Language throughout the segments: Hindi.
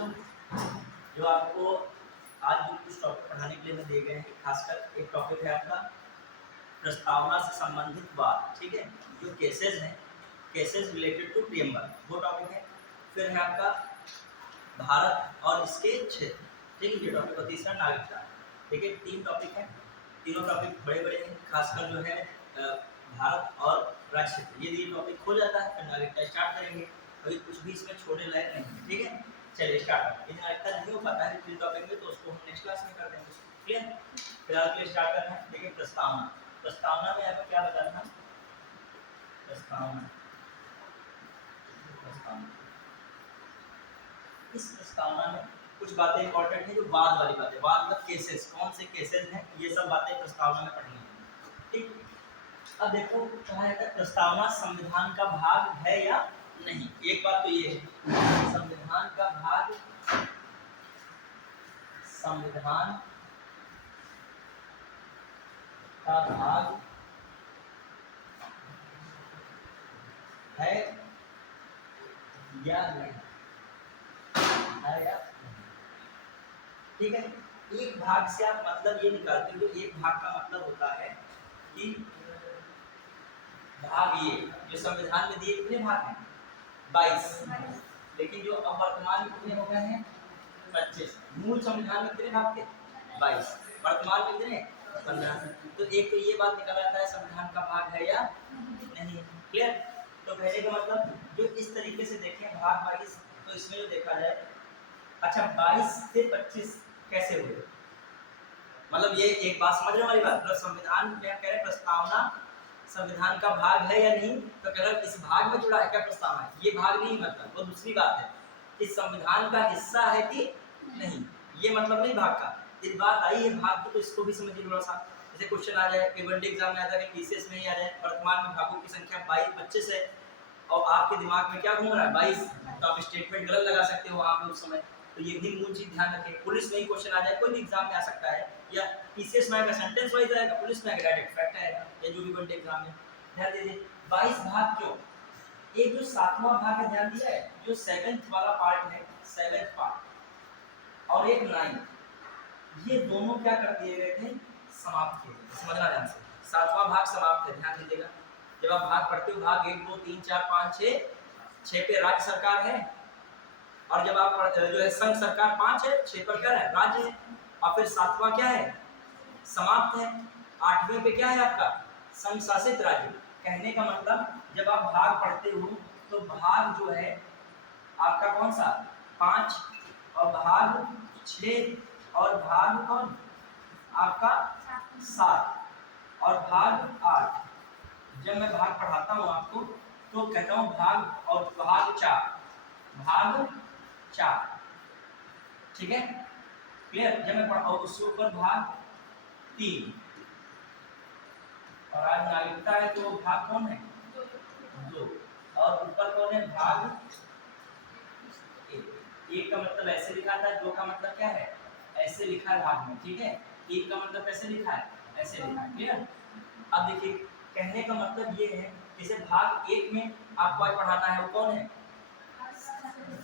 बच्चों, जो आपको आज जो कुछ टॉपिक पढ़ाने के लिए मैं दिए गए हैं, खासकर एक टॉपिक है आपका प्रस्तावना से संबंधित बात, ठीक है। जो केसेस हैं, केसेस रिलेटेड टू प्रीएम्बल, वो टॉपिक है। फिर है आपका भारत और इसके क्षेत्र, ठीक है, ये टॉपिक। और तीसरा नागरिकता, ठीक है। 3 टॉपिक हैं, तीनों टॉपिक बड़े बड़े हैं। खासकर जो है भारत और राज्य क्षेत्र, ये टॉपिक हो जाता है, फिर नागरिकता स्टार्ट करेंगे। अभी कुछ भी इसमें छोड़ने लायक नहीं है, ठीक है। चलिए स्टार्ट। यदि नागरिकता नहीं हो पाता है 3 टॉपिक में, तो उसको हम नेक्स्ट क्लास में कर देंगे, क्लियर। फिलहाल के लिए स्टार्ट करना है। देखिए प्रस्तावना, प्रस्तावना में आपको क्या बताना है? प्रस्तावना, इस प्रस्तावना में कुछ बातें इंपॉर्टेंट है, जो बाद वाली बातें, बाद मतलब केसेस, कौन से केसेस हैं, ये सब बातें प्रस्तावना में पढ़नी है, ठीक। अब देखो कहा जाता है प्रस्तावना संविधान का भाग है या नहीं। एक बात तो ये है, संविधान का भाग, संविधान का भाग है या नहीं, है या नहीं, ठीक है। एक भाग से आप मतलब ये निकालते हो, एक भाग का मतलब होता है कि भाग ये जो संविधान में दिए कितने भाग हैं? 22। लेकिन जो अब वर्तमान में कितने हो गए हैं? 25। मूल संविधान में कितने भाग थे? 22। वर्तमान में कितने? 15। तो एक तो ये बात निकल आता है संविधान का भाग है या नहीं, क्लियर। तो कहने का मतलब जो इस तरीके से देखें भाग 22, तो इसमें जो देखा जाए, अच्छा 22 से 25 कैसे हुए? मतलब ये एक बात समझने वाली बात, मतलब संविधान में कह रहे प्रस्तावना संविधान का भाग है या नहीं, तो कह रहे इस भाग में जुड़ा है क्या प्रस्तावना? ये भाग नहीं, मतलब वो दूसरी बात है कि संविधान का हिस्सा है कि नहीं, ये मतलब नहीं भाग का। इस बात आई है भाग की, तो इसको भी समझिए थोड़ा सा। जैसे क्वेश्चन आ जाए पेपर एग्जाम में, आ जाए पीसीएस में ही आ जाए, वर्तमान में भागों की संख्या 25 है और आपके दिमाग में क्या घूम रहा है? 22। तो आप स्टेटमेंट गलत लगा सकते हो वहाँ पे उस समय, तो ये भी मूल चीज ध्यान रखें। पुलिस में ही क्वेश्चन आ जाए, कोई भी एग्जाम में आ सकता है, या पीसीएस में आएगा सेंटेंस वाइज आएगा, पुलिस में आएगा डायरेक्ट फैक्ट आएगा, या जो भी बनते एग्जाम में। ध्यान दीजिए 22 भाग क्यों? एक जो 7वां भाग है, ध्यान दिया है, जो 7th वाला पार्ट है, 7th पार्ट और एक 9th, ये दोनों क्या कर दिए गए थे? समाप्त किए गए। समझना ध्यान से, 7वां भाग समाप्त है, ध्यान दीजिएगा। जब आप भाग पढ़ते हो, भाग 1 2 3 4 5 6 पे राज्य सरकार है, और जब आप जो है संघ सरकार 5 है, 6 पर क्या है? राज्य है, और फिर 7वां क्या है? समाप्त है। 8वें पे क्या है आपका? संघ शासित राज्य। कहने का मतलब जब आप भाग पढ़ते हो, तो भाग जो है आपका कौन सा? 5, और भाग 6, और भाग कौन? आपका 7, और भाग 8। जब मैं भाग पढ़ाता हूँ आपको, तो कहता हूँ भाग और भाग 4, भाग 4, ठीक है, क्लियर। जब मैं पढ़ाऊँ उसके ऊपर भाग 3, और आज नागरिकता है तो भाग कौन है? 2, और ऊपर कौन है? भाग 1 का मतलब ऐसे लिखा था, 2 का मतलब क्या है? ऐसे लिखा है भाग में, ठीक है। 1 का मतलब कैसे लिखा है? ऐसे लिखा है, क्लियर। अब देखिए कहने का मतलब ये है, जैसे भाग 1 में आपको आज पढ़ाना है, वो कौन है?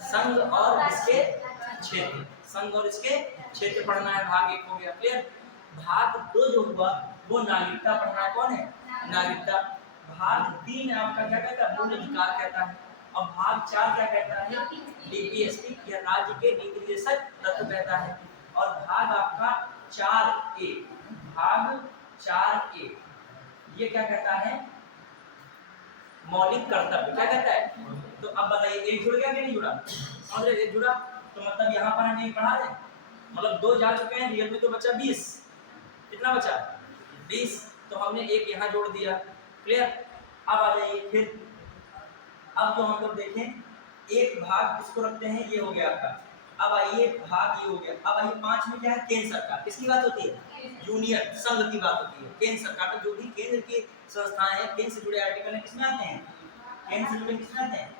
संघ और इसके क्षेत्र, संघ और इसके क्षेत्र पढ़ना है, भाग 1 हो गया, क्लियर। भाग 2 जो हुआ वो नागरिकता पढ़ना है, कौन है? नागरिकता। भाग 3 आपका क्या कहता है? मूल अधिकार कहता है, और भाग 4 क्या कहता है? डीपीएसपी या राज्य के नीति निर्देशक तत्व कहता है। और भाग आपका 4A, भाग 4A ये क्या कहता है? मौलिक कर्तव्य, क्या कहता है? तो अब बताइए एक जुड़ गया कि नहीं जुड़ा? समझ रहे? एक जुड़ा, तो मतलब यहाँ पर हमें पढ़ा दें, मतलब 2 जा चुके हैं, रियल में तो बचा 20। कितना बचा? 20। तो हमने एक यहाँ जोड़ दिया, क्लियर। अब आ जाइए फिर, अब जो हम लोग देखें, एक भाग इसको रखते हैं, ये हो गया आपका। अब आइए भाग ये हो गया। अब आइए 5 में क्या है? केंद्र सरकार। किसकी बात होती है? यूनियन, संघ की बात होती है। केंद्र सरकार में जो भी केंद्र की संस्थाएं हैं, केंद्र से जुड़े आर्टिकल हैं, किसमें आते हैं? केंद्र से जुड़े किसमें आते हैं?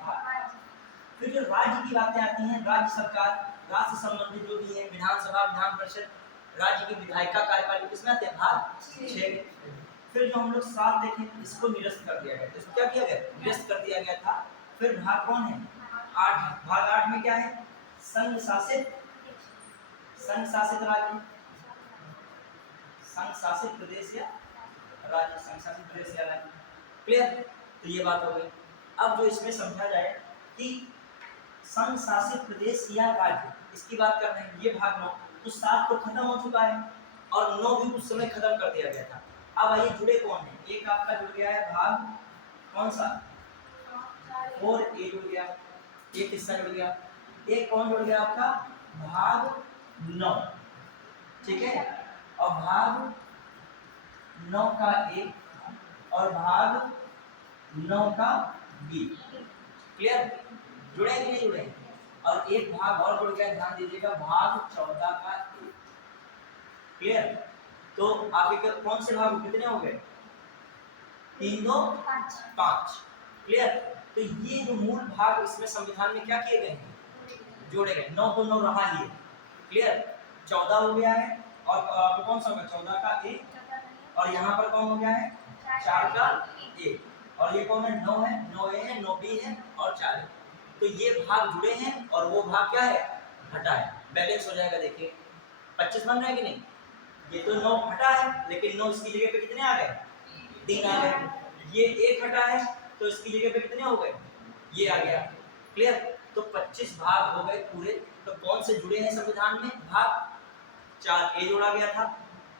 फिर जो राज्य की बातें आती हैं, राज्य सरकार, राज्य से संबंधित जो भी है, विधानसभा, विधान परिषद, राज्य की विधायिका कार्यपालिका, किसमें आते हैं? भाग 6। फिर जो हम लोग 7 देखें, इसको निरस्त कर दिया गया। इसको क्या किया गया? निरस्त कर दिया गया था। फिर भाग कौन है? 8। भाग 8 में क्या है? संघ शासित राज्य, संघ शासित प्रदेश या राज्य, संघ शासित प्रदेश या राज्य। क्लियर? तो ये बात हो गई। अब जो इसमें समझा जाए कि संघ शासित प्रदेश या राज्य, इसकी बात कर रहे हैं। ये भाग 9 तो 7 तो खत्म हो चुका है और 9 भी उस समय खत्म कर दिया गया था। अब आइए जुड़े कौन है? एक आपका जुड़ गया है भाग कौन सा? 4A जुड़ गया, एक हिस्सा जुड़ गया। एक कौन जुड़ गया आपका? भाग 9, ठीक है। और भाग 9 का A और भाग 9 का B। क्लियर? जुड़े कि नहीं जुड़े? और एक भाग और जुड़ गया, ध्यान दीजिएगा, भाग 14 का A। क्लियर? तो आपके कौन से भाग कितने हो गए? 3 2 5। क्लियर? तो ये जो मूल भाग इसमें संविधान में क्या किए गए हैं? जोड़े गए। 9 तो 9 रहा ही है। क्लियर? 14 हो गया है और कौन सा होगा? 14 का A और यहाँ पर कौन हो गया है? 4 का A। और ये कौन है? 9 है, 9A है, 9B है और 4 है। तो ये भाग जुड़े हैं और वो भाग क्या है? हटा है। बैलेंस हो जाएगा। देखिए 25 बन रहा है कि नहीं? ये तो 9 हटा है लेकिन 9 इसकी जगह पे कितने आ गए? 3 आ गए। ये 1 हटा है तो इसकी जगह पे कितने हो गए? ये आ गया। क्लियर? तो 25 भाग हो गए पूरे। तो कौन से जुड़े हैं संविधान में? भाग 4A जोड़ा गया था।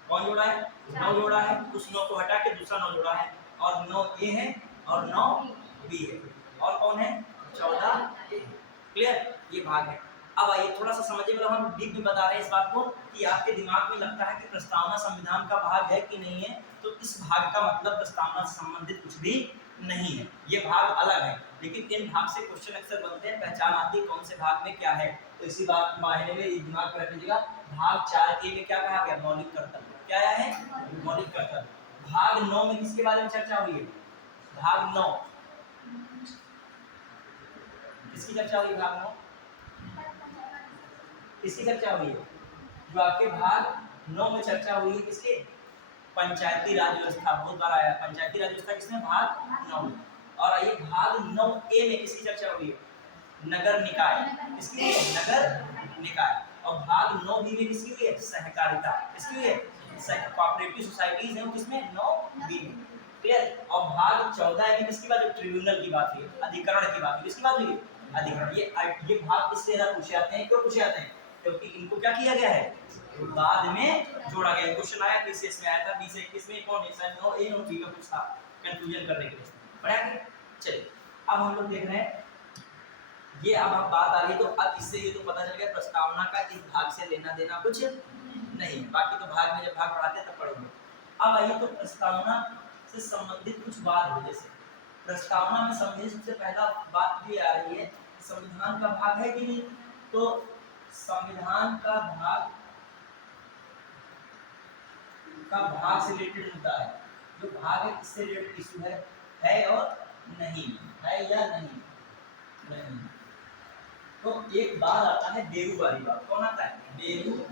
कौन जोड़ा है? 9 जोड़ा है। उस 9 को हटा के दूसरा 9 जोड़ा है और 9A है और 9B है और कौन है? 14A। क्लियर? ये भाग है। अब आइए थोड़ा सा समझिए, मतलब हम डीप में बता रहे हैं इस बात को कि आपके दिमाग में लगता है कि प्रस्तावना संविधान का भाग है कि नहीं है। तो इस भाग का मतलब प्रस्तावना से संबंधित कुछ भी नहीं है, ये भाग अलग है। लेकिन इन भाग से क्वेश्चन अक्सर बनते हैं, पहचान आती है कौन से भाग में क्या है। तो इसी बात मायने में दिमाग में रख लीजिएगा। भाग 4A में क्या कहा गया? मौलिक कर्तव्य। क्या आया है? मौलिक कर्तव्य। भाग 9 में किसके बारे में चर्चा हुई है? भाग 9 किसकी चर्चा हुई? भाग 9 किसकी चर्चा हुई है? जो आपके भाग 9 में चर्चा हुई है किसके? पंचायती राज व्यवस्था। बहुत बार आया पंचायती राज व्यवस्था किसमें? भाग 9 में। और आइए भाग 9A में किसकी चर्चा हुई है? नगर निकाय। किसकी हुई है? नगर निकाय। और भाग 9B में किसकी हुई है? सहकारिता। किसकी हुई है? कोऑपरेटिव सोसाइटीज हैं किसमें? 9B में। क्लियर? और भाग 14A में किसकी बात है? ट्रिब्यूनल की बात है, अधिकरण की बात है। किसकी बात हुई है? अधिकरण। ये भाग इससे ज्यादा पूछे जाते हैं। क्यों पूछे जाते हैं? क्योंकि इनको क्या किया गया है? बाद में जोड़ा गया। क्वेश्चन आया पीसीएस में, आया था 20 21 में। कौन है? 9A 9B का कुछ था, कंफ्यूजन करने के लिए। पढ़ा है? चलिए अब हम लोग देख रहे हैं ये। अब हम बात आ रही तो अब इससे ये तो पता चल गया प्रस्तावना का इस भाग से लेना देना कुछ नहीं। बाकी तो भाग में जब भाग पढ़ाते तब पढ़ोगे। अब आइए तो प्रस्तावना से संबंधित कुछ बात हो। जैसे प्रस्तावना में संबंधित सबसे पहला बात ये आ रही है, संविधान का भाग है कि नहीं? तो संविधान का भाग से रिलेटेड मुद्दा है। जो भाग है इससे रिलेटेड इशू है और नहीं है या नहीं। नहीं तो एक बात आता है बेरूबारी बात। कौन आता है? बेरूबारी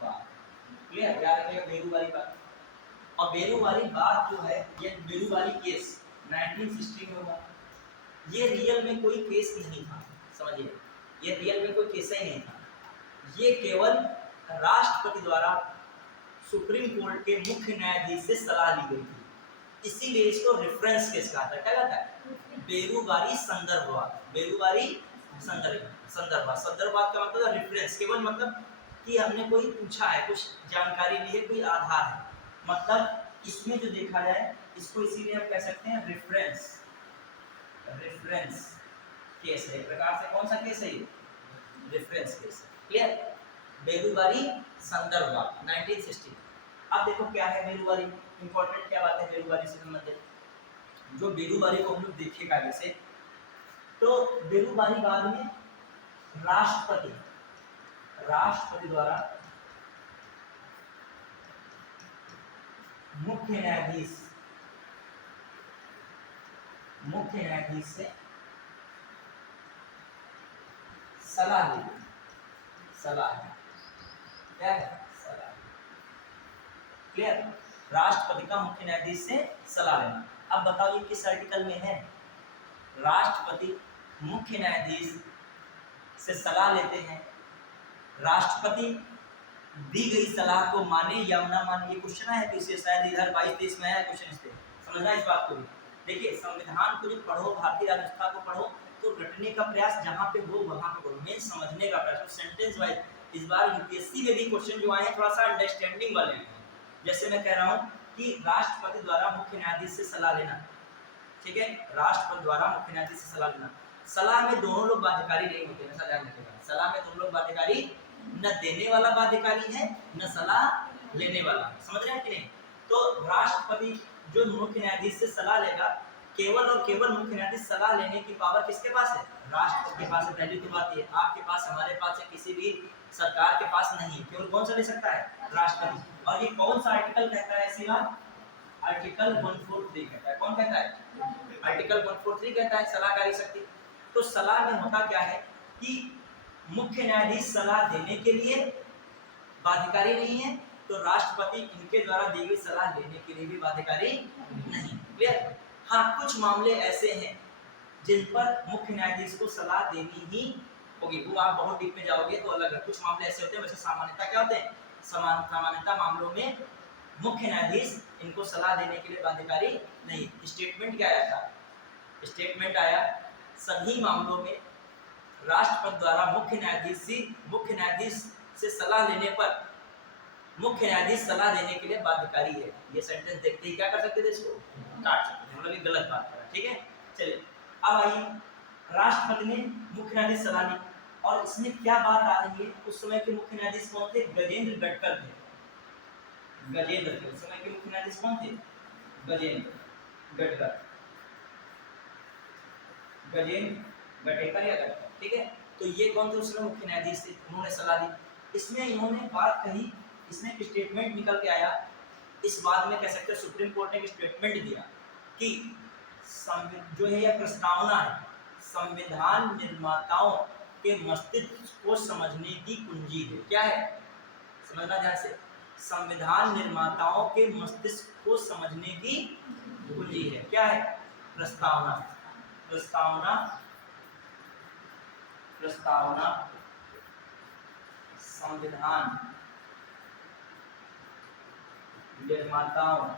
बात। क्लियर? याद रखिएगा बेरूबारी बात। और बेरूबारी बात जो है, ये बेरूबारी केस 1960 में हुआ। ये रियल में कोई केस नहीं था, समझिए, ये रियल में कोई केस ही नहीं था। ये केवल राष्ट्रपति द्वारा सुप्रीम कोर्ट के मुख्य न्यायाधीश से सलाह ली गई थी, इसीलिए इसको रेफरेंस केस कहा था। क्या कहता है? बेरूबारी संदर्भवाद। बेरूबारी संदर्भवाद का मतलब रेफरेंस, केवल मतलब कि हमने कोई पूछा है, कुछ जानकारी ली है, कोई आधार है। मतलब इसमें जो देखा जाए इसको इसीलिए हम कह सकते हैं रेफरेंस केस है। एक प्रकार से कौन सा केस है? Reference case. क्लियर? बेरूबारी संदर्भवाद 1960। अब देखो क्या है बेरूबारी, इंपॉर्टेंट क्या बात है बेरूबारी से संबंधित। जो बेरूबारी को हम लोग देखेगा जैसे, तो बेरूबारी बाद में राष्ट्रपति द्वारा मुख्य न्यायाधीश से सलाह ली। सलाह क्या है? सलाह। क्लियर? राष्ट्रपति का मुख्य न्यायाधीश से सलाह लेना। अब बताओ ये किस आर्टिकल में है? राष्ट्रपति मुख्य न्यायाधीश से सलाह लेते हैं। राष्ट्रपति दी गई सलाह को माने या ना माने, ये क्वेश्चन है पीछे शायद इधर 22-23 में है क्वेश्चन। इस पे समझना इस बात को भी। देखिए संविधान को जब पढ़ो, भारतीय राज्य व्यवस्था को पढ़ो, तो रटने का प्रयास जहाँ पे हो वहाँ पे करो, मेन समझने का प्रयास। तो सेंटेंस वाइज इस बार यूपीएससी में भी क्वेश्चन जो आए हैं थोड़ा सा अंडरस्टैंडिंग वाले हैं। जैसे मैं कह रहा हूँ कि राष्ट्रपति द्वारा मुख्य न्यायाधीश से सलाह लेना, ठीक है, राष्ट्रपति द्वारा मुख्य न्यायाधीश से सलाह लेना। सलाह में दोनों लोग बाध्यकारी नहीं होते, ऐसा ध्यान रखिएगा। सलाह में दोनों लोग बाध्यकारी, न देने वाला बाध्यकारी है न सलाह लेने वाला, समझ रहे हैं कि नहीं। तो राष्ट्रपति जो मुख्य न्यायाधीश से सलाह लेगा, केवल और केवल मुख्य न्यायाधीश सलाह लेने की पावर किसके पास है? राष्ट्रपति के पास है। पहली तो बात ये, आपके पास, हमारे पास है, किसी भी सरकार के पास नहीं। केवल कौन सा ले सकता है? राष्ट्रपति। और ये कौन सा आर्टिकल कहता है ऐसी बात? आर्टिकल 143 कहता है। कौन कहता है? आर्टिकल 143 कहता है सलाहकारी शक्ति। तो सलाह में होता क्या है कि मुख्य न्यायाधीश सलाह देने के लिए बाध्यकारी नहीं है, तो राष्ट्रपति इनके द्वारा दी गई सलाह लेने के लिए भी बाध्यकारी नहीं। क्लियर? हाँ, कुछ मामले ऐसे हैं जिन पर मुख्य न्यायाधीश को सलाह देनी ही होगी, वो आप बहुत डीप में जाओगे तो अलग है। कुछ मामले ऐसे होते हैं, वैसे सामान्यता क्या होते हैं? सामान्यता मामलों में मुख्य न्यायाधीश इनको सलाह देने के लिए बाध्यकारी नहीं। स्टेटमेंट क्या आया था? स्टेटमेंट आया सभी मामलों में राष्ट्रपति द्वारा मुख्य न्यायाधीश से सलाह लेने पर मुख्य न्यायाधीश सलाह देने के लिए बाध्यकारी है। ये सेंटेंस देखते ही क्या कर सकते थे? इसको काट सकते थे, मतलब गलत बात करा। ठीक है, चलिए अब आइए, राष्ट्रपति ने मुख्य न्यायाधीश सलाह ली और इसमें क्या बात आ रही है? उस समय के मुख्य न्यायाधीश कौन थे? गजेंद्र गटकर थे। गजेंद्र थे उस समय के मुख्य न्यायाधीश कौन थे? गजेंद्र गटकर, गजेंद्र गटेकर या गटकर, ठीक है। तो ये कौन थे उस समय मुख्य न्यायाधीश थे? उन्होंने सलाह दी। इसमें इन्होंने बात कही, इसमें एक स्टेटमेंट निकल के आया। इस बात में कह सकते हैं सुप्रीम कोर्ट ने एक स्टेटमेंट दिया कि जो है यह प्रस्तावना है संविधान निर्माताओं के मस्तिष्क को समझने की कुंजी है। क्या है? समझना ध्यान से, संविधान निर्माताओं के मस्तिष्क को समझने की कुंजी है। क्या है? प्रस्तावना। प्रस्तावना प्रस्तावना संविधान निर्माताओं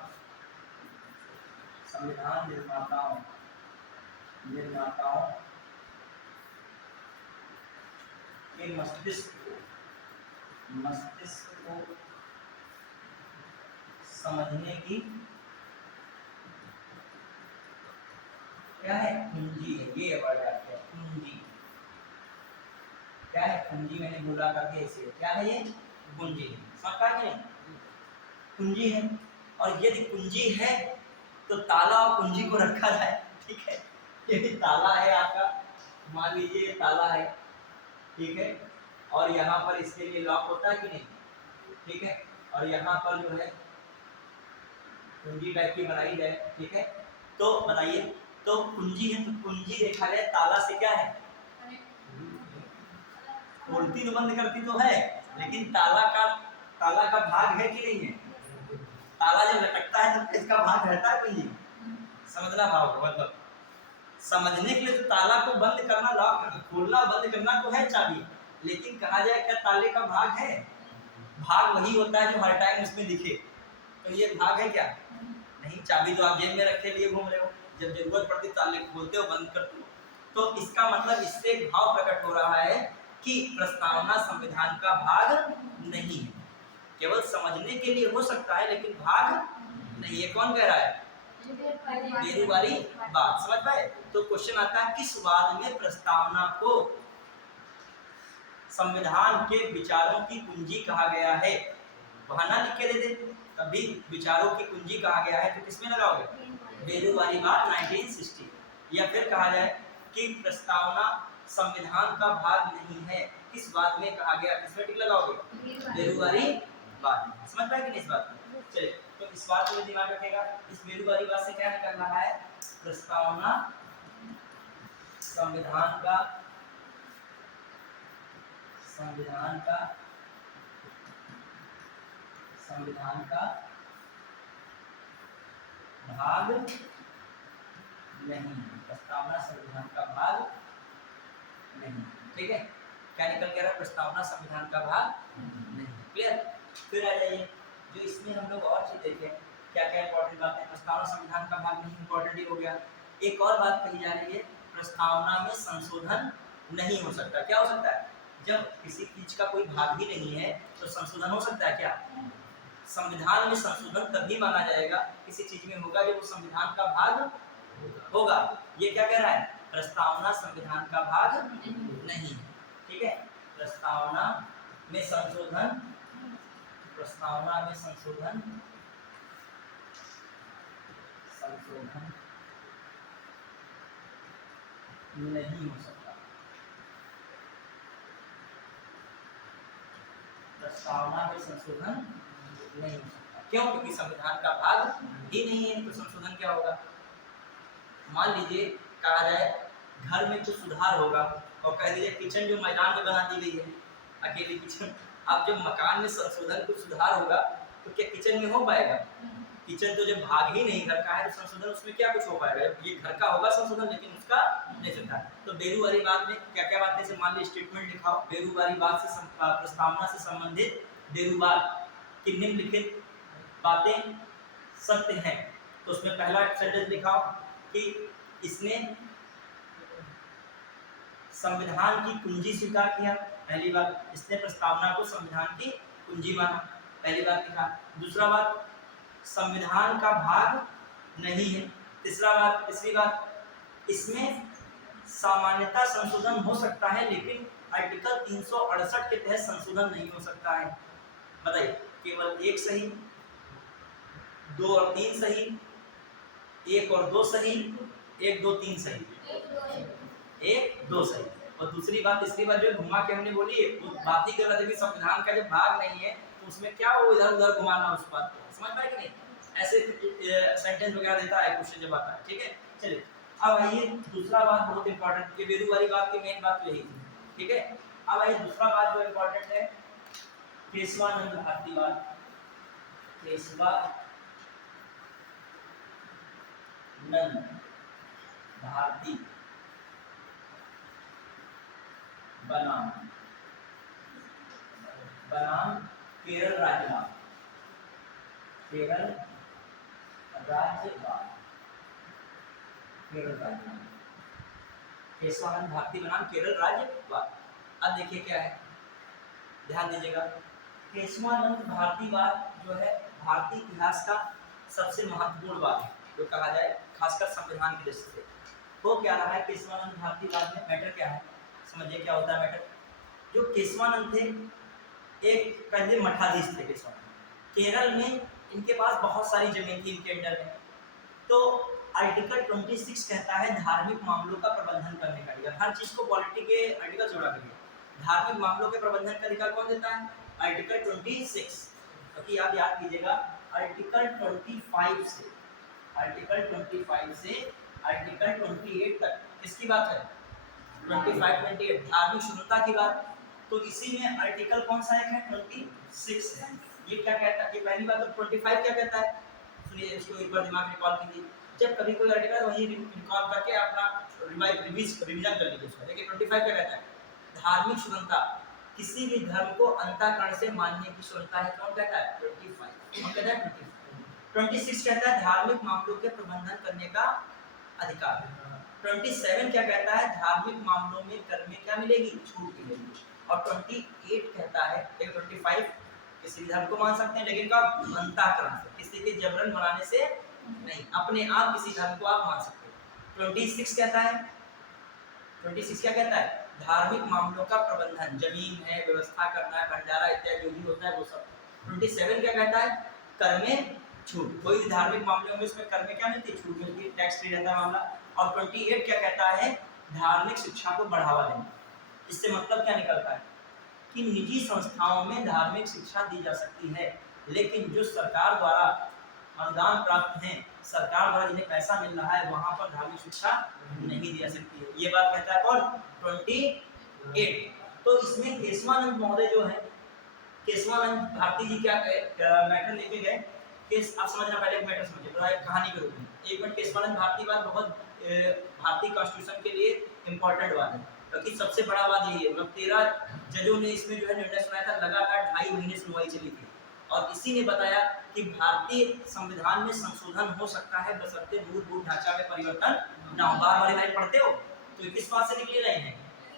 के मस्तिष्क को समझने की क्या है? कुंजी है। ये वर्ड है कुंजी। क्या है? कुंजी। मैंने बोला करके इसे क्या है? ये कुंजी है। समझ पाए कि नहीं? कुंजी है। और यदि कुंजी है तो ताला और कुंजी को रखा जाए, ठीक है। यदि ताला है आपका, मान लीजिए ताला है, ठीक है, और यहाँ पर इसके लिए लॉक होता है कि नहीं, ठीक है, और यहाँ पर जो है कुंजी टाइप की बनाई जाए, ठीक है। तो बताइए, तो कुंजी है तो कुंजी देखा जाए ताला से क्या है? खोलती तो बंद करती तो है, लेकिन ताला का भाग है कि नहीं है? ताला जब लटकता है तो इसका भाग रहता है कुंजी। समझना भाव को, मतलब समझने के लिए तो ताला को बंद करना, लॉक खोलना बंद करना तो है चाबी, लेकिन कहा जाए क्या ताले का भाग है? भाग वही होता है जो हर टाइम उसमें दिखे। तो ये भाग है क्या? नहीं। चाबी तो आप जेब में रखे लिए घूम रहे हो, जब जरूरत पड़ती ताले खोलते हो, बंद करते हो। तो इसका मतलब इससे भाव प्रकट हो रहा है कि प्रस्तावना संविधान का भाग नहीं है, केवल समझने के लिए हो सकता है लेकिन भाग नहीं। ये कौन कह रहा है? बेरुवारी बात। समझ पाए? तो क्वेश्चन आता है किस वाद में प्रस्तावना को संविधान के विचारों की कुंजी कहा गया है? वहां ना लिख के दे दे, तभी विचारों की कुंजी कहा गया है तो किसमें लगाओगे? बेरुवारी बात 1960। या फिर कहा जाए कि प्रस्तावना संविधान का भाग नहीं है, किस बात में कहा गया? किसमें टिक लगाओगे? बेरुवारी बात। समझ पाए कि नहीं इस बात को? चलिए, तो इस बात को दिमाग रखेगा। इस बेरुवारी बात से क्या निकल रहा है? प्रस्तावना संविधान का भाग नहीं, प्रस्तावना संविधान का भाग नहीं। ठीक है, क्या निकल के रहा है? प्रस्तावना संविधान का भाग नहीं। क्लियर? फिर आ जाइए, जो इसमें हम लोग और चीज देखें, क्या क्या इंपॉर्टेंट बातें हैं। प्रस्तावना संविधान का भाग नहीं, इंपॉर्टेंट ही हो गया। एक और बात कही जा रही है, प्रस्तावना में संशोधन नहीं हो सकता। क्या हो सकता है? जब किसी चीज का कोई भाग ही नहीं है तो संशोधन हो सकता है क्या? संविधान में संशोधन तभी माना जाएगा किसी चीज में होगा जब वो संविधान का भाग होगा। ये क्या कह रहा है? प्रस्तावना संविधान का भाग नहीं। ठीक है, प्रस्तावना में संशोधन, प्रस्तावना में संशोधन नहीं हो सकता। प्रस्तावना में संशोधन नहीं हो सकता। क्यों? क्योंकि संविधान का भाग ही नहीं है, तो संशोधन क्या होगा? मान लीजिए कहा जाए घर में कुछ सुधार होगा और कह दीजिए किचन जो मैदान में बना दी गई है, अकेली किचन। अब जब मकान में संशोधन कुछ सुधार होगा तो क्या किचन में हो पाएगा? किचन तो जब भाग ही नहीं घर का है तो संशोधन उसमें क्या कुछ हो पाएगा? ये घर का होगा संशोधन, लेकिन उसका नहीं सकता। तो बेरूवारी बात में क्या क्या बातें से, मान ली स्टेटमेंट लिखाओ, बेरूवारी बात से प्रस्तावना से संबंधित बेरूवार की निम्नलिखित बातें सत्य हैं। तो उसमें पहला सेंटेंस लिखाओ कि इसने संविधान की कुंजी स्वीकार किया। पहली बात, इसने प्रस्तावना को संविधान की कुंजी माना। पहली बात लिखा। दूसरा बात, संविधान का भाग नहीं है। तीसरी बात, इसमें सामान्यता संशोधन हो सकता है लेकिन आर्टिकल 368 के तहत संशोधन नहीं हो सकता है। बताइए, केवल एक सही, 2 और 3 सही, 1 और 2 सही, 1 2 3 सही, 1 2 सही। और दूसरी बात, तीसरी बात जो घुमा के हमने बोली है वो बात ही गलत है कि संविधान का जब भाग नहीं है तो उसमें क्या वो इधर उधर घुमाना उस बात को, समझ पाए कि नहीं? ऐसे सेंटेंस वगैरह देता है क्वेश्चन जब आता है। ठीक है, चलिए अब आइए दूसरा बात बहुत इंपॉर्टेंट, ये बेरू वाली बात की मेन बात तो यही थी। ठीक है, अब आइए दूसरा बात जो इंपॉर्टेंट है, केशवानंद भारतीवाद। केशवानंद भारती बनाम केरल राज्यवाद। केरल राज्यवाद, केशवानंद भारती बनाम केरल राज्यवाद। अब देखिए क्या है, ध्यान दीजिएगा। केशवानंद भारतीवाद जो है भारतीय इतिहास का सबसे महत्वपूर्ण बात है जो कहा जाए, खासकर संविधान की दृष्टि से। तो क्या रहा है केशवानंद भारतीवाद में? मैटर क्या है, समझिए क्या होता है मैटर। जो केशवानंद थे एक पहले मठाधीश थे केशवानंद। केरल में इनके पास बहुत सारी जमीन थी इनके अंडर में। तो आर्टिकल 26 कहता है धार्मिक मामलों का प्रबंधन करने का अधिकार। हर चीज को पॉलिटी के आर्टिकल जोड़ा करिए। धार्मिक मामलों के प्रबंधन का अधिकार कौन देता है? आर्टिकल 26। क्योंकि आप याद कीजिएगा आर्टिकल 25 से आर्टिकल 28 तक किसकी बात है? 25-28 धार्मिक शुद्धता की बात। तो इसी में आर्टिकल कौन सा एक है? 26 है। ये क्या कहता है? ये पहली बात। तो 25 क्या कहता है? सुनिए, इसको एक बार दिमाग में रिकॉल कीजिए। जब कभी कोई आर्टिकल वही रिकॉल करके अपना रिवीजन कर लीजिए उसका। देखिए 25 क्या कहता है? धार्मिक शुद्धता, किसी भी धर्म को अंतःकरण से मानने की शुद्धता है। कौन कहता है? 25। कौन कहता है? 26 कहता है धार्मिक मामलों के प्रबंधन करने का अधिकार। 27 क्या कहता है? धार्मिक मामलों में कर में क्या मिलेगी? छूट मिलेगी। और 28 कहता है, 25 किसी भी धर्म को मान सकते हैं लेकिन कब? अंतःकरण से, किसी के जबरन बनाने से नहीं, अपने आप किसी धर्म को आप मान सकते हैं। 26 कहता है, 26 क्या कहता है? धार्मिक मामलों का प्रबंधन, जमीन है, व्यवस्था करना है, भंडारा इत्यादि जो भी होता है वो सब। 27 क्या कहता है? कर में छूट। कोई भी धार्मिक मामलों में उसमें कर में क्या मिलती है? छूट मिलती है, टैक्स फ्री रहता है मामला। और 28 क्या कहता है? धार्मिक शिक्षा को बढ़ावा देना। इससे मतलब क्या निकलता है कि निजी संस्थाओं में धार्मिक शिक्षा दी जा सकती है, लेकिन जो सरकार द्वारा अनुदान प्राप्त हैं, सरकार द्वारा जिन्हें पैसा मिल रहा है, वहां पर धार्मिक शिक्षा नहीं दी जा सकती है। ये बात कहता है कौन? 28। तो इसमें केशवानंद महोदय जो है, केशवानंद भारती जी क्या मैटर लेके गए केस आप समझना, पहले एक मैटर समझिए, पूरा एक कहानी के रूप में। एक मिनट, केशवानंद भारती वाद बहुत भारतीय कॉन्स्टिट्यूशन के लिए इम्पोर्टेंट वाद है, क्योंकि सबसे बड़ा वाद यही है। मतलब 13 जजों ने इसमें जो है निर्णय सुनाया था, लगातार 2.5 महीने सुनवाई चली थी, और इसी ने बताया कि भारतीय संविधान में संशोधन हो सकता है बशर्ते मूलभूत ढांचा में परिवर्तन ना हो। बार बार लाइन पढ़ते हो तो किस बात से निकली लाइन है?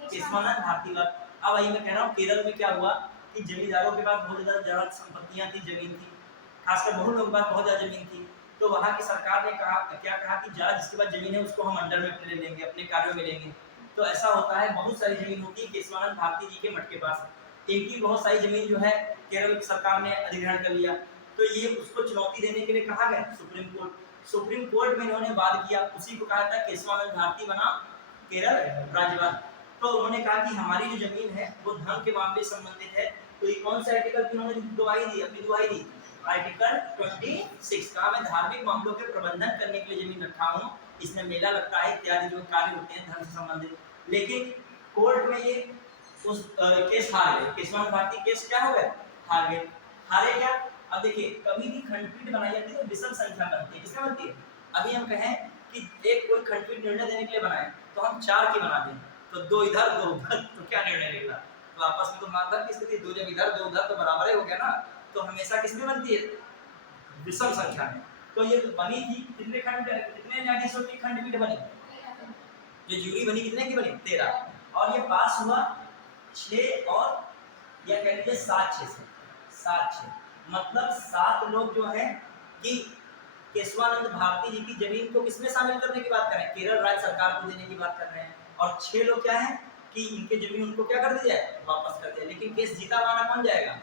केशवानंद भारती वाद। अब वही मैं कह रहा हूँ, केरल में क्या हुआ कि जमींदारों के पास बहुत ज्यादा संपत्तियां थी, जमीन थी, खासकर बहु लोगों के पास बहुत ज्यादा जमीन थी। तो वहां की सरकार ने कहा, क्या कहा कि ज्यादा जिसके पास जमीन है उसको हम अंडर में ले लेंगे, अपने कार्यों में लेंगे। तो ऐसा होता है, बहुत सारी जमीन होती है केशवानंद भारती जी के मठ के पास, इनकी बहुत सारी जमीन जो है केरल सरकार ने अधिग्रहण कर लिया। तो ये उसको चुनौती देने के लिए कहा गया सुप्रीम कोर्ट। सुप्रीम कोर्ट में इन्होंने वाद किया, उसी को कहा था केशवानंद भारती बना केरल राज्यपाल। तो उन्होंने कहा कि हमारी जो जमीन है वो धर्म के मामले से संबंधित है। तो ये कौन सा आर्टिकल की उन्होंने दुहाई दी, अपनी दुहाई दी? आर्टिकल 26 का, मैं धार्मिक मामलों के प्रबंधन करने के लिए जमीन रखा हूँ, इसमें मेला लगता है इत्यादि जो कार्य होते हैं धर्म से संबंधित। लेकिन कोर्ट में ये उस केस हार गए, केशवानंद भारती केस क्या हो गए? हार गए। हारे क्या? अब देखिए, कभी भी खंडपीठ बनाई जाती है तो विषम संख्या बनती है। किसमें बनती है? अभी हम कहें कि एक कोई खंडपीठ निर्णय देने के लिए बनाए तो हम 4 की बना दें, तो 2 इधर 2 उधर, तो क्या निर्णय निकला? तो आपस में तो मानदंड की स्थिति, 2 जब इधर 2 उधर तो बराबर ही हो गया ना। तो हमेशा किसमें बनती है? विषम संख्या में। तो ये बनी थी कितने खंड, कितने न्यायाधीशों की खंडपीठ बनी? ये जूरी बनी कितने की बनी? 13। और ये पास हुआ 6 और या कह लीजिए 7-6 से, 7-6 मतलब 7 लोग जो है कि केशवानंद भारती जी की जमीन को किसमें शामिल करने की बात कर रहे हैं? केरल राज्य सरकार को देने की बात कर रहे हैं। और 6 लोग क्या है कि इनके जमीन उनको क्या कर दी जाए? वापस कर दिया। लेकिन केस जीता माना कौन जाएगा?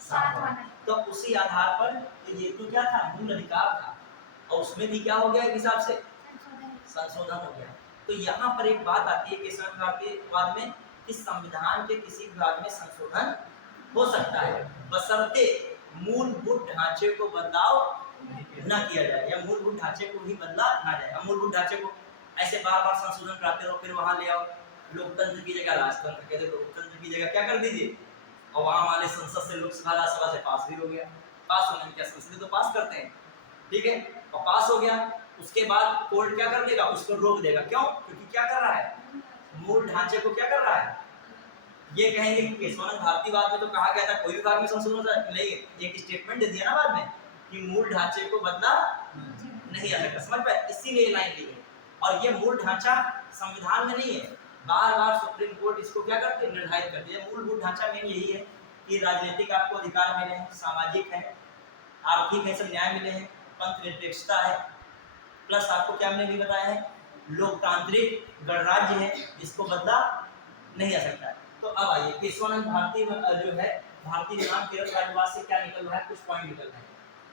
7। तो उसी आधार पर तो ये तो क्या था? मूल अधिकार था, और उसमें भी क्या हो गया? एक हिसाब से संशोधन हो गया। तो यहाँ पर एक बात आती है केशवानंद भारती वाद में कि संविधान के किसी भाग में संशोधन हो सकता है बशर्ते मूलभूत ढांचे को बदलाव न किया जाए, या मूलभूत ढांचे को भी बदला ना जाए। अब मूलभूत ढांचे को ऐसे बार बार संशोधन कराते रहो, फिर वहां ले आओ लोकतंत्र की जगह राजतंत्र, कहते लोकतंत्र की जगह क्या कर दीजिए, और वहां हमारे संसद से, लोकसभा राज्यसभा से पास भी हो गया। पास होने में क्या, संसद तो पास करते हैं, ठीक है, और पास हो गया, उसके बाद कोर्ट क्या कर देगा? उसको रोक देगा। क्यों? क्योंकि क्या कर रहा है? मूल ढांचे को क्या कर रहा है? ये कहेंगे कि केशवानंद भारती वाद में तो कहा गया था कोई भी भाग में संशोधन नहीं, एक स्टेटमेंट दे दिया ना बाद में कि मूल ढांचे को बदला नहीं आ सकता। समझ पाए? इसीलिए लाइन ली है। और ये मूल ढांचा संविधान में नहीं है, बार बार सुप्रीम कोर्ट इसको क्या करती है? निर्धारित करती है। मूलभूत ढांचा मेन यही है कि राजनीतिक आपको अधिकार मिले हैं, सामाजिक है, आर्थिक है, सब न्याय मिले हैं, पंथ निरपेक्षता है, प्लस आपको क्या मैंने भी बताया है, लोकतांत्रिक गणराज्य है जिसको बदला नहीं आ सकता है। तो अब आइए केशवानंद भारती जो है भारतीय निर्माण केरल राज्यवाद से क्या निकल रहा है, कुछ पॉइंट निकल रहे हैं।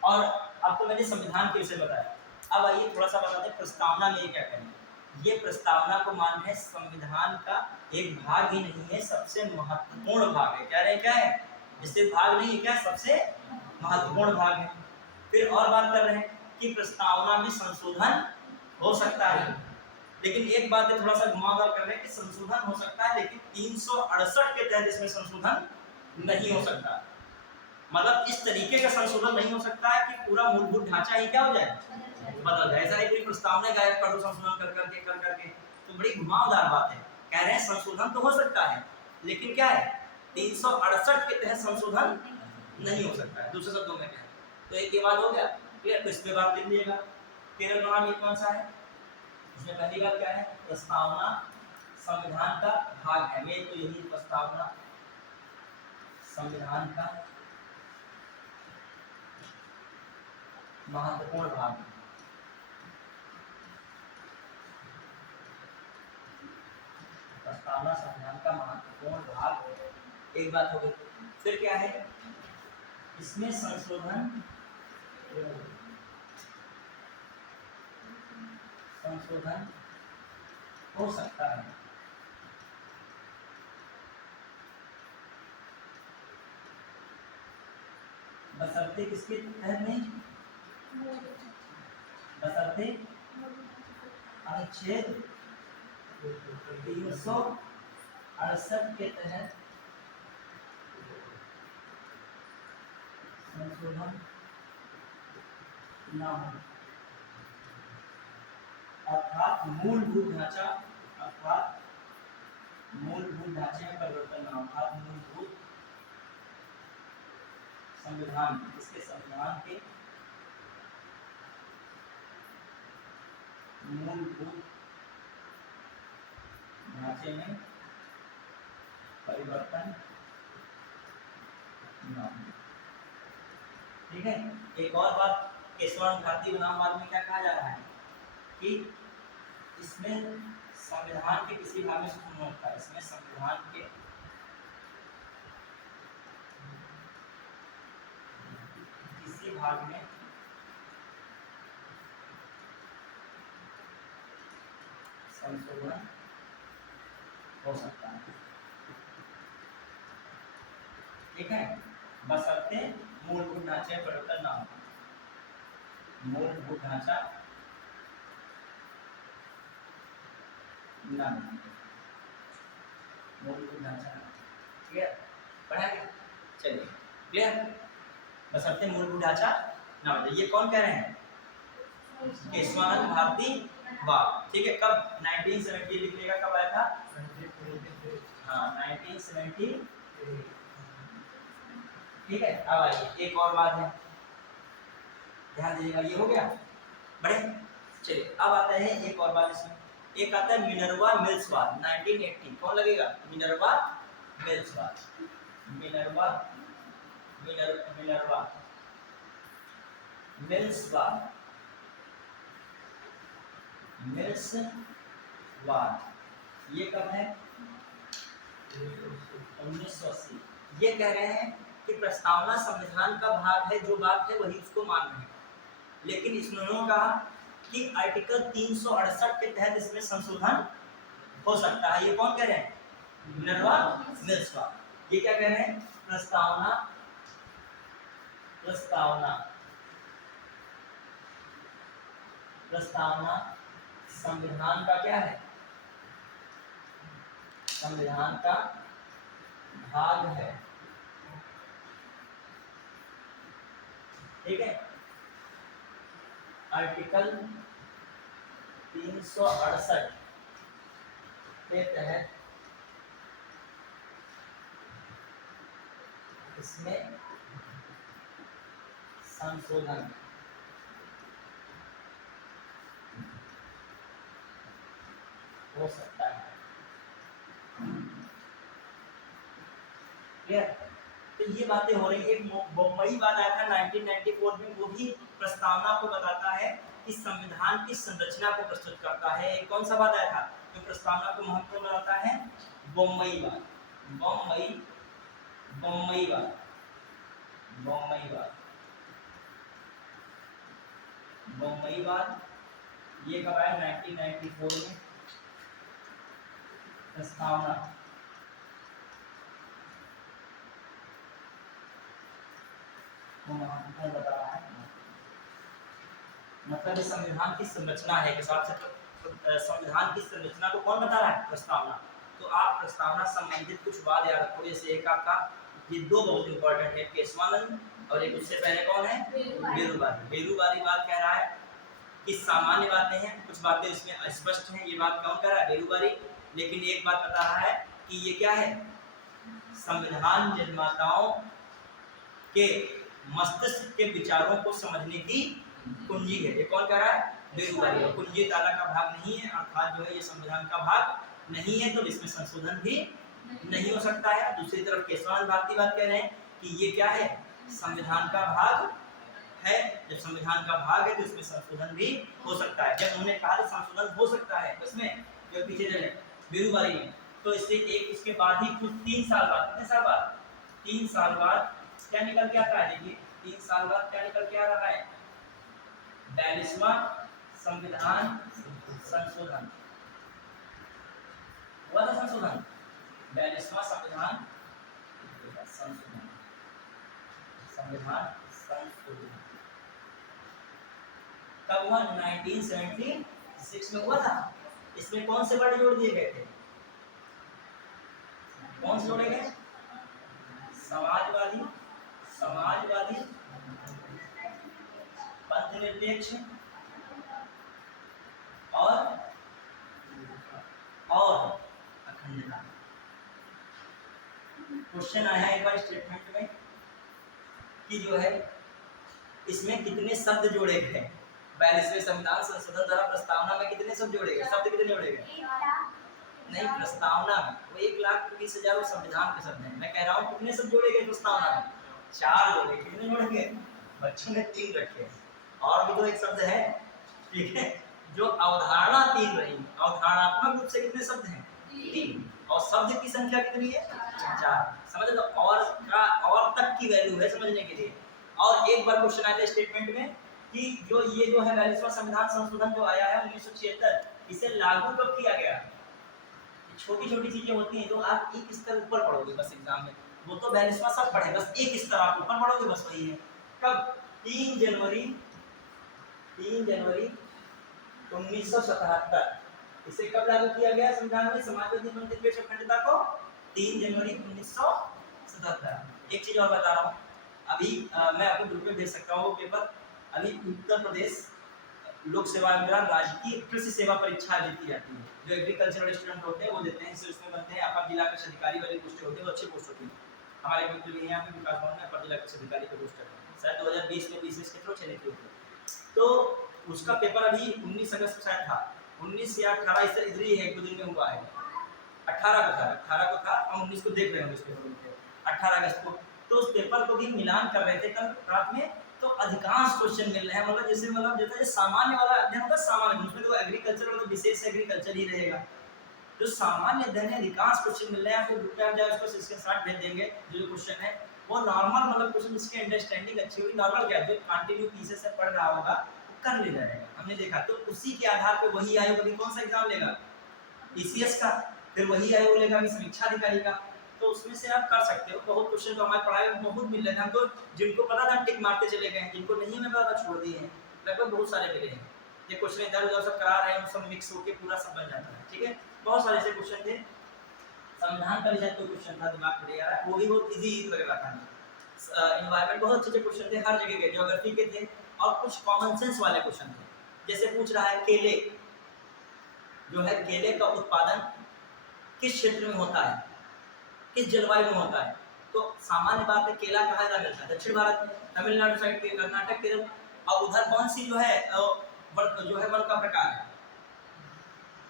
और आपको मैंने संविधान के विषय बताया। अब आइए थोड़ा सा बता दें प्रस्तावना में ये क्या करेंगे। ये प्रस्तावना को मान है संविधान का एक भाग ही नहीं है, सबसे महत्वपूर्ण भाग है। कह रहे हैं क्या है? इससे भाग नहीं है, क्या सबसे महत्वपूर्ण भाग है। फिर और बात कर रहे हैं कि प्रस्तावना में संशोधन हो सकता है, लेकिन एक बात है थोड़ा सा घुमावदार कर रहे हैं कि संशोधन हो सकता है, लेकिन 368 के तहत इसमें संशोधन नहीं हो सकता। मतलब इस तरीके का संशोधन नहीं हो सकता है कि पूरा मूलभूत ढांचा ही क्या हो जाए? बदल जाए। ऐसा नहीं पूरी प्रस्तावना गायब कर दो संशोधन कर करके, तो बड़ी घुमावदार बात है। कह रहे हैं संशोधन तो हो सकता है, लेकिन क्या है? 368 के तहत संशोधन नहीं हो सकता है। दूसरे शब्दों में क्या है? तो एक ये बात हो गया क्लियर। तो इस पे बात लिख लीजिएगा। केरल नाम ये कौन सा है? इसमें पहली बात क्या है? प्रस्तावना संविधान का भाग है। मेन तो यही प्रस्तावना संविधान का महत्वपूर्ण भाग है। प्रस्तावना संविधान का महत्वपूर्ण भाग है। एक बात हो गई। फिर क्या है? इसमें संशोधन हो सकता है, बशर्ते किसके तहत नहीं? बशर्ते अनुच्छेद 368 के तहत संशोधन ना हो, अर्थात मूलभूत ढांचा, अर्थात मूलभूत ढांचे में परिवर्तन ना हो, अर्थात मूलभूत संविधान, इसके संविधान के मूलभूत ढांचे में परिवर्तन ना हो। ठीक है। एक और बात, केशवानंद भारती बनाम वाद में क्या कहा जा रहा है कि इसमें संविधान के किसी भाग में सुधार होता है, इसमें संविधान के किसी भाग में संशोधन हो सकता है। ठीक है, बशर्ते मूलभूत ढांचे में परिवर्तन ना हो, मूलभूत ढांचा ना, मूलभूत ढांचा। क्लियर, पढ़ा गया? चलिए, क्लियर, बशर्ते मूलभूत ढांचा ना हो। ये कौन कह रहे हैं? केशवानंद भारती वाद। ठीक है, कब? 1970 लिखिएगा, कब आया था? हाँ, 1970। ठीक है, अब आइए एक और बात है, ध्यान दीजिएगा। ये हो गया बड़े। चलिए अब आता है एक और बात, इसमें एक आता है मिनर्वा मिल्स वाद, 1980। कौन लगेगा? मिनर्वा मिल्स वाद, मिनर्वा मिनर्वा मिल्स वाद, मिल्स वाद। ये कब है? 1980। ये कह रहे हैं कि प्रस्तावना संविधान का भाग है, जो बात है वही उसको मान रहे हैं, लेकिन इसमें उन्होंने कहा कि आर्टिकल 368 के तहत इसमें संशोधन हो सकता है। ये कौन कह रहे हैं? मिनर्वा मिल्स वाद। ये क्या कह रहे हैं? प्रस्तावना प्रस्तावना प्रस्तावना संविधान का क्या है? संविधान का भाग है। ठीक है, आर्टिकल 368 के तहत इसमें संशोधन हो सकता है। तो ये बातें हो रही है। एक बम्बई वाद आया था 1994 में, वो भी प्रस्तावना को बताता है कि संविधान की संरचना को प्रस्तुत करता है। कौन सा वाद आया था जो प्रस्तावना को महत्व बताता है? बम्बई वाद, बम्बई वाद, बम्बई वाद, बम्बई वाद। ये कब आया? 1994 में। प्रस्तावना को महत्व बता रहा है, मतलब ये संविधान की संरचना है के हिसाब से। संविधान की संरचना को कौन बता रहा है? प्रस्तावना। तो आप प्रस्तावना संबंधित कुछ बात याद रखो। जैसे एक आपका ये दो बहुत इंपॉर्टेंट है, केशवानंद, और एक उससे पहले कौन है? बेरुबारी। बेरुबारी बात कह रहा है कि सामान्य बातें हैं, कुछ बातें इसमें अस्पष्ट हैं। ये बात कौन कर रहा है? बेरुबारी। लेकिन एक बात बता रहा है कि ये क्या है? संविधान निर्माताओं के मस्तिष्क के विचारों को समझने की कुंजी है। ये कौन कह रहा है? बेरुबारी। और कुंजी ताला का भाग नहीं है, अर्थात जो है ये संविधान का भाग नहीं है, तो इसमें संशोधन भी नहीं हो सकता है। दूसरी तरफ केशवानंद भारती बात कह रहे हैं कि ये क्या है? संविधान का भाग है। जब संविधान का भाग है तो इसमें संशोधन भी हो सकता है। जब उन्होंने कहा संशोधन हो सकता है इसमें, जो पीछे चले बेरुबारी में, तो इससे एक उसके बाद ही कुछ 3 साल बाद, कितने साल बाद? 3 साल बाद क्या निकल के आता है? देखिए 3 साल बाद क्या निकल के आ रहा है? 42वां संविधान संशोधन हुआ था। संशोधन 42वां संविधान संशोधन, संविधान संशोधन कब हुआ? 1976 में हुआ था। इसमें कौन से वर्ड जोड़ दिए गए थे? कौन से जोड़े गए? समाजवादी, समाजवादी, पंथ धर्मनिरपेक्ष और अखंडता। क्वेश्चन आया है एक बार स्टेटमेंट में कि जो है इसमें कितने शब्द जोड़े गए। 42वें संविधान संशोधन द्वारा प्रस्तावना में कितने शब्द जोड़े गए? शब्द कितने जोड़े गए? नहीं, प्रस्तावना में वो 1,20,000 वो संविधान के शब्द हैं। मैं कह रहा हूँ कितने शब्द जोड़े गए प्रस्तावना में? 4 जोड़े। कितने जोड़े गए? बच्चों ने 3 रखे और भी तो एक शब्द है, ठीक है, जो अवधारणा 3 रही। अवधारणात्मक रूप से कितने शब्द हैं? 3। और शब्द की संख्या कितनी है? 4। समझ लो, और का और तक की वैल्यू है समझने के लिए। और एक बार क्वेश्चन आया था स्टेटमेंट में कि जो ये जो है 42वां संविधान संशोधन जो आया है 1976, इसे लागू कब किया गया? छोटी छोटी चीजें होती हैं जो आप एक स्तर ऊपर पढ़ोगे बस एग्जाम में। वो तो 42वां सब पढ़े, बस एक स्तर आप ऊपर पढ़ोगे, बस वही है। कब? 3 जनवरी 1977। इसे कब लागू किया गया संविधान में? समाजवादी धर्मनिरपेक्ष अखंडता को 3 जनवरी 1977। एक चीज और बता रहा हूँ, अभी मैं आपको ग्रुप में भेज सकता हूँ वो पेपर। अभी उत्तर प्रदेश लोक सेवा अभियान राजकीय कृषि सेवा परीक्षा देती जाती है, जो एग्रीकल्चरल स्टूडेंट होते हैं वो देते हैं। इसमें बनते हैं अपर जिला कृषि अधिकारी वाले पोस्ट होते हैं, वो अच्छे पोस्ट होते हैं। हमारे मित्र भी यहाँ पे विकास भवन में अपर जिला कृषि अधिकारी के पोस्ट होते हैं, शायद 2020 में बीसीएस के थ्रू चले थे। तो उसका पेपर अभी 19 अगस्त को शायद था, 19 या 18 इस इधर ही है, 1-2 दिन में हुआ है। 18 को था, हम 19 को देख रहे हैं उस पेपर में, 18 अगस्त को। तो उस पेपर को भी मिलान कर रहे थे कल रात में, तो अधिकांश क्वेश्चन मिल रहे हैं, मतलब जैसे मतलब जैसे सामान्य वाला अध्ययन होगा, सामान्य उसमें तो एग्रीकल्चर मतलब विशेष एग्रीकल्चर ही रहेगा। जो सामान्य अध्ययन है अधिकांश क्वेश्चन मिल रहे हैं, आपको ग्रुप में जाए उसको इसके साथ भेज देंगे। जो क्वेश्चन है वो नॉर्मल मतलब क्वेश्चन, जिसकी अंडरस्टैंडिंग अच्छी होगी, नॉर्मल क्या जो कंटिन्यू पीछे से पढ़ रहा होगा कर ले जाएगा, हमने देखा। तो उसी के आधार पे वही आयोग अभी कौन सा एग्जाम लेगा? पीसीएस का, फिर वही आयोग लेगा अभी समीक्षा अधिकारी का। तो उसमें से आप कर सकते हो। बहुत क्वेश्चन तो हमारे पढ़ाई में बहुत मिल रहे हैं, हम तो जिनको पता था टिक मारते चले गए हैं, जिनको नहीं हमें पता था छोड़ दिए हैं, लगभग बहुत सारे मिले हैं। ये क्वेश्चन इधर उधर सब करा रहे हैं, सब मिक्स होके पूरा सब बन जाता है, ठीक है। बहुत सारे ऐसे क्वेश्चन थे। संविधान का भी शायद कोई क्वेश्चन था दिमाग में आ रहा है, वो भी बहुत इजी लग रहा था। एनवायरनमेंट बहुत अच्छे क्वेश्चन थे, हर जगह के, ज्योग्राफी के थे और कुछ कॉमन सेंस वाले क्वेश्चन थे। जैसे पूछ रहा है केले जो है, केले का उत्पादन किस क्षेत्र में होता है, किस जलवायु में होता है? तो सामान्य बात है, केला कहाँ ज्यादा मिलता है? दक्षिण भारत में, तमिलनाडु साइड के, कर्नाटक, केरल। और उधर कौन सी जो है वन का प्रकार है?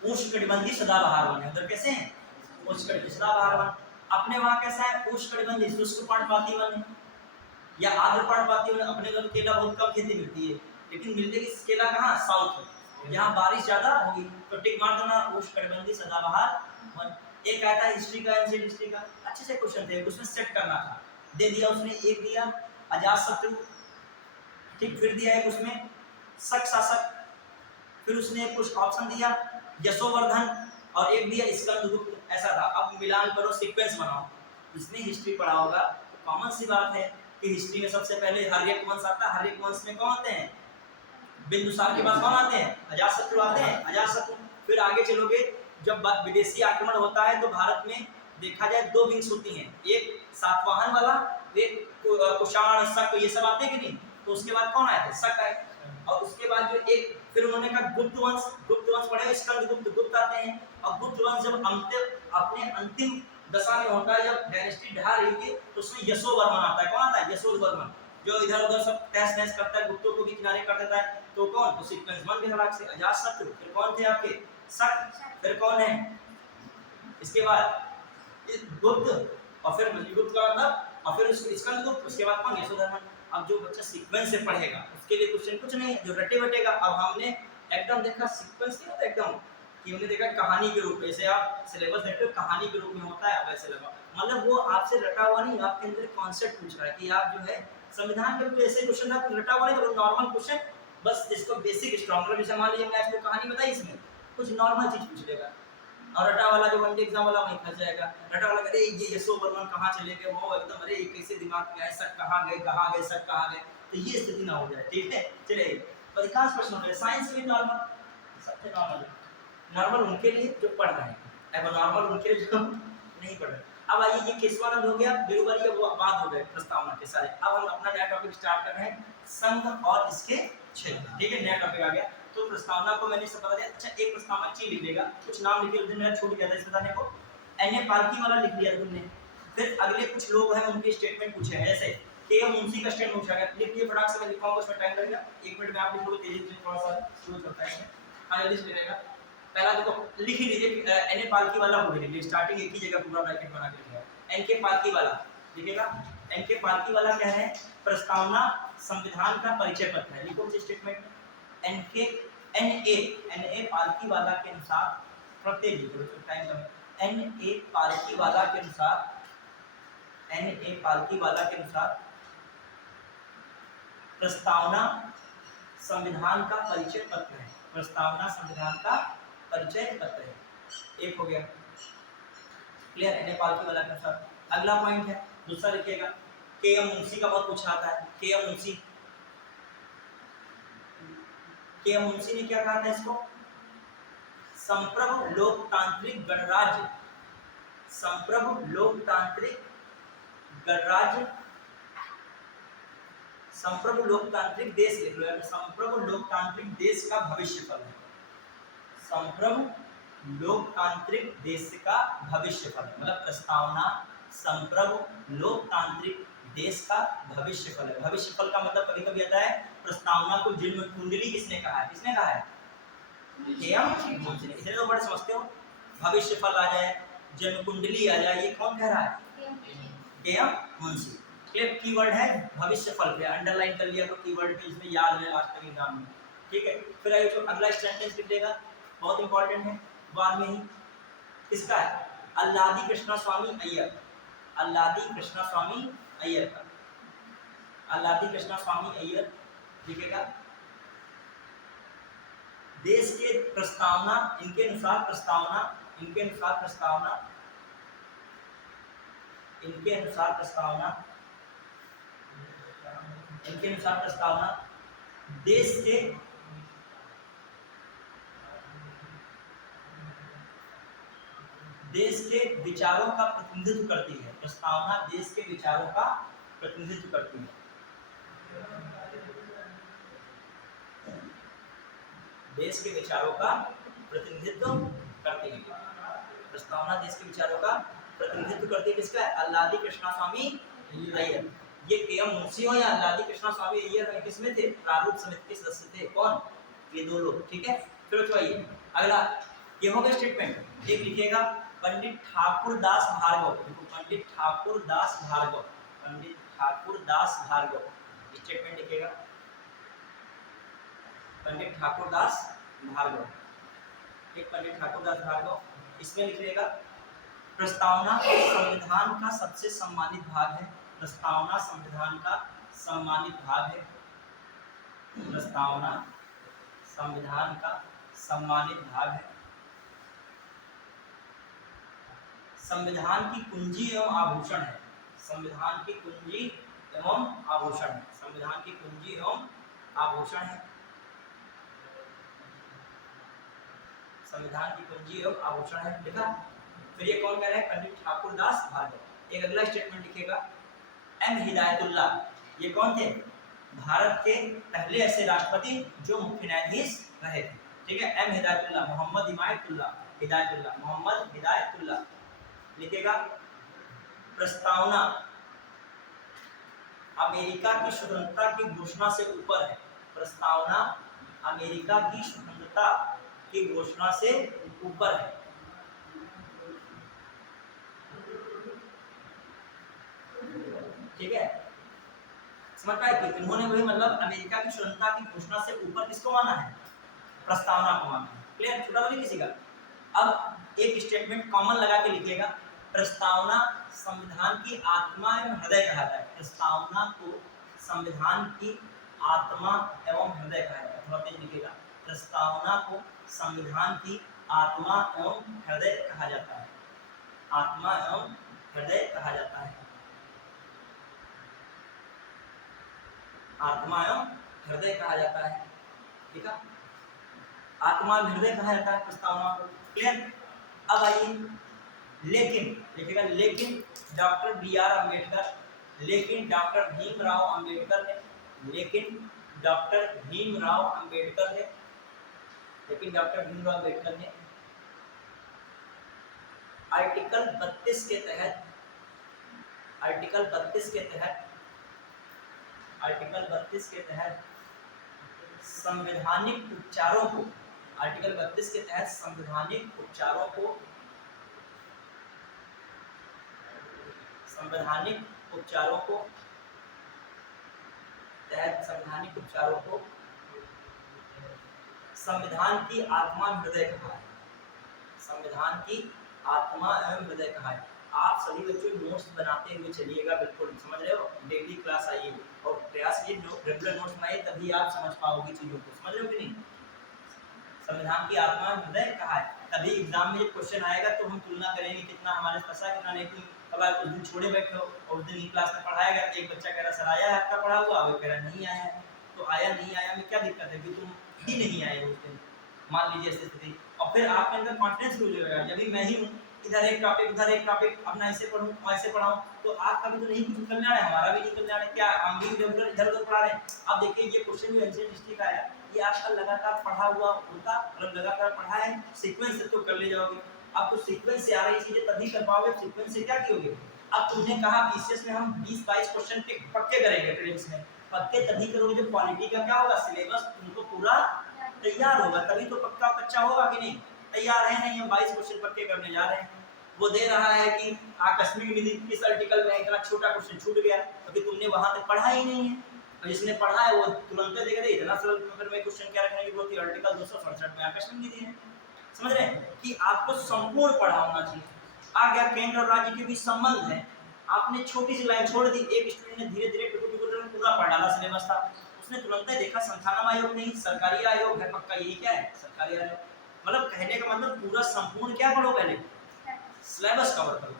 उष्णकटिबंधीय सदाबहार वन है। उधर कैसे हैं? उष्णकटिबंधीय सदाबहार वन। अपने वहाँ कैसा है? उष्णकटिबंधीय शुष्क पर्णपाती वन या आर्द्र पर्णपाती वन। अपने उधर केला बहुत कम खेती मिलती है, लेकिन मिलेगी केला कहाँ? साउथ में, यहाँ बारिश ज्यादा होगी। तो टिक मार देना, उष्णकटिबंधीय सदाबहार वन। एक आया था हिस्ट्री का, एंशिएंट हिस्ट्री का, अच्छे से क्वेश्चन थे, उसमें सेट करना था। दे दिया उसने, एक दिया अजातशत्रु, ठीक, फिर दिया एक उसमें शक शासक, फिर उसने कुछ ऑप्शन दिया यशोवर्धन, और एक दिया स्कंदगुप्त। ऐसा था। अब मिलान करो, सीक्वेंस बनाओ। जिसने हिस्ट्री पढ़ा होगा तो कॉमन सी बात है कि हिस्ट्री में सबसे पहले हर्यक वंश आता है। हर्यक वंश में कौन आते हैं? बिंदुसार के बाद कौन आते हैं? अजातशत्रु आते हैं, अजातशत्रु। फिर आगे चलोगे, जब विदेशी आक्रमण होता है तो भारत में देखा जाए 2 विंग्स होती हैं, एक सातवाहन वाला, एक कुषाण, शक, ये सब आते हैं कि नहीं? तो उसके बाद कौन आए थे? शक आए। और उसके बाद जो एक फिर उन्होंने कहा गुप्त वंश पढ़े, स्कंदगुप्त, गुप्त आते हैं। और गुप्त वंश जब अपने अंतिम दशा में होता है, जब डायनेस्टी ढह रही थी, तो उसमें यशोवर्मन आता है। कौन आता है? यशोवर्मन, जो इधर उधर सब तहस नहस करता है, गुप्तों को भी किनारे कर देता है। तो कौन? तो सीक्वेंस बन गया अलग से। अजातशत्रु, फिर कौन थे आपके? शक, फिर कौन है इसके बाद? गुप्त, और फिर गुप्त का मतलब, और फिर स्कंदगुप्त, उसके बाद कौन? यशोधर्मन। अब जो बच्चा सीक्वेंस से पढ़ेगा उसके लिए क्वेश्चन कुछ नहीं है, जो रटे बटेगा। अब हमने एकदम देखा सीक्वेंस नहीं होता एकदम, कि हमने देखा कहानी के रूप में, जैसे आप सिलेबस देखते हो कहानी के रूप में होता है, वैसे लगा। मतलब वो आपसे रटा हुआ नहीं, आपके अंदर कॉन्सेप्ट पूछ रहा है कि आप जो है संविधान के रूप में ऐसे क्वेश्चन था, रटा हुआ नहीं, नॉर्मल क्वेश्चन, बस जिसको बेसिक स्ट्रॉन्ग, जैसे मान लीजिए मैं आपको कहानी बताई, इसमें कुछ नॉर्मल चीज पूछ लेगा। और रटा वाला जो वनडे एग्जाम वाला वहीं फंस जाएगा। रटा वाला अरे ये यशोवर्मन कहाँ चले गए, वो एकदम अरे कैसे दिमाग में आए, सब कहाँ गए, सब कहाँ गए, तो ये स्थिति ना हो जाए, ठीक है। चलिए, अधिकांश प्रश्न होते हैं साइंस में नॉर्मल, सबसे नॉर्मल उनके लिए जो पढ़ रहे हैं, अब नॉर्मल उनके लिए जो नहीं पढ़ रहे। अब आइए, ये केशवानंद हो गया, बिरुवारी, वो बात हो गए प्रस्तावना के सारे। अब हम अपना नया टॉपिक स्टार्ट कर रहे हैं, संघ और इसके क्षेत्र। ठीक है, नया टॉपिक आ गया। तो प्रस्तावना को मैंने सब बता दिया। अच्छा, एक प्रस्तावना चीज लिख लेगा, कुछ नाम लिखे, उस दिन मेरा छूट गया था इस बताने को। एन.ए. पालकी वाला लिख लिया तुमने। फिर अगले कुछ लोग हैं, उनके स्टेटमेंट पूछे हैं, जैसे के मुंशी का स्टेटमेंट पूछा गया। लिखिए फटाक से, मैं लिखाऊंगा, उसमें टाइम लगेगा, 1 मिनट में आप लिखोगे, तेजी से थोड़ा सा स्लो चलता है। हाँ, जल्दी से लिखेगा। पहला देखो, लिख ही लीजिए, एन.ए. पालकी वाला हो गया, स्टार्टिंग एक ही जगह पूरा ब्रैकेट बना के लिखेगा। एन.के. पालकी वाला लिखेगा। एन.के. पालकी वाला क्या है? प्रस्तावना संविधान का परिचय पत्र है। लिखो इस स्टेटमेंट में। एन.ए. पालकी वाला के अनुसार, प्रत्येक लिखो, टाइम कम। एन.ए. पालकी वाला के अनुसार, एन.ए. पालकी वाला के अनुसार प्रस्तावना संविधान का परिचय पत्र है। प्रस्तावना संविधान का परिचय पत्र है। एक हो गया, क्लियर? एन.ए. पालकी वाला के अनुसार। अगला पॉइंट है, दूसरा लिखिएगा, के.एम. मुंशी का बहुत पूछा आता है। के.एम. मुंशी, के.एम. मुंशी ने क्या कहा था इसको? संप्रभु लोकतांत्रिक गणराज्य, संप्रभु लोकतांत्रिक गणराज्य, संप्रभु लोकतांत्रिक देश लिख लो, संप्रभु लोकतांत्रिक देश का भविष्य फल है। संप्रभु लोकतांत्रिक देश का भविष्य फल, मतलब प्रस्तावना संप्रभु लोकतांत्रिक देश का भविष्य फल है। भविष्य फल का मतलब कभी कभी आता है, प्रस्तावना को जन्म कुंडली किसने कहा है? किसने कहा है? के.एम. मुंशी ने। इसे तो बड़े समझते हो, भविष्य फल आ जाए, जन्म कुंडली आ जाए, ये कौन कह रहा है? के.एम. मुंशी। क्लियर? कीवर्ड है भविष्य फल पे, अंडरलाइन कर लिया तो कीवर्ड पे, इसमें याद है आज तक एग्जाम में। ठीक है, फिर आइए जो अगला सेंटेंस लिख देगा, बहुत इंपॉर्टेंट है, बाद में ही। किसका है? अल्लादी कृष्णा स्वामी अय्यर, अल्लादी कृष्णा स्वामी अय्यर का, अल्लादी कृष्णा स्वामी अय्यर लिखेगा। देश के प्रस्तावना, इनके अनुसार प्रस्तावना, इनके अनुसार प्रस्तावना, इनके अनुसार प्रस्तावना, इनके अनुसार प्रस्तावना देश के विचारों का प्रतिनिधित्व करती है। प्रस्तावना देश के विचारों का प्रतिनिधित्व करती है। देश के विचारों का प्रतिनिधित्व करती है। प्रस्तावना देश के विचारों का प्रतिनिधित्व करती है। किसका? अल्लादी कृष्णा स्वामी अय्यर। ये के.एम. मुंशी हो या अल्लादी कृष्णा स्वामी अय्यर, किसमें थे? प्रारूप समिति के सदस्य थे। कौन? ये दो लोग। ठीक है, फिर चलिए अगला, ये हो गया स्टेटमेंट। एक लिखिएगा, पंडित ठाकुर दास भार्गव। पंडित ठाकुर दास भार्गव, पंडित ठाकुर दास भार्गव स्टेटमेंट लिखिएगा, पंडित ठाकुर दास भार्गव। एक पंडित ठाकुर दास भार्गव, इसमें लिखिएगा, प्रस्तावना संविधान का सबसे सम्मानित भाग है। प्रस्तावना संविधान का सम्मानित भाग है। प्रस्तावना संविधान का सम्मानित भाग है। संविधान की कुंजी एवं आभूषण है। संविधान की कुंजी एवं आभूषण है। संविधान की कुंजी एवं आभूषण है। संविधान की कुंजी एवं आभूषण है, लिखा। फिर ये कौन कह रहा है? पंडित ठाकुर दास भार्गव। एक अगला स्टेटमेंट लिखेगा, एम हिदायतुल्ला। ये कौन थे? भारत के पहले ऐसे राष्ट्रपति जो मुख्य न्यायाधीश रहे थे। ठीक है, एम हिदायतुल्ला, मोहम्मद हिदायतुल्ला, हिदायतुल्ला, मोहम्मद हिदायतुल्ला लिखेगा। प्रस्तावना अमेरिका की स्वतंत्रता की घोषणा से ऊपर है। प्रस्तावना अमेरिका की स्वतंत्रता की घोषणा से ऊपर है। ठीक है, समझ पाए कि इन्होंने वही, मतलब अमेरिका की स्वतंत्रता की घोषणा से ऊपर किसको माना है? प्रस्तावना को माना है। क्लियर? छोटा वाली किसी का। अब एक स्टेटमेंट कॉमन लगा के लिखिएगा, प्रस्तावना संविधान की आत्मा एवं हृदय कहा जाए। प्रस्तावना को संविधान की आत्मा एवं हृदय कहा जाए। थोड़ा तेज लिखिएगा, प्रस्तावना को संविधान की आत्मा एवं हृदय कहा जाता है। आत्मा एवं हृदय कहा जाता है। आत्मा एवं हृदय कहा जाता है। ठीक है, आत्मा हृदय कहा जाता है प्रस्तावना को। क्लियर? अब आइए, लेकिन लिखेगा लेकिन डॉक्टर बी आर अम्बेडकर, लेकिन डॉक्टर भीमराव अम्बेडकर ने, लेकिन डॉक्टर भीमराव अम्बेडकर ने, लेकिन डॉक्टर भीमराव अम्बेडकर ने आर्टिकल 32 के तहत, आर्टिकल 32 के तहत, आर्टिकल 32 के तहत संवैधानिक उपचारों को, आर्टिकल 32 के तहत संवैधानिक उपचारों को, संवैधानिक उपचारों को, तहत संवैधानिक उपचारों को संविधान की आत्मा हृदय कहा है, संविधान की आत्मा एवं हृदय कहा है। आप सभी बच्चों नोट्स बनाते हुए चलिएगा, बिल्कुल समझ रहे हो, डेली क्लास आइए और प्रयास कीजिए रेगुलर नोट्स बनाइए, तभी आप समझ पाओगे चीजों को, समझ रहे हो कि नहीं। संविधान की आत्मा हृदय कहा है, तभी एग्जाम में क्वेश्चन आएगा तो हम तुलना करेंगे कितना हमारे पास है कितना नहीं। तुम कल उस दिन छोड़े बैठे हो और उस दिन क्लास में पढ़ाया गया, एक बच्चा कह रहा सर आया है आपका पढ़ा हुआ, वो कह रहा नहीं आया है, तो आया नहीं आया में क्या दिक्कत है कि तुम ही नहीं आए उस दिन, मान लीजिए ऐसी स्थिति, और फिर आपके अंदर कॉन्फिडेंस लूज हो जाएगा। जब भी मैं ही हूँ, इधर एक टॉपिक उधर एक टॉपिक, अपना ऐसे पढ़ूं वैसे पढ़ाऊं, तो आपका भी तो नहीं कुछ कल्याण है, हमारा भी नहीं कल्याण है, क्या हम भी रेगुलर इधर उधर पढ़ा रहे हैं। अब देखिए ये क्वेश्चन भी एनसीईआरटी डिस्ट्रिक्ट का आया, ये आजकल लगातार पढ़ा हुआ होता, मतलब लगातार पढ़ा है, सीक्वेंस से तो कर ले जाओगे। अब तो सीक्वेंस से आ रही चीजें तभी कर पाओगे, सीक्वेंस से क्या कियोगे। अब तुमने कहा पीसीएस में हम 20-22 क्वेश्चन पक्के करेंगे, प्रीलिम्स में पक्के तभी करोगे जब क्वालिटी का क्या होगा, सिलेबस तुमको पूरा तैयार होगा, तभी तो पक्का कच्चा होगा कि नहीं। तैयार है नहीं, हम 22 क्वेश्चन पक्के करने जा रहे हैं। वो दे रहा है कि आकस्मिक विधि इस आर्टिकल में इतना छोटा क्वेश्चन छूट गया, क्योंकि तुमने वहां तक पढ़ा ही नहीं है, और जिसने पढ़ा है वो तुरंत देगा इतना सरल पेपर में क्वेश्चन क्या रखने की जरूरत है, आर्टिकल 267 में आकस्मिक विधि है। समझ रहे हैं कि आपको संपूर्ण पढ़ा होना चाहिए। आ गया केंद्र और राज्य के बीच संबंध है, आपने छोटी सी लाइन छोड़ दी, एक स्टूडेंट ने धीरे धीरे पूरा पढ़ डाला सिलेबस था, उसने तुरंत ही देखा संस्थानम आयोग नहीं सरकारी आयोग है, पक्का यही क्या है सरकारी आयोग। मतलब कहने का मतलब पूरा संपूर्ण क्या पढ़ो, पहले सिलेबस कवर करो,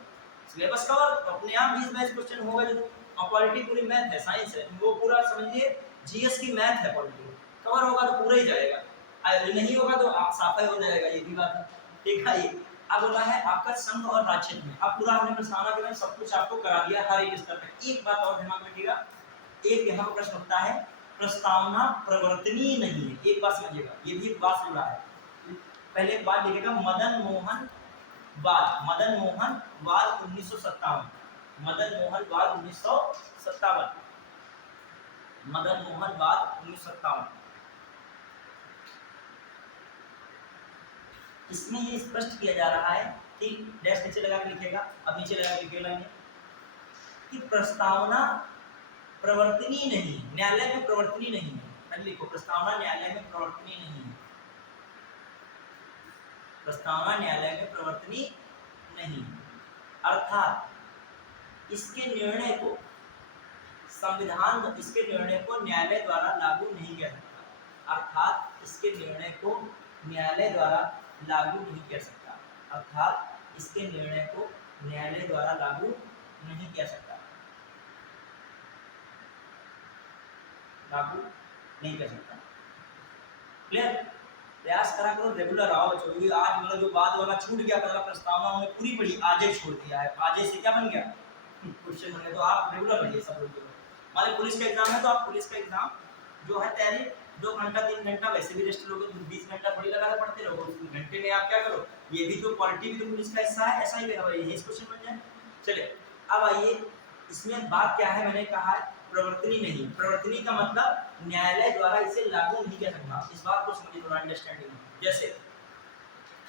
सिलेबस कवर अपने आप 20-22 क्वेश्चन होगा जो, और पॉलिटी पूरी मैथ है, साइंस है, वो पूरा समझिए जीएस की मैथ है, पॉलिटी कवर होगा तो पूरा ही जाएगा, नहीं होगा तो आप साफा हो जाएगा, ये भी बात है। ठीक है, ये अब बोला है आपका संघ और राज्य में, अब पूरा हमने प्रस्तावना के में सब कुछ आपको करा दिया हर एक स्तर पे। एक बात और ध्यान रखिएगा, एक यहाँ पर प्रश्न उठता है प्रस्तावना प्रवर्तनीय नहीं है, एक बात समझिएगा, ये भी एक बात जुड़ा है। पहले एक बात लिखिएगा, मदन मोहन वाद, मदन मोहन वाद 1957, मदन मोहन वाद 1957, मदन मोहन वाद 1957। इसमें ये स्पष्ट किया जा रहा है कि डैश नीचे लगा के लिखेगा, अब नीचे लगा के लिखेगा कि प्रस्तावना प्रवर्तनीय नहीं है, न्यायालय में प्रवर्तनीय नहीं है, पहले लिखो प्रस्तावना न्यायालय में प्रवर्तनीय नहीं है, प्रस्तावना न्यायालय में प्रवर्तनीय नहीं, अर्थात इसके निर्णय को संविधान, इसके निर्णय को न्यायालय द्वारा लागू नहीं किया सकता, अर्थात इसके निर्णय को न्यायालय द्वारा लागू नहीं किया सकता, अर्थात इसके निर्णय को न्यायालय द्वारा लागू नहीं किया सकता, लागू नहीं कर सकता। क्लियर, प्रयास करा करो, रेगुलर आओ बच्चों, क्योंकि आज मतलब जो बाद वाला छूट गया पहला प्रस्तावना हमने पूरी पढ़ी, आज ही छोड़ दिया है, आज से क्या बन गया क्वेश्चन बन गया, तो आप रेगुलर रहिए सब लोग। हमारे पुलिस का एग्जाम है तो आप पुलिस का एग्जाम जो है तैयारी 2 घंटा 3 घंटा वैसे भी रेस्ट लोगे, 20 घंटा थोड़ी लगातार पढ़ते रहोगे, उस घंटे में आप क्या करो, ये भी तो क्वालिटी भी तो पुलिस का हिस्सा है, ऐसा ही यही क्वेश्चन बन जाए। चलिए अब आइए, इसमें बात क्या है, मैंने कहा है प्रवर्तनीय नहीं, प्रवर्तनीय का मतलब न्यायालय द्वारा इसे लागू नहीं किया सकता, इस बात को समझिए थोड़ा अंडरस्टैंडिंग। जैसे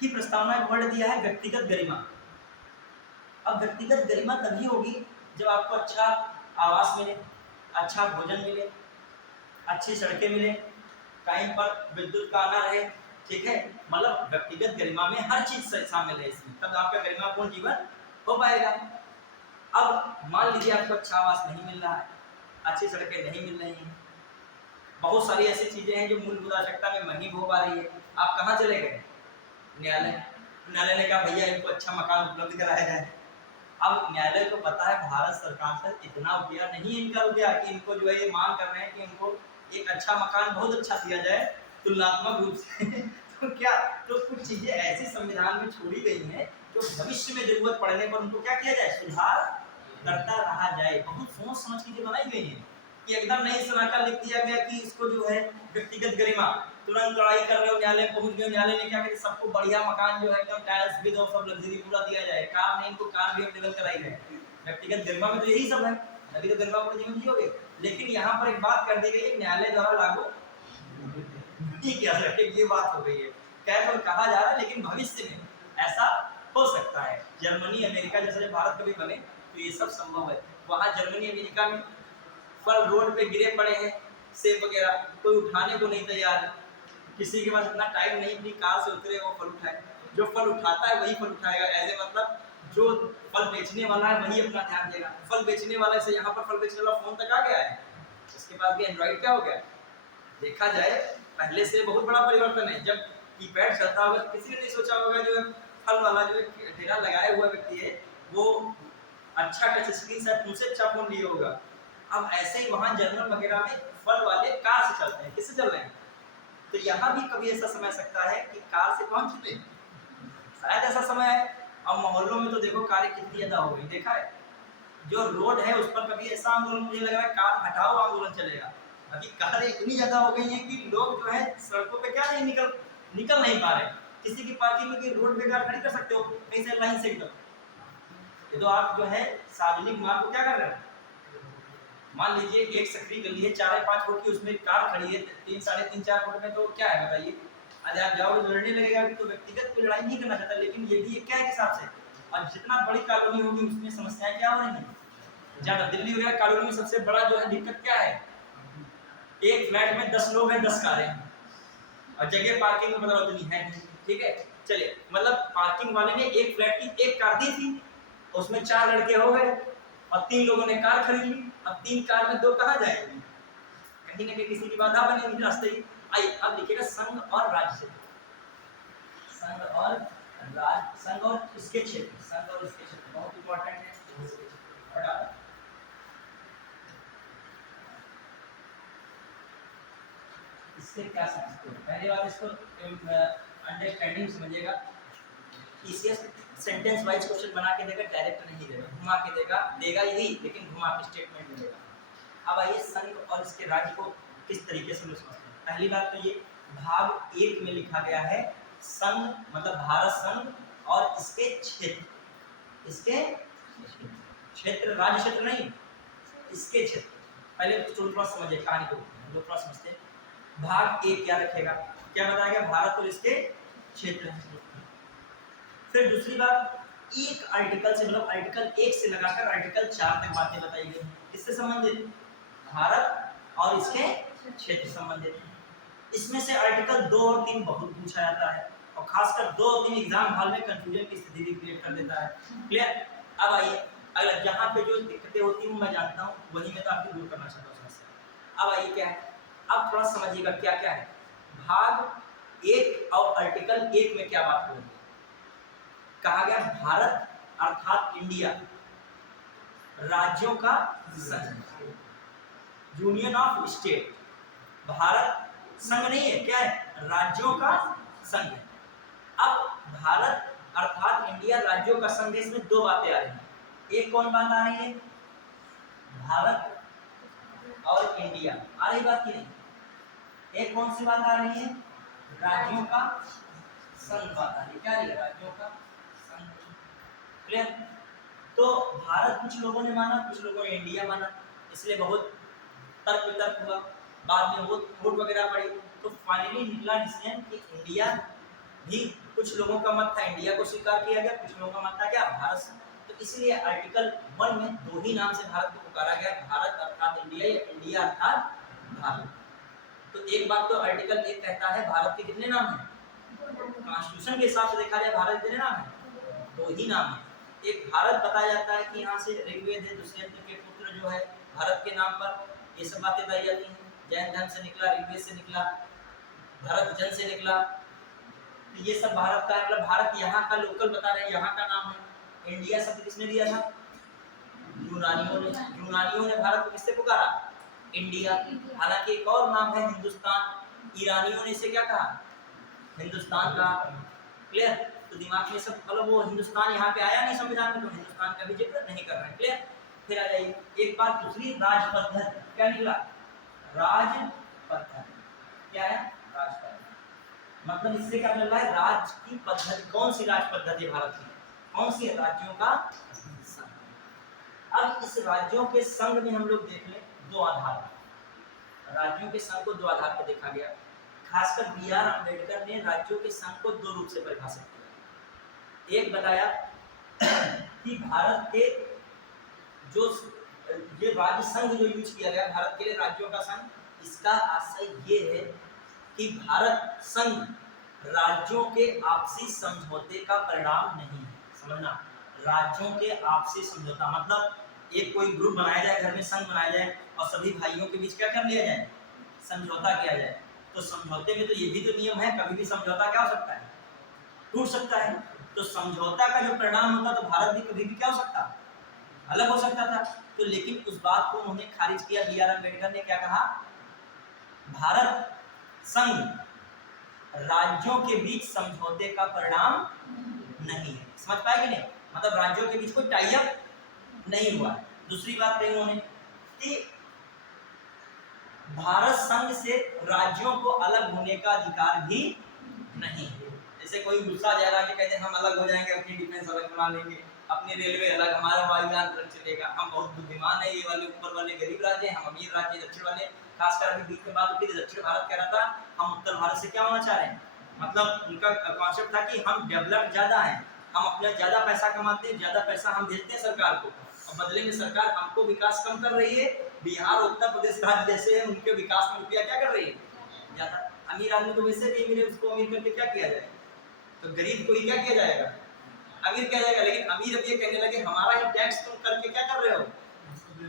कि प्रस्तावना में वर्ड दिया है व्यक्तिगत गरिमा, अब व्यक्तिगत गरिमा तभी होगी जब आपको अच्छा आवास मिले, अच्छा भोजन मिले, अच्छी सड़कें मिले, टाइम पर विद्युत का आना रहे, ठीक है, मतलब व्यक्तिगत गरिमा में हर चीज शामिल है इसमें, तब आपका गरिमापूर्ण जीवन हो पाएगा। अब मान लीजिए आपको अच्छा आवास नहीं मिल रहा है, अच्छी सड़कें नहीं मिल रही हैं, बहुत सारी ऐसी चीजें हैं जो मूलभूत आवश्यकता में नहीं हो पा रही है, आप कहाँ चले गए, न्यायालय, न्यायालय ने कहा भैया इनको अच्छा मकान उपलब्ध कराया जाए। अब न्यायालय को पता है भारत सरकार से इतना रुपया नहीं इनका रुपया कि इनको जो है ये मांग कर रहे हैं कि इनको एक अच्छा मकान बहुत अच्छा दिया जाए तुलनात्मक रूप से तो क्या, तो कुछ चीजें ऐसी संविधान में छोड़ी गई हैं जो भविष्य में जरूरत पड़ने पर उनको क्या किया जाए, सुधार करता रहा जाए। बहुत सोच समझ के ये बनाई गई है कि एकदम नहीं सलाहकार लिख दिया गया कि इसको जो है व्यक्तिगत गरिमा, तुरंत लड़ाई कर रहे हो न्यायालय पहुंच गए, न्यायालय ने क्या करे सबको बढ़िया मकान जो है एकदम टाइल्स भी दो, सब लग्जरी पूरा दिया जाए, कार नहीं तो कार भी अवेलेबल कराई जाए। व्यक्तिगत गरिमा में तो यही सब है, अभी तो गरिमा पूर्ण जीवन जियोगे। लेकिन यहाँ पर एक बात कर दी गई है, न्यायालय द्वारा लागू नहीं किया सकते, ये बात हो गई है। कह तो कहा जा रहा है लेकिन भविष्य में ऐसा हो सकता है। जर्मनी अमेरिका जैसे भारत कभी बने तो ये सब संभव है। वहाँ जर्मनी अमेरिका में फल रोड पे गिरे पड़े हैं, सेब वगैरह, कोई उठाने को नहीं तैयार है, किसी के पास इतना टाइम नहीं अपनी कार से उतरे वो फल उठाए। जो फल उठाता है वही फल उठाएगा, ऐसे मतलब जो फल बेचने वाला है वही अपना ध्यान देगा। फल बेचने वाले से यहाँ पर फल बेचने वाला फोन तक आ गया है, उसके पास भी एंड्रॉइड क्या हो गया। देखा जाए पहले से बहुत बड़ा परिवर्तन है। जब कीपैड चलता होगा किसी ने नहीं सोचा होगा जो फल वाला जो ठेला लगाया हुआ व्यक्ति है वो अच्छा टच स्क्रीन से तुमसे अच्छा फोन लिए होगा। अब ऐसे ही वहाँ जर्मन वगैरह में फल वाले कार से चलते हैं, किससे चल रहे हैं। तो यहाँ भी कभी ऐसा समय सकता है कि कार से कौन चले, शायद ऐसा समय है। अब मोहल्लों में तो देखो कारें कितनी ज्यादा हो गई, देखा है जो रोड है उस पर कभी ऐसा आंदोलन मुझे लग रहा है कार हटाओ आंदोलन चलेगा। अभी कारें इतनी ज्यादा हो गई हैं कि लोग जो है सड़कों पे क्या नहीं निकल नहीं पा रहे। किसी की पार्किंग में रोड पे कार खड़ी कर सकते हो कहीं से लाइन से एकदम, ये तो आप जो है सार्वजनिक मार्ग को क्या कर रहे हैं। मान लीजिए एक सकरी गली है 4-5 फुट की, उसमें कार खड़ी है 3-3.5-4 फुट में, तो क्या है बताइए। आज आप जाओगे लड़ने लगेगा तो व्यक्तिगत कोई लड़ाई नहीं करना चाहता, लेकिन ये भी क्या है हिसाब से। और जितना बड़ी कॉलोनी होगी उसमें समस्याएं क्या हो रही हैं ज्यादा। दिल्ली वगैरह कॉलोनी में सबसे बड़ा जो है दिक्कत क्या है, एक फ्लैट में 10 लोग हैं 10 कारें, और जगह पार्किंग में मतलब उतनी है नहीं। ठीक है चलिए, मतलब पार्किंग वाले ने एक फ्लैट की एक कार दी थी, उसमें 4 लड़के हो गए और 3 लोगों ने कार खरीद ली। अब 3 कार में 2 कहाँ जाएंगे, कहीं ना कहीं किसी की बाधा बनेगी रास्ते की। आइए अब लिखिएगा संघ और राज्य, संघ और संघ और इसके क्षेत्र, संघ और इसके क्षेत्र बहुत इंपॉर्टेंट है। इससे क्या समझते हो, पहली बात इसको अंडरस्टैंडिंग समझिएगा। ईसीएस सेंटेंस वाइज क्वेश्चन बना के देगा, डायरेक्ट नहीं देगा, घुमा के देगा यही, लेकिन घुमा के स्टेटमेंट देगा। अब आइए संघ और इसके राज्य को किस तरीके से लोग समझते हैं। पहली बात तो ये भाग 1 में लिखा गया है संघ मतलब भारत संघ और इसके क्षेत्र, इसके क्षेत्र, राज्य क्षेत्र नहीं, इसके क्षेत्र। पहले तो थोड़ा समझिए कहानी को, हम लोग थोड़ा समझते हैं। भाग 1 क्या रखेगा, क्या बताया गया, भारत और इसके क्षेत्र। फिर दूसरी बात, एक आर्टिकल से मतलब आर्टिकल 1 से लगाकर आर्टिकल 4 तक बातें बताई गई, किससे संबंधित, भारत और इसके क्षेत्र संबंधित। इसमें से आर्टिकल 2 और 3 बहुत पूछा जाता है, और खासकर 2 और 3 एग्जाम हॉल में कंफ्यूजन की स्थिति भी क्रिएट कर देता है। क्लियर। अब आइए, अगर जहाँ पे जो दिक्कतें होती हैं मैं जानता हूँ, वही मैं तो आपको दूर करना चाहता हूँ समस्या। अब आइए क्या है, अब थोड़ा समझिएगा क्या क्या है। भाग 1 और आर्टिकल 1 में क्या बात हो रही है, कहा गया भारत अर्थात इंडिया राज्यों का संघ, यूनियन ऑफ स्टेट। भारत संघ नहीं है, क्या है, राज्यों का संघ है। अब भारत अर्थात इंडिया राज्यों का संघ, इसमें 2 बातें आ रही हैं। एक कौन बात आ रही है, भारत और इंडिया आ रही बात की नहीं, एक कौन सी बात आ रही है, राज्यों का संघ बात आ रही है। क्या है, राज्यों का संघ। क्लियर। तो भारत कुछ लोगों ने माना, कुछ लोगों ने इंडिया माना, इसलिए बहुत तर्क वितर्क हुआ, बाद में बहुत वोट वगैरह पड़ी, तो फाइनली निकला डिसीजन कि इंडिया भी, कुछ लोगों का मत था इंडिया को स्वीकार किया गया, कुछ लोगों का मत था क्या, भारत। तो इसलिए आर्टिकल 1 में 2 ही नाम से भारत को पुकारा गया, भारत अर्थात इंडिया या इंडिया अर्थात भारत। तो एक बात तो आर्टिकल 1 कहता है भारत के कितने नाम हैं, कॉन्स्टिट्यूशन के हिसाब से देखा जाए भारत कितने नाम हैं, 2 ही नाम है। एक भारत बताया जाता है कि यहाँ से ऋग्वेद है, दूसरे के पुत्र जो है भारत के नाम पर, ये सब बातें बताई जाती हैं। जैन धर्म से निकला, ऋग्वेद से निकला, भरत जन से निकला, तो ये सब भारत का मतलब भारत यहाँ का लोकल बता रहे हैं, यहाँ का नाम है। इंडिया शब्द किसने दिया था, यूनानियों ने। यूनानियों ने भारत को किससे पुकारा, इंडिया। हालांकि एक और नाम है हिंदुस्तान, ईरानियों ने इसे क्या कहा, हिंदुस्तान कहा। क्लियर। तो दिमाग में सब मतलब वो हिंदुस्तान यहाँ पे आया नहीं संविधान में, तो हिंदुस्तान का भी जिक्र नहीं कर रहे हैं। क्लियर? फिर आ जाइए एक बात दूसरी, राज पद्धति क्या निकला? राज पद्धति क्या है? राज पद्धति मतलब इससे क्या मिल रहा है? राज की पद्धति। कौन सी राज पद्धति भारत की? कौन सी है? राज्यों का संघ। अब इस राज्यों के संघ में हम लोग देख लें दो आधार पर। राज्यों के संघ को दो आधार पर देखा गया। खासकर B.R. अम्बेडकर ने राज्यों के संघ को दो रूप से परिभाषित किया। एक बताया कि भारत के जो ये राज्य संघ जो यूज किया गया भारत के लिए, राज्यों का संघ, इसका आशय ये है कि भारत संघ राज्यों के आपसी समझौते का परिणाम नहीं है। समझना, राज्यों के आपसी समझौता मतलब एक कोई ग्रुप बनाया जाए, घर में संघ बनाया जाए और सभी भाइयों के बीच क्या कर लिया जाए? समझौता किया जाए। तो समझौते में तो ये भी तो नियम है, कभी भी समझौता क्या हो सकता है? टूट सकता है। तो समझौता का जो परिणाम होता तो भारत भी कभी भी क्या हो सकता? अलग हो सकता था। तो लेकिन उस बात को उन्होंने खारिज किया। B.R. अम्बेडकर ने क्या कहा? भारत संघ राज्यों के बीच समझौते का परिणाम नहीं है। समझ पाए कि नहीं? मतलब राज्यों के बीच कोई टाई अप नहीं हुआ। दूसरी बात कही उन्होंने कि भारत संघ से राज्यों को अलग होने का अधिकार भी नहीं है। जैसे कोई गुस्सा जा रहा है, कहते हैं हम अलग हो जाएंगे, अपनी डिफेंस अलग बना लेंगे, अपनी रेलवे अलग, हमारा वायुयान अलग चलेगा, हम बहुत बुद्धिमान है, ये वाले ऊपर वाले गरीब राज्य हैं, हम अमीर राज्य दक्षिण वाले। खासकर अभी बीच में बात होती थी, दक्षिण भारत कह रहा था हम उत्तर भारत से क्या होना चाह रहे हैं। मतलब उनका कॉन्सेप्ट था कि हम डेवलप ज्यादा हैं, हम अपना ज्यादा पैसा कमाते हैं, ज्यादा पैसा हम भेजते हैं सरकार को, और बदले में सरकार हमको विकास कम कर रही है। बिहार उत्तर प्रदेश राज्य जैसे हैं, उनके विकास में रुपया क्या कर रही है? ज्यादा। अमीर आदमी तो वैसे भी अमीर है, उसको अमीर करके क्या किया जाए? तो गरीब को ही क्या किया जाएगा? अमीर किया जाएगा। लेकिन अमीर अब ये कहने लगे हमारा ही टैक्स तुम करके क्या कर रहे हो?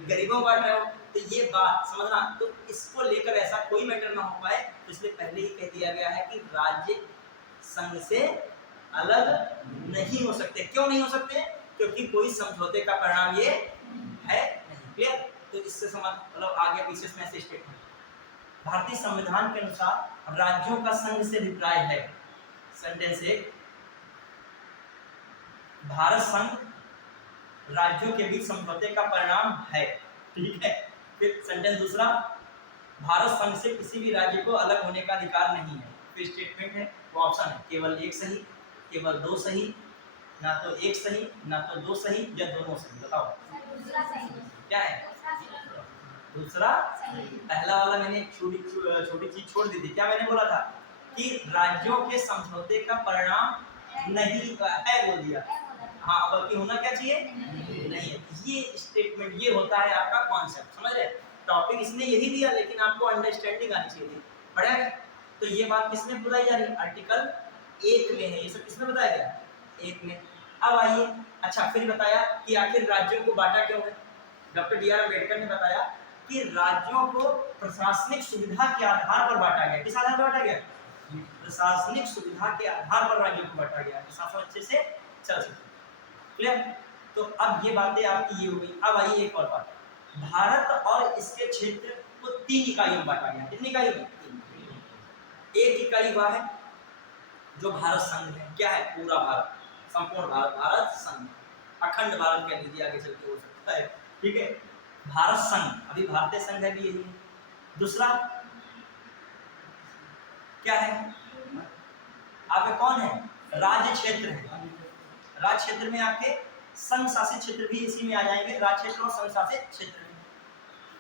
गरीबों को बांट रहे हो। तो ये बात समझना। तो इसको लेकर ऐसा कोई मैटर ना हो पाए, तो इसलिए पहले ही कह दिया गया है कि राज्य संघ से अलग नहीं हो सकते। क्यों नहीं हो सकते? क्योंकि कोई समझौते का परिणाम ये है नहीं। क्लियर? तो इससे समझ मतलब आगे पीछे में ऐसे स्टेटमेंट, भारतीय संविधान के अनुसार राज्यों का संघ से अभिप्राय है। सेंटेंस एक, भारत संघ राज्यों के बीच समझौते का परिणाम है। ठीक है। फिर सेंटेंस दूसरा, भारत संघ से किसी भी राज्य को अलग होने का अधिकार नहीं है। फिर स्टेटमेंट है, वो ऑप्शन है, केवल एक सही, केवल दो सही, ना तो एक सही, ना तो दो सही, या दोनों सही। बताओ दूसरा सही क्या है? दूसरा। पहला वाला मैंने छोटी चीज छोड़ दी थी। क्या मैंने बोला था? कि राज्यों के समझौते का परिणाम नहीं है, बोल दिया। हाँ, बल्कि होना क्या चाहिए? नहीं है। ये स्टेटमेंट, ये होता है आपका कॉन्सेप्ट। समझ रहे? टॉपिक इसने यही दिया, लेकिन आपको अंडरस्टैंडिंग आनी चाहिए थी। पढ़ा है? तो ये बात किसने बताई जा रही है? आर्टिकल 1 में है। ये सब किसने बताया गया? 1 में। अब आइए, अच्छा फिर बताया कि आखिर राज्यों को बांटा क्यों है। Doctor B.R. अम्बेडकर ने बताया कि राज्यों को प्रशासनिक सुविधा के आधार पर बांटा गया। किस आधार पर बांटा गया? प्रशासनिक सुविधा के आधार पर राज्यों को बांटा गया, प्रशासन अच्छे से चल सके। क्लियर? तो अब ये बातें आपकी ये हो गई। अब आइए एक और बात, भारत और इसके क्षेत्र को 3 इकाइयों में बांटा गया। कितनी इकाई में? एक इकाई वह है जो भारत संघ है। क्या है? पूरा भारत, संपूर्ण भारत, भारत संघ, अखंड भारत कह लीजिए, आगे चल के हो सकता है। ठीक है, भारत संघ, अभी भारतीय संघ है भी यही है। दूसरा क्या है? आपके कौन है? राज्य क्षेत्र है। राज्य क्षेत्र में आपके संघ शासित क्षेत्र भी इसी में आ जाएंगे, राज्य क्षेत्र और संघ शासित क्षेत्र में,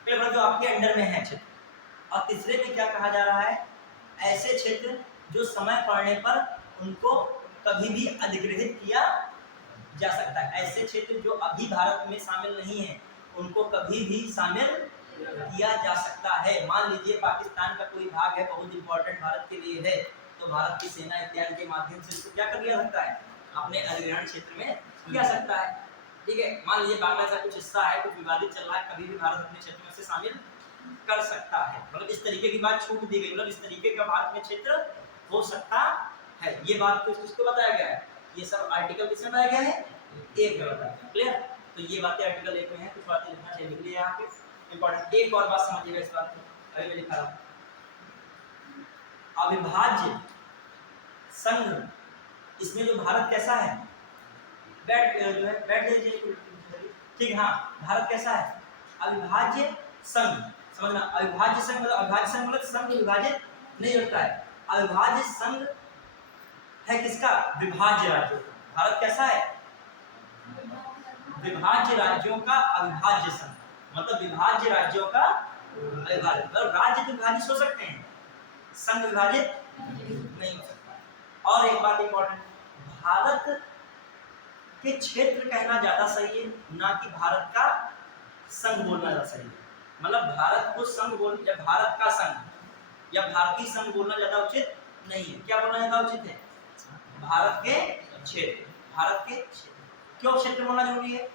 फिर जो आपके अंडर में है क्षेत्र। और तीसरे में क्या कहा जा रहा है? ऐसे क्षेत्र जो समय पड़ने पर उनको कभी भी अधिग्रहित किया जा सकता है। ऐसे क्षेत्र जो अभी भारत में शामिल नहीं है, उनको कभी भी शामिल किया जा सकता है। मान लीजिए पाकिस्तान का कोई भाग है, बहुत इंपॉर्टेंट भारत के लिए है, तो भारत की सेना इत्यादि के माध्यम से इसको क्या कर लिया सकता है? अपने अधिग्रहण क्षेत्र में किया सकता है। ठीक है, मान लीजिए बांग्लादेश का कुछ हिस्सा है, कुछ विवादित चल रहा है, कभी भी भारत अपने क्षेत्र में से शामिल कर सकता है। मतलब इस तरीके की बात छूट दी गई, मतलब इस तरीके का भारत में क्षेत्र हो सकता है। ये बात किसको बताया गया है? ये सब आर्टिकल किसमें बताया गया है? 1 में बताया गया। क्लियर? तो ये बातें आर्टिकल 1 में है, कुछ बातें लिखना चाहिए, लिख लिया यहाँ पे इंपॉर्टेंट। एक और बात समझिएगा इस बात को, अभी मैं लिखा रहा, अविभाज्य संघ इसमें जो भारत कैसा है, बैठ जो है बैठ जाइए, ठीक है। हाँ, भारत कैसा है, अविभाज्य संघ, समझना, अविभाज्य संघ मतलब, अविभाज्य संघ मतलब संघ विभाजित नहीं होता है, अविभाज्य संघ है किसका, विभाज्य राज्यों का। भारत कैसा है, विभाज्य राज्यों का अविभाज्य संघ, मतलब विभाज्य राज्यों का अविभाज्य, मतलब राज्य तो विभाजित हो सकते हैं, संघ विभाजित नहीं हो सकता। और एक बात इंपॉर्टेंट, भारत के क्षेत्र कहना ज्यादा सही है, ना कि भारत का संघ बोलना ज्यादा सही है। मतलब भारत को संघ बोल या भारत का संघ या भारतीय संघ बोलना ज्यादा उचित नहीं है। क्या बोलना ज्यादा उचित है, भारत के क्षेत्र, भारत के क्षेत्र। क्यों क्षेत्र बोलना जरूरी है,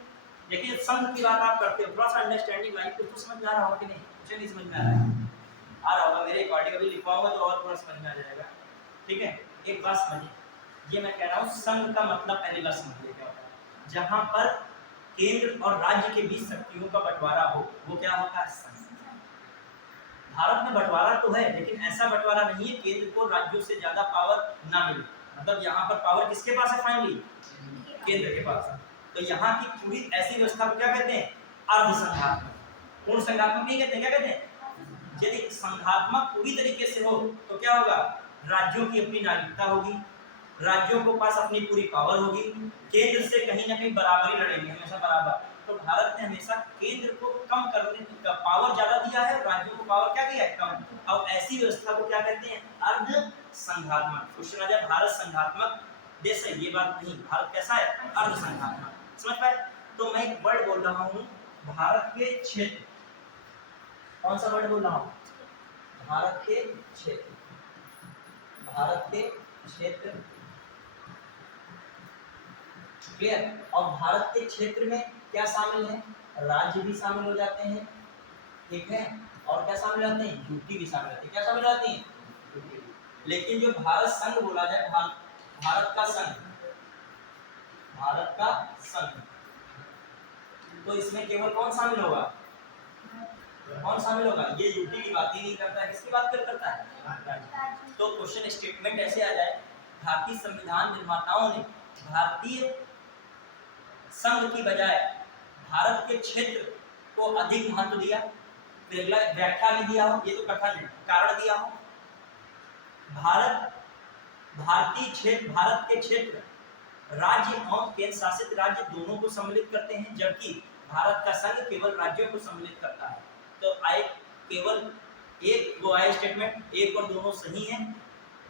देखिए संघ की बात आप करते हो, थोड़ा सा अंडरस्टैंडिंग लाइक तो समझ में आ रहा होगा कि नहीं, मुझे नहीं समझ में आ रहा होगा, मेरे अकॉर्डिंग अभी लिखवाऊंगा तो और थोड़ा समझ में आ जाएगा, ठीक है। एक बात समझिए, ये मैं कह रहा हूँ संघ का मतलब पहली बात समझिए क्या होता है, जहाँ पर केंद्र और राज्य के बीच शक्तियों का बंटवारा हो, वो क्या होता है, संघ। भारत में बंटवारा तो है, लेकिन ऐसा बंटवारा नहीं है केंद्र को राज्यों से ज्यादा पावर ना मिले, मतलब यहाँ पर पावर किसके पास है, फाइनली केंद्र के पास है। तो यहाँ की पूरी ऐसी व्यवस्था को क्या कहते हैं, अर्धसंघात्मक। पूर्ण संघात्मक नहीं कहते, क्या कहते हैं, यदि संघात्मक पूरी तरीके से हो तो क्या होगा, राज्यों की अपनी नागरिकता होगी, राज्यों को पास अपनी पूरी पावर होगी, केंद्र से कहीं ना कहीं बराबरी लड़ेंगे, हमेशा बराबर। तो भारत ने हमेशा केंद्र को कम करने का पावर ज्यादा दिया है, राज्यों को पावर क्या किया है, कम। अब ऐसी व्यवस्था को क्या कहते हैं, अर्ध संघात्मक। क्वेश्चन आ जाए भारत संघात्मक देश है, ये बात नहीं, भारत कैसा है, अर्ध संघात्मक। समझ पाए। तो मैं एक वर्ड बोल रहा हूँ, भारत के क्षेत्र, कौन सा वर्ड बोल रहा हूँ, भारत के क्षेत्र, भारत के क्षेत्र, क्लियर। और भारत के क्षेत्र में क्या शामिल है, राज्य भी शामिल हो जाते हैं, ठीक है, और क्या शामिल रहते हैं, यूटी भी शामिल रहती है, क्या शामिल रहती है। लेकिन जो भारत संघ बोला जाए, भारत का संघ, भारत का संघ, तो इसमें केवल कौन शामिल होगा, कौन शामिल होगा, ये यूटी की बात ही नहीं करता है, किसकी बात करता है। तो क्वेश्चन स्टेटमेंट ऐसे आ जाए, भारतीय संविधान निर्माताओं ने भारतीय संघ की बजाय भारत के क्षेत्र को अधिक महत्व दिया, फिर अगला व्याख्या भी दिया हो, ये तो कथन है, कारण दिया हो। भारतीय क्षेत्र, भारत के क्षेत्र राज्य और केंद्र शासित राज्य दोनों को सम्मिलित करते हैं, जबकि भारत का संघ केवल राज्यों को सम्मिलित करता है। तो आए केवल एक वो आए स्टेटमेंट, एक और दोनों सही है,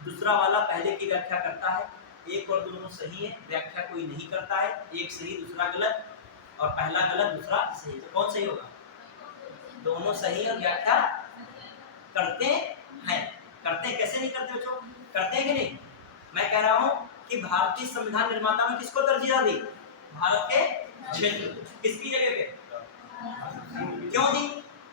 दूसरा वाला पहले की व्याख्या करता है, एक और दोनों सही है, व्याख्या कोई नहीं करता है, एक सही दूसरा गलत, और पहला गलत दूसरा सही। तो कौन सही होगा, दोनों सही और व्याख्या करते हैं। करते हैं, कैसे नहीं करते बच्चों, करते हैं कि नहीं। मैं कह रहा हूं कि भारतीय संविधान निर्माता ने किसको तरजीह दी, भारत के क्षेत्र, किसकी जगह पे, क्यों दी,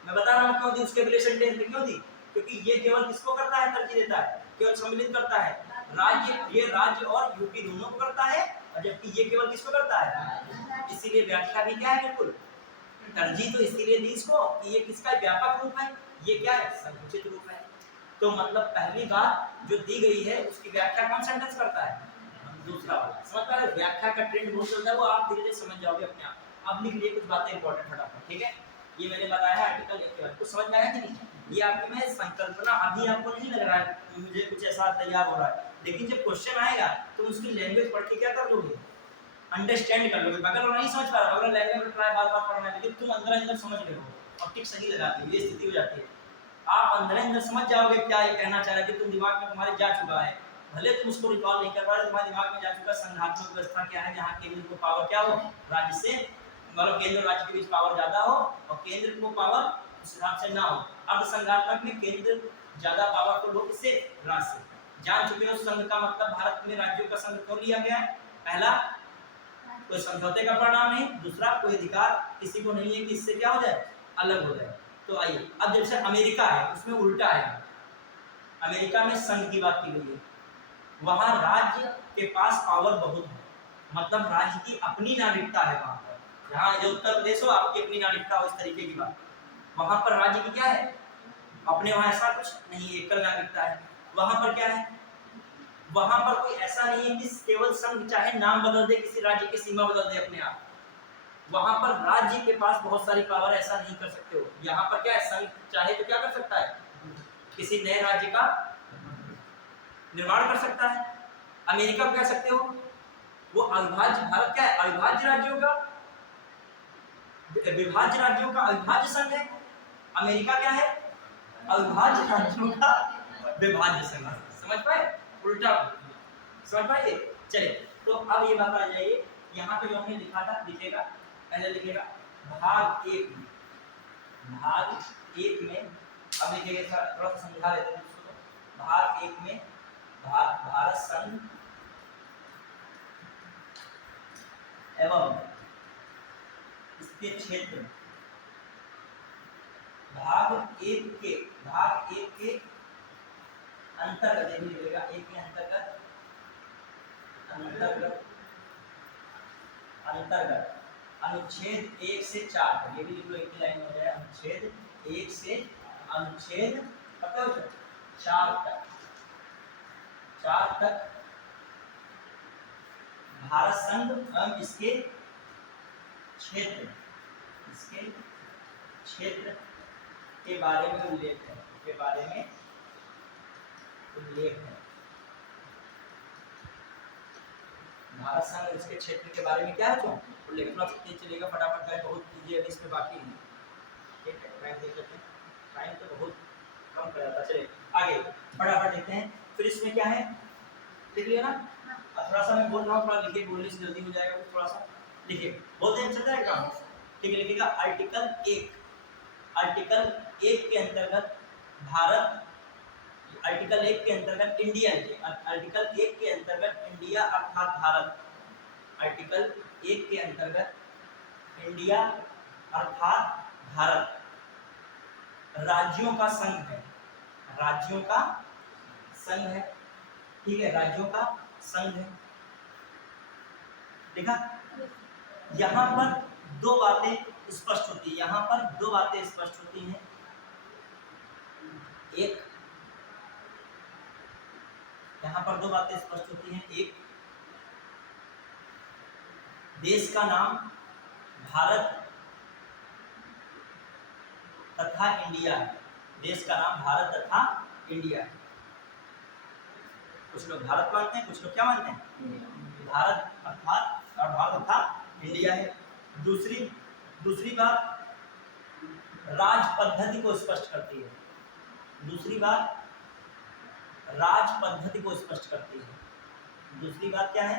मैं बता रहा हूं क्यों दी, उसके रिलेशन टेंस में क्यों दी, क्योंकि ये केवल किसको करता है, तरजीह देता है, केवल सम्मिलित करता है राज्य, ये राज्य और यूपी दोनों को करता है, और जबकि ये केवल किसको करता है। इसीलिए व्याख्या भी क्या है, बिल्कुल तरजीह तो इसीलिए दी इसको कि ये किसका व्यापक रूप है, ये क्या है, संकुचित रूप है। तो मतलब पहली बात जो दी गई है उसकी व्याख्या कौन सेंटेंस करता है, दूसरा वाला। समझ पा रहे, व्याख्या का ट्रेंड बहुत चलता है, वो आप धीरे धीरे समझ जाओगे अपने आप। अब लिख लिए कुछ बातें इंपॉर्टेंट फटाफट, ठीक है। ये मैंने बताया है आर्टिकल 1 के बाद, कुछ समझ में आया कि नहीं। ये आपके में संकल्पना अभी आपको नहीं लग रहा है मुझे कुछ ऐसा तैयार हो रहा है, लेकिन जब क्वेश्चन आएगा तो उसकी लैंग्वेज पढ़ के क्या कर लोगे, अंडरस्टैंड कर लोगे। अगर नहीं समझ पा रहा, अगर लैंग्वेज में ट्राई बार-बार पढ़ना है, लेकिन तुम अंदर समझ रहे हो और टिक सही लगाते हो, ये स्थिति हो जाती है। आप अंदर समझ जाओगे क्या ये कहना चाह रहा है, कि तुम दिमाग में तुम्हारे जा चुका है, भले तुम उसको रिकॉल नहीं कर पा रहे, तुम्हारे दिमाग में जा चुका संघात्मक व्यवस्था क्या है, जहाँ केंद्र को पावर क्या हो, राज्य से, मतलब केंद्र और राज्य के बीच पावर ज्यादा हो और केंद्र को पावर उस हिसाब से ना हो। अर्ध संघात्मक में केंद्र ज्यादा पावरफुल हो, किससे, राज्य से। जान चुके हो संघ का मतलब, भारत में राज्यों का संघ क्यों लिया गया है, पहला कोई समझौते का परिणाम नहीं, दूसरा कोई अधिकार किसी को नहीं है कि इससे क्या हो जाए, अलग हो जाए। तो आइए अब जैसे अमेरिका है उसमें उल्टा है, अमेरिका में संघ की बात की गई है, वहां राज्य के पास पावर बहुत है, मतलब राज्य की अपनी नागरिकता है वहां पर। यहाँ जो उत्तर प्रदेश हो आपकी अपनी नागरिकता हो, इस तरीके की बात, वहां पर राज्य की क्या है, अपने, वहां ऐसा कुछ नहीं, एकल नागरिकता है। वहां पर क्या है, वहां पर कोई ऐसा नहीं है कि केवल संघ चाहे नाम बदल दे, किसी राज्य की सीमा बदल दे अपने आप। वहां पर राज्य के पास बहुत सारी पावर, ऐसा नहीं कर सकते हो। यहाँ पर क्या है, संघ चाहे तो क्या कर सकता है, किसी नए राज्य का निर्माण कर सकता है। अमेरिका को कह सकते हो, वो अविभाज्य, भारत क्या है, अविभाज्य राज्यों का, विभाज्य राज्यों का अविभाज्य संघ है। अमेरिका क्या है, अविभाज्य राज्यों का विभाज्य संघ। समझ पाए, उल्टा समझ पाए। चलिए, तो अब ये बात आ जाइए, यहाँ पे जो हमने लिखा था, लिखेगा पहले, लिखेगा भाग एक में, भाग एक में, अब लिखेगा थोड़ा सा समझा लेते हैं इसको। तो भाग एक में भारत संघ एवं इसके क्षेत्र, भाग एक के अंतर्गत, ये भी लिखेगा, एक के अंतर्गत, अनुच्छेद 1 से 4 तक, ये भी लिख लो, एक ही लाइन हो जाए, अनुच्छेद 1 से अनुच्छेद 4 तक भारत संघ एवं इसके क्षेत्र के बारे में उल्लेख है, भारत संघ इसके क्षेत्र के बारे में क्या है, तो उल्लेख। थोड़ा सा तेज चलेगा, फटाफट करें, बहुत कीजिए, अभी इसमें बाकी है। ठीक है, टाइम देख लेते हैं, टाइम तो बहुत कम कर जाता। चलिए आगे फटाफट देखते हैं। फिर इसमें क्या है, लिख लिया ना, थोड़ा सा मैं बोल रहा हूँ, थोड़ा लिखिए, बोलने से जल्दी हो जाएगा, थोड़ा सा लिखिए, बोलते हैं, चल जाएगा काम। ठीक है, लिखिएगा आर्टिकल 1 के अंतर्गत भारत, आर्टिकल 1 के अंतर्गत इंडिया, आर्टिकल 1 के अंतर्गत इंडिया अर्थात भारत, आर्टिकल 1 के अंतर्गत इंडिया अर्थात भारत राज्यों का संघ है, ठीक है, राज्यों का संघ है। देखा, यहाँ पर दो बातें स्पष्ट होती है, यहाँ पर दो बातें स्पष्ट होती हैं। एक, यहाँ पर दो बातें स्पष्ट होती हैं। एक, देश का नाम भारत तथा इंडिया है, देश का नाम भारत तथा इंडिया है। कुछ लोग भारत मानते हैं, कुछ लोग क्या मानते हैं, भारत अर्थात और भारत तथा इंडिया है। दूसरी बात राज पद्धति को स्पष्ट करती है, दूसरी बात क्या है,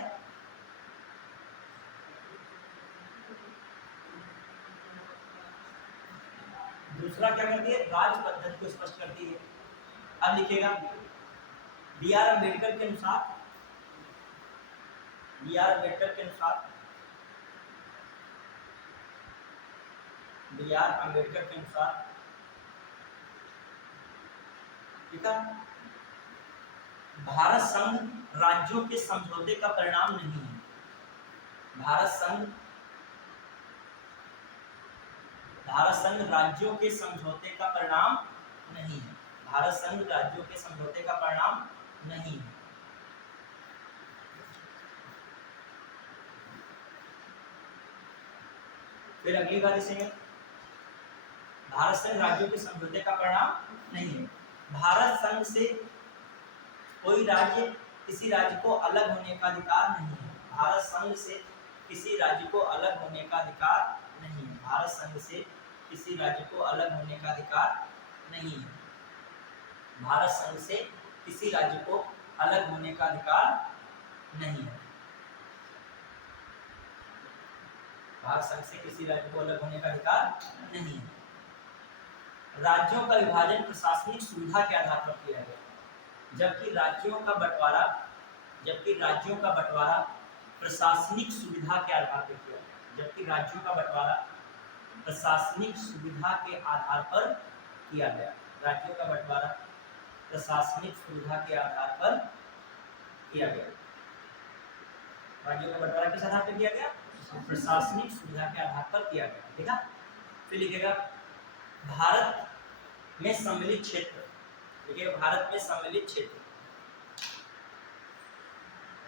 दूसरा क्या करती है, राज पद्धति को स्पष्ट करती है। अब लिखेगा बी आर अम्बेडकर के अनुसार, ठीक है, भारत संघ राज्यों के समझौते का परिणाम नहीं है। भारत संघ राज्यों के समझौते का परिणाम नहीं है। भारत संघ राज्यों के समझौते का परिणाम नहीं है। फिर अगली बात इसे में, भारत संघ राज्यों के समझौते का परिणाम नहीं है। भारत संघ से कोई राज्य किसी राज्य को अलग होने का अधिकार नहीं है। भारत संघ से किसी राज्य को अलग होने का अधिकार नहीं है। भारत संघ से किसी राज्य को अलग होने का अधिकार नहीं है। भारत संघ से किसी राज्य को अलग होने का अधिकार नहीं है। भारत संघ से किसी राज्य को अलग होने का अधिकार नहीं है। राज्यों का विभाजन प्रशासनिक सुविधा के आधार पर किया गया, जबकि राज्यों का बंटवारा प्रशासनिक सुविधा के आधार पर किया गया, जबकि राज्यों का बंटवारा प्रशासनिक सुविधा के आधार पर किया गया। राज्यों का बंटवारा प्रशासनिक सुविधा के आधार पर किया गया। राज्यों का बंटवारा किस आधार पर किया गया, प्रशासनिक सुविधा के आधार पर किया गया। ठीक है, फिर लिखेगा भारत में सम्मिलित क्षेत्र, देखिए भारत में सम्मिलित क्षेत्र,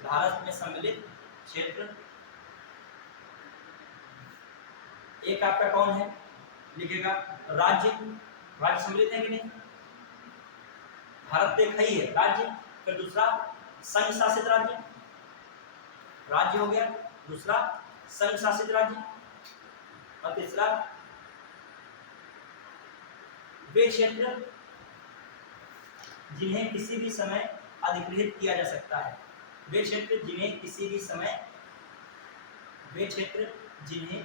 भारत में सम्मिलित क्षेत्र। एक आपका कौन है लिखेगा राज्य, राज्य सम्मिलित है कि नहीं, भारत एक ही है राज्य। फिर दूसरा संघ शासित राज्य, राज्य हो गया, दूसरा संघ शासित राज्य, और तीसरा वे क्षेत्र जिन्हें किसी भी समय अधिग्रहित किया जा सकता है। वे क्षेत्र जिन्हें किसी भी समय, वे क्षेत्र जिन्हें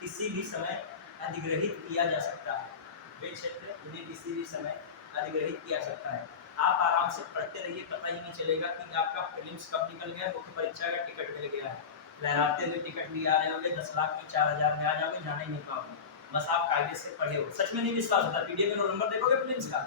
किसी भी समय अधिग्रहित किया जा सकता है। वे क्षेत्र जिन्हें किसी भी समय अधिग्रहित किया जा सकता है। आप आराम से पढ़ते रहिए, पता ही नहीं चलेगा कि आपका प्रीलिम्स कब निकल गया, मुख्य परीक्षा का टिकट मिल गया है। लहराते हुए टिकट लिए आ रहे होगे, 10 लाख में 4000 में आ जाओगे, जाने ही नहीं पाओगे। बस आप कायदे से पढ़े हो। सच में नहीं विश्वास होता, पीडीएफ में नंबर देखोगे प्रीलिम्स का,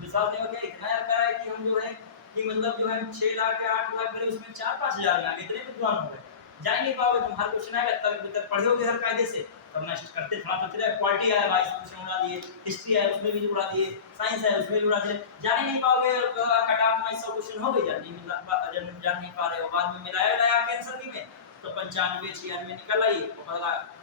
विश्वास नहीं होगा। इतना आता है कि हम जो है कि मतलब जो है 6 लाख या 8 लाख मेरे उसमें 4-5 हजार में आ गए, इतने विद्वान हो गए, जा ही नहीं पाओगे तुम। हर क्वेश्चन आएगा तब पढ़ोगे हर कायदे से, तब नष्ट करते थोड़ा तो चले। क्वालिटी आया 22 क्वेश्चन उड़ा दिए, हिस्ट्री है उसमें भी उड़ा दिए, साइंस है उसमें भी उड़ा दिए, जा ही नहीं पाओगे। कट ऑफ में 100 क्वेश्चन हो गए, जान नहीं पा रहे हो। बाद में मिलाया लाया आंसर की में तो 95 96 निकल आई, और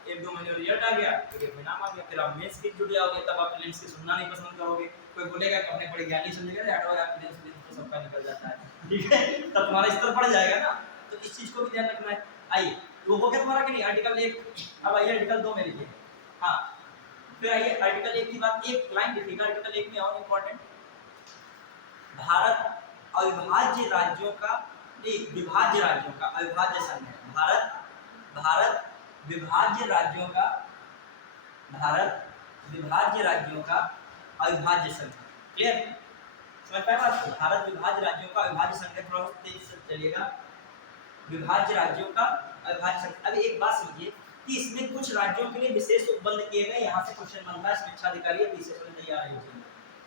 1-2 महीने रिजल्ट आ गया, फिर में नाम आ गया, फिर आप मेंस के जुड़ जाओगे, तब आप प्रीलिम्स की सुनना नहीं पसंद करोगे। कोई बोलेगा कि अपने बड़े ज्ञानी समझेगा, हटो यार प्रीलिम्स तो सबका निकल जाता है, ठीक है, तब तुम्हारा स्तर बढ़ जाएगा ना। तो इस चीज को भी ध्यान रखना है। आइए वो हो गया तुम्हारा कि नहीं आर्टिकल 1। अब आइए आर्टिकल 2 में लिखिए। हाँ, फिर आइए आर्टिकल 1 की बात, एक लाइन लिखिएगा आर्टिकल 1 में और इंपॉर्टेंट, भारत अविभाज्य राज्यों का, एक विभाज्य राज्यों का अविभाज्य संघ है। भारत विभाज्य राज्यों का, भारत विभाज्य राज्यों का अविभाज्य संघ। क्लियर, समझ पाए बात? भारत विभाज्य राज्यों का अविभाज्य संघ है। थोड़ा तेजी से चलिएगा, विभाज्य राज्यों का अविभाज्य संघ। अभी एक बात समझिए कि इसमें कुछ राज्यों के लिए विशेष उपबंध किए गए, यहाँ से क्वेश्चन बनता है, शिक्षा अधिकारी तैयार है।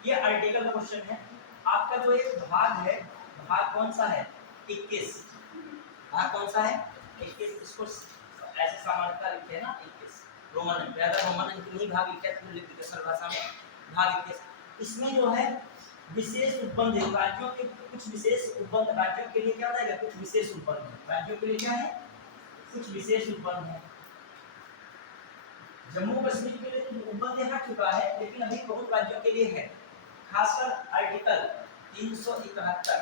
ये आर्टिकल का क्वेश्चन है। आपका जो एक भाग है, भाग कौन सा है? 21। भाग कौन सा है? 21। इसको ऐसे सामान्यतः लिखते हैं ना 21 रोमन, ज्यादा रोमन नहीं भाग लिखते हैं, लिख देते सरल भाषा में भाग 21। इसमें जो है विशेष उपबंध है, राज्यों के कुछ विशेष उपबंध, राज्यों के लिए क्या हो जाएगा? कुछ विशेष उपबंध है, राज्यों के लिए क्या है? कुछ विशेष उपबंध है। जम्मू कश्मीर के लिए तो उपबंध हट चुका है, लेकिन अभी बहुत राज्यों के लिए है। खासकर आर्टिकल 371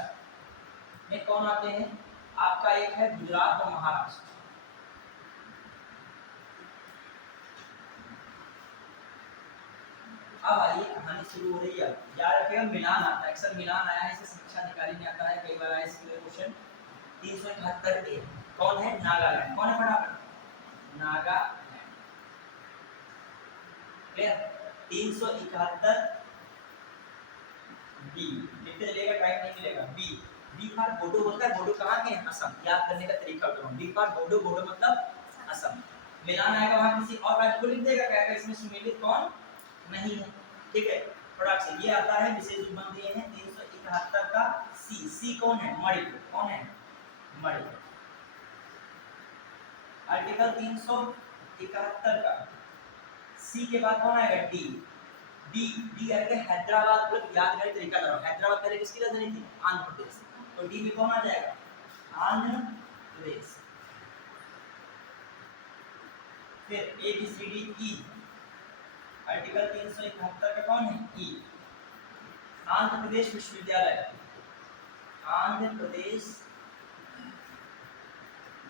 में कौन आते हैं? आपका एक है गुजरात और महाराष्ट्र। अब आइए कहानी शुरू हो रही है। याद रखिएगा मिलान आता है, अक्सर मिलान आया है, इसे शिक्षा अधिकारी में आता है, कई बार आया इसके क्वेश्चन। 371 ए कौन है? नागालैंड। कौन है फटाफट? नागालैंड। क्लियर? 371 बी लिखते चलिएगा, टाइम नहीं मिलेगा। बी, बी फॉर बोडो होता है। बोडो कहाँ के हैं? असम। याद करने का तरीका बताऊं, बी फॉर बोडो, बोडो मतलब असम। मिलान आएगा वहां किसी और राज्य को लिख देगा, क्या इसमें सम्मिलित कौन नहीं है, ठीक है। प्रोडक्ट से ये आता है, विशेष उपबंध ये है 371 का सी। सी कौन है? मणिपुर। कौन है? मणिपुर। आर्टिकल 371 का सी के बाद कौन आएगा? डी। डी, डी करके हैदराबाद को याद करने तरीका लगाओ। हैदराबाद पहले किसकी राजधानी थी? आंध्र प्रदेश। तो डी में कौन आ जाएगा? आंध्र प्रदेश। फिर A B C D E, article 371 का कौन है? ई। आंध्र प्रदेश विश्वविद्यालय, आंध्र प्रदेश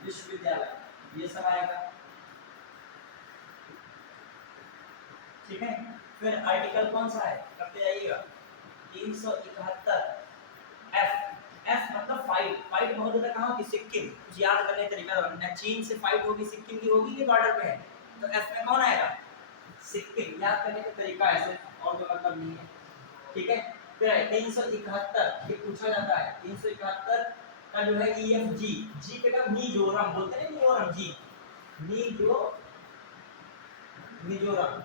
विश्वविद्यालय, ये सब आएगा, ठीक है। फिर आर्टिकल कौन सा है? करते जाइएगा 371 एफ। एफ मतलब फाइट। फाइट बहुत ज्यादा कहाँ होगी? सिक्किम। कुछ याद करने का तरीका है, चीन से फाइट होगी, सिक्किम की होगी, ये बॉर्डर पे है, तो एफ में कौन आएगा? सिक्किम। याद करने का तरीका ऐसे, और कोई मतलब नहीं है, ठीक है। फिर 371 ये पूछा जाता है, 371 का जो है EF जी, जी पे का मिजोरम बोलते हैं, मिजोरम जी, मिजोरम,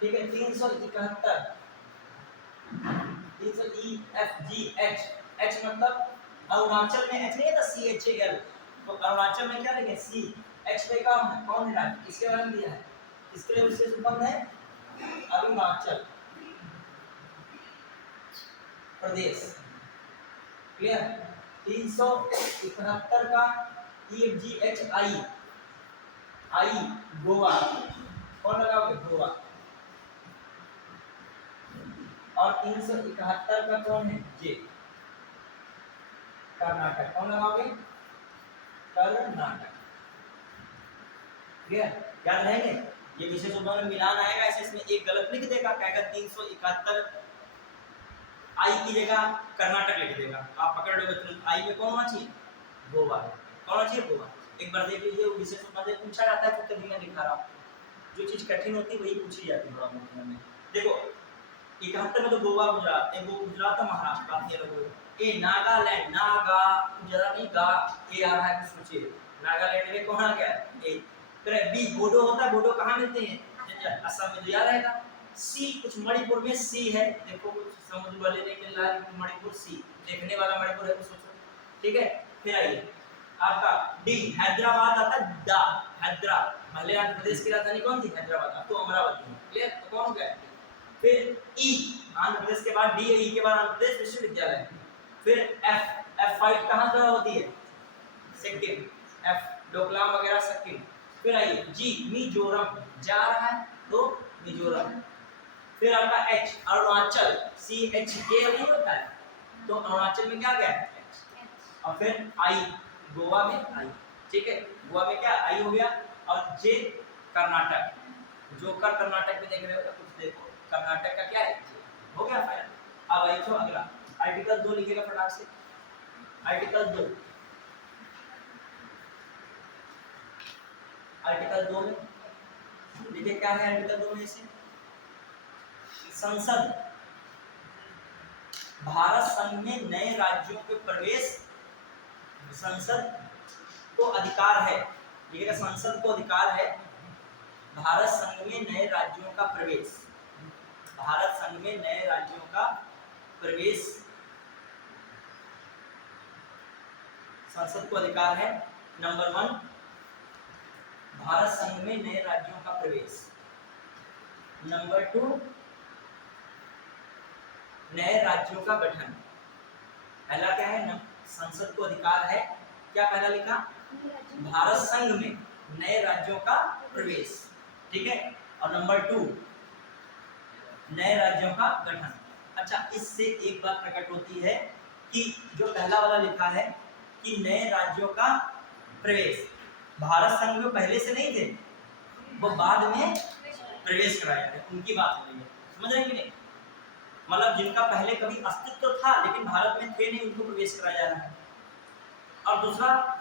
ठीक है। 371 EFGH, H मतलब अरुणाचल में H नहीं है, CHAL, तो अरुणाचल में क्या लिखे? C। H पे कौन है राज्य? किसके बारे में दिया है? इसके लिए विशेष उपबंध है अरुणाचल प्रदेश। क्लियर? 371 का EFGHI आई गोवा, कौन लगाओगे? गोवा। और 371 का कौन है? जे, कर्नाटक। कौन लगाओगे? कर्नाटक। ठीक है, याद रहेंगे। ये विशेष उपनाम में मिलान आएगा, ऐसे इसमें एक गलत लिख देगा, कहेगा 371 आई की जगह कर्नाटक लिख देगा। आप पकड़ लो तुरंत। आई में कौन होना चाहिए? गोवा। कौन होना चाहिए? गोवा। एक बार देख लीजिए, विशेष उपनाम से पूछा जाता है तो कभी मैं दिखा रहा हूँ, जो चीज कठिन होती है वही पूछी जाती है। थोड़ा में देखो 71 में तो गोवा गुजरात, एक वो गुजरात और महाराष्ट्र बात ये लोग। ए नागालैंड, नागा जरा नहीं गा ए आ रहा है, कुछ सोचिए नागालैंड में कौन आ गया? ए। फिर बी बोडो होता है, बोडो कहाँ मिलते हैं? असम में। याद रहेगा। सी कुछ मणिपुर में सी है, देखो कुछ समुद्र वाले नहीं मिल रहा है, मणिपुर सी देखने वाला मणिपुर है, तो सोचो। ठीक है, फिर आइए आपका डी हैदराबाद आता है। दा हैदरा, पहले आंध्र प्रदेश की राजधानी कौन थी? हैदराबाद, अब तो अमरावती है। क्लियर? तो कौन हो गया? फिर ई, आंध्र प्रदेश के बाद डी, ई के बाद आंध्र प्रदेश विश्वविद्यालय। फिर एफ, एफ फाइट कहाँ से होती है? सिक्किम, एफ डोकलाम वगैरह सिक्किम। फिर आइए जी मिजोरम, जा रहा है तो मिजोरम। फिर आपका एच अरुणाचल, सी एच के नहीं होता है, तो अरुणाचल में क्या गया? एच। और फिर आई गोवा में आई। ठीक है, गोवा में क्या? आई हो गया। और जे कर्नाटक, जो कर कर्नाटक में देख रहे हो तो कुछ देखो, कर्नाटक का क्या है? हो गया फाइनल। अब आई तो अगला आर्टिकल 2 लिखेगा फटाक से। आर्टिकल 2, आर्टिकल 2 में देखिए क्या है। आर्टिकल 2 में से संसद भारत संघ में नए राज्यों के प्रवेश, संसद को अधिकार है, देखिएगा संसद को अधिकार है भारत संघ में नए राज्यों का प्रवेश, भारत संघ में नए राज्यों का प्रवेश संसद को अधिकार है। नंबर 1, भारत संघ में नए राज्यों का प्रवेश। नंबर 2, नए राज्यों का गठन। पहला क्या है? संसद को अधिकार है, क्या पहला लिखा? भारत संघ में नए राज्यों का प्रवेश। ठीक है, और नंबर 2, नए राज्यों का गठन। अच्छा, इससे एक बात प्रकट होती है कि जो पहला वाला लिखा है कि नए राज्यों का प्रवेश, भारत संघ में पहले से नहीं थे, वो बाद में प्रवेश कराया है, उनकी बात हो रही है। समझ रहे हैं कि नहीं? मतलब जिनका पहले कभी अस्तित्व था लेकिन भारत में थे नहीं, उनको प्रवेश कराया जा रहा है। और दूसरा,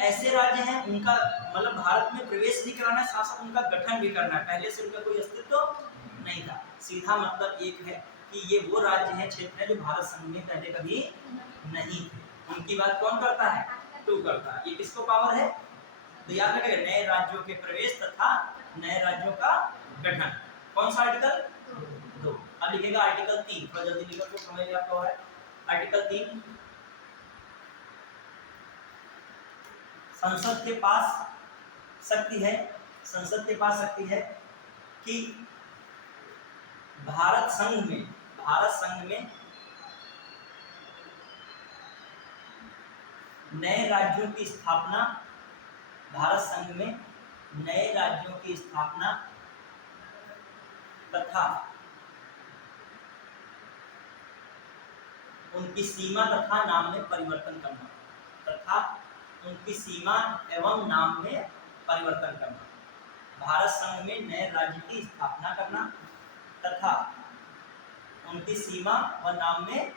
ऐसे राज्य हैं उनका मतलब भारत में प्रवेश भी कराना है, साथ साथ उनका गठन भी करना है, पहले से उनका कोई अस्तित्व नहीं था। सीधा मतलब एक है कि ये वो राज्य है, क्षेत्र है जो भारत संघ में पहले कभी नहीं थे, उनकी बात कौन करता है? 2 करता है। ये किसको पावर है? तो याद रखिएगा, नए राज्यों के प्रवेश तथा नए राज्यों का गठन। कौन सा आर्टिकल? 2। अब लिखेगा आर्टिकल 3, थोड़ा जल्दी लिखो तो समझ में आपको है। आर्टिकल 3, संसद के पास शक्ति है, संसद के पास शक्ति है कि भारत संघ में नए राज्यों की स्थापना, भारत संघ में नए राज्यों की स्थापना तथा उनकी सीमा तथा नाम में परिवर्तन करना, तथा उनकी सीमा एवं नाम में परिवर्तन करना। भारत संघ में नए राज्य की स्थापना करना तथा उनकी सीमा व नाम में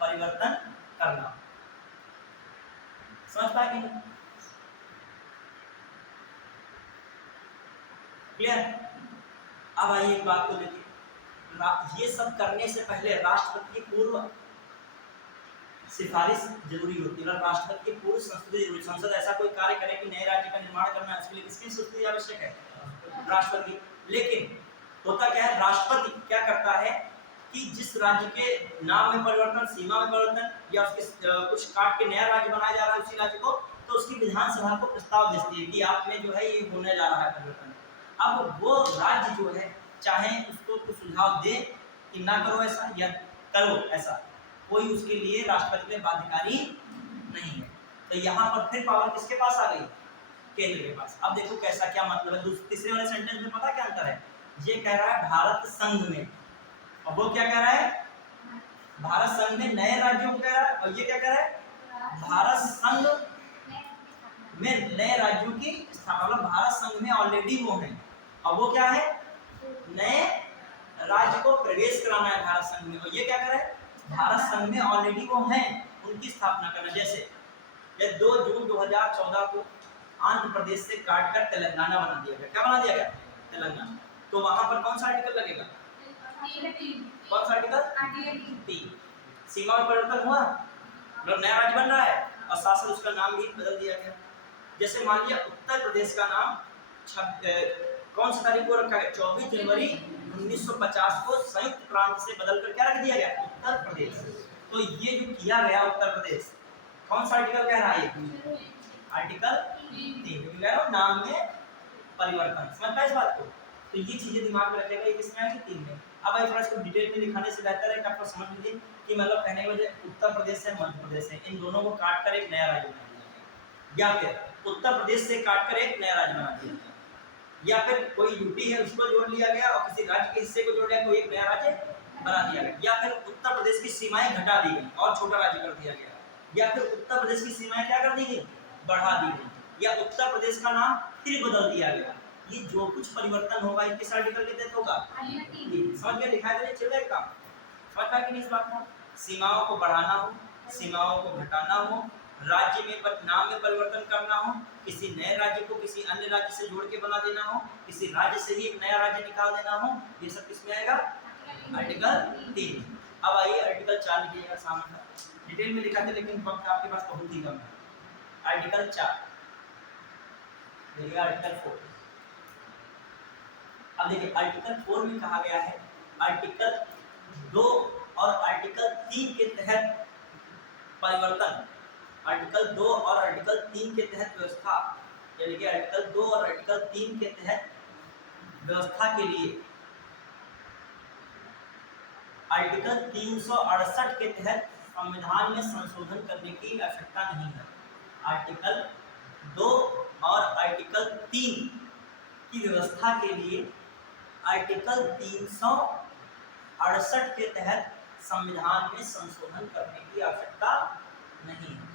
परिवर्तन करना। समझ पाए कि नहीं? क्लियर? अब आइए एक बात को देखिए, ये सब करने से पहले राष्ट्रपति की पूर्व सिफारिश जरूरी होती है, राष्ट्रपति की पूर्व संस्तुति जरूरी। संसद ऐसा कोई कार्य करे कि नए राज्य का निर्माण करना है, उसके लिए किसकी संस्तुति आवश्यक है? राष्ट्रपति। लेकिन होता क्या है, राष्ट्रपति क्या करता है कि जिस राज्य के नाम में परिवर्तन, सीमा में परिवर्तन या उसके कुछ काट के नया राज्य बनाया जा रहा है उसी राज्य को, तो उसकी विधानसभा को प्रस्ताव भेजती है कि आप में जो है ये होने जा रहा है परिवर्तन। अब वो राज्य जो है चाहे उसको कुछ सुझाव दे कि ना करो ऐसा या करो ऐसा, कोई उसके लिए राष्ट्रपति पे बाध्यकारी नहीं है। तो यहाँ पर फिर पावर किसके पास आ गई? केंद्र के पास। अब देखो कैसा क्या मतलब है। तीसरे वाले सेंटेंस में पता क्या अंतर है? ये कह रहा है भारत संघ में, और वो क्या कह रहा है? भारत संघ में नए राज्यों को कह रहा है, और ये क्या कह रहा है? भारत संघ में नए राज्यों की स्थापना। मतलब भारत संघ में ऑलरेडी वो हैं, और वो क्या है? नए राज्य को प्रवेश कराना है भारत संघ में। और ये क्या कर रहा है? भारत संघ में ऑलरेडी वो हैं, उनकी स्थापना करना। जैसे 2 जून 2014 को आंध्र प्रदेश से काटकर तेलंगाना बना दिया गया। क्या बना दिया गया? तेलंगाना। तो वहां पर कौन सा आर्टिकल लगेगा? कौन सा आर्टिकल? 3। सीमा में परिवर्तन हुआ, मतलब नया राज्य बन रहा है, और साथ साथ उसका नाम भी बदल दिया गया। जैसे मान लिया उत्तर प्रदेश का नाम कौन सी तारीख को रखा गया? 24 जनवरी 1950 को संयुक्त प्रांत से बदलकर क्या रख दिया गया? उत्तर प्रदेश। तो ये जो किया गया उत्तर प्रदेश, कौन सा आर्टिकल कह रहा है? आर्टिकल 3 कह रहा हूं, नाम में परिवर्तन। समझ पाए इस बात को? तो ये चीजें दिमाग में रखेगा। ये किसमें है? 3 में। अब आइए थोड़ा इसको डिटेल में दिखाने से बेहतर है कि आपको समझ लीजिए कि मतलब कहने की वजह उत्तर प्रदेश से मध्य प्रदेश है, इन दोनों को काटकर एक नया राज्य बना दिया गया, या फिर उत्तर प्रदेश से काटकर एक नया राज्य बना दिया गया, या फिर कोई यूटी है उसको जोड़ लिया गया और किसी राज्य के हिस्से को जोड़ लिया, कोई एक नया राज्य बना दिया गया, या फिर उत्तर प्रदेश की सीमाएं घटा दी गई और छोटा राज्य कर दिया गया, या फिर उत्तर प्रदेश की सीमाएं क्या कर दी गई? बढ़ा दी गई, या उत्तर प्रदेश का नाम फिर बदल दिया गया। ये जो कुछ परिवर्तन होगा ये किस आर्टिकल के तहत होगा? समझ में दिखाई दे रहा है? चल रहा है काम? समझ पाए कि नहीं इस बात को? सीमाओं को बढ़ाना हो, सीमाओं को घटाना हो, राज्य में नाम में परिवर्तन करना हो, किसी नए राज्य को किसी अन्य राज्य से जोड़ के बना देना हो, किसी राज्य से ही एक नया राज्य निकाल देना हो, ये सब किसमें आएगा? आर्टिकल 3। अब आइए आर्टिकल 4 लिखिएगा सामने, डिटेल में लिखा था लेकिन वक्त आपके पास बहुत ही कम है। आर्टिकल 4 देखिए, आर्टिकल 4। अब देखिए आर्टिकल 4 में कहा गया है आर्टिकल 2 और आर्टिकल 3 के तहत परिवर्तन, आर्टिकल 2 और आर्टिकल 3 के तहत व्यवस्था, यानी कि आर्टिकल 2 और आर्टिकल 3 के तहत व्यवस्था के लिए आर्टिकल 368 के तहत संविधान में संशोधन करने की आवश्यकता नहीं है। आर्टिकल 2 और आर्टिकल 3 की व्यवस्था के लिए आर्टिकल 368 के तहत संविधान में संशोधन करने की आवश्यकता नहीं है।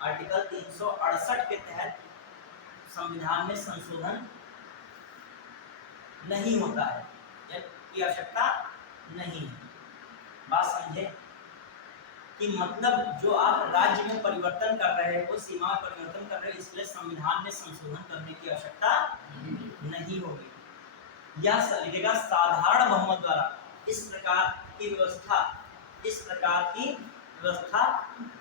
आर्टिकल 368 के तहत संविधान में संशोधन नहीं होता है, की आवश्यकता नहीं है। बात समझे कि मतलब जो आप राज्य में परिवर्तन कर रहे हो, सीमा परिवर्तन कर रहे हो, इसलिए संविधान में संशोधन करने की आवश्यकता नहीं होगी। यह लिखेगा साधारण बहुमत द्वारा इस प्रकार की व्यवस्था, इस प्रकार की व्यवस्था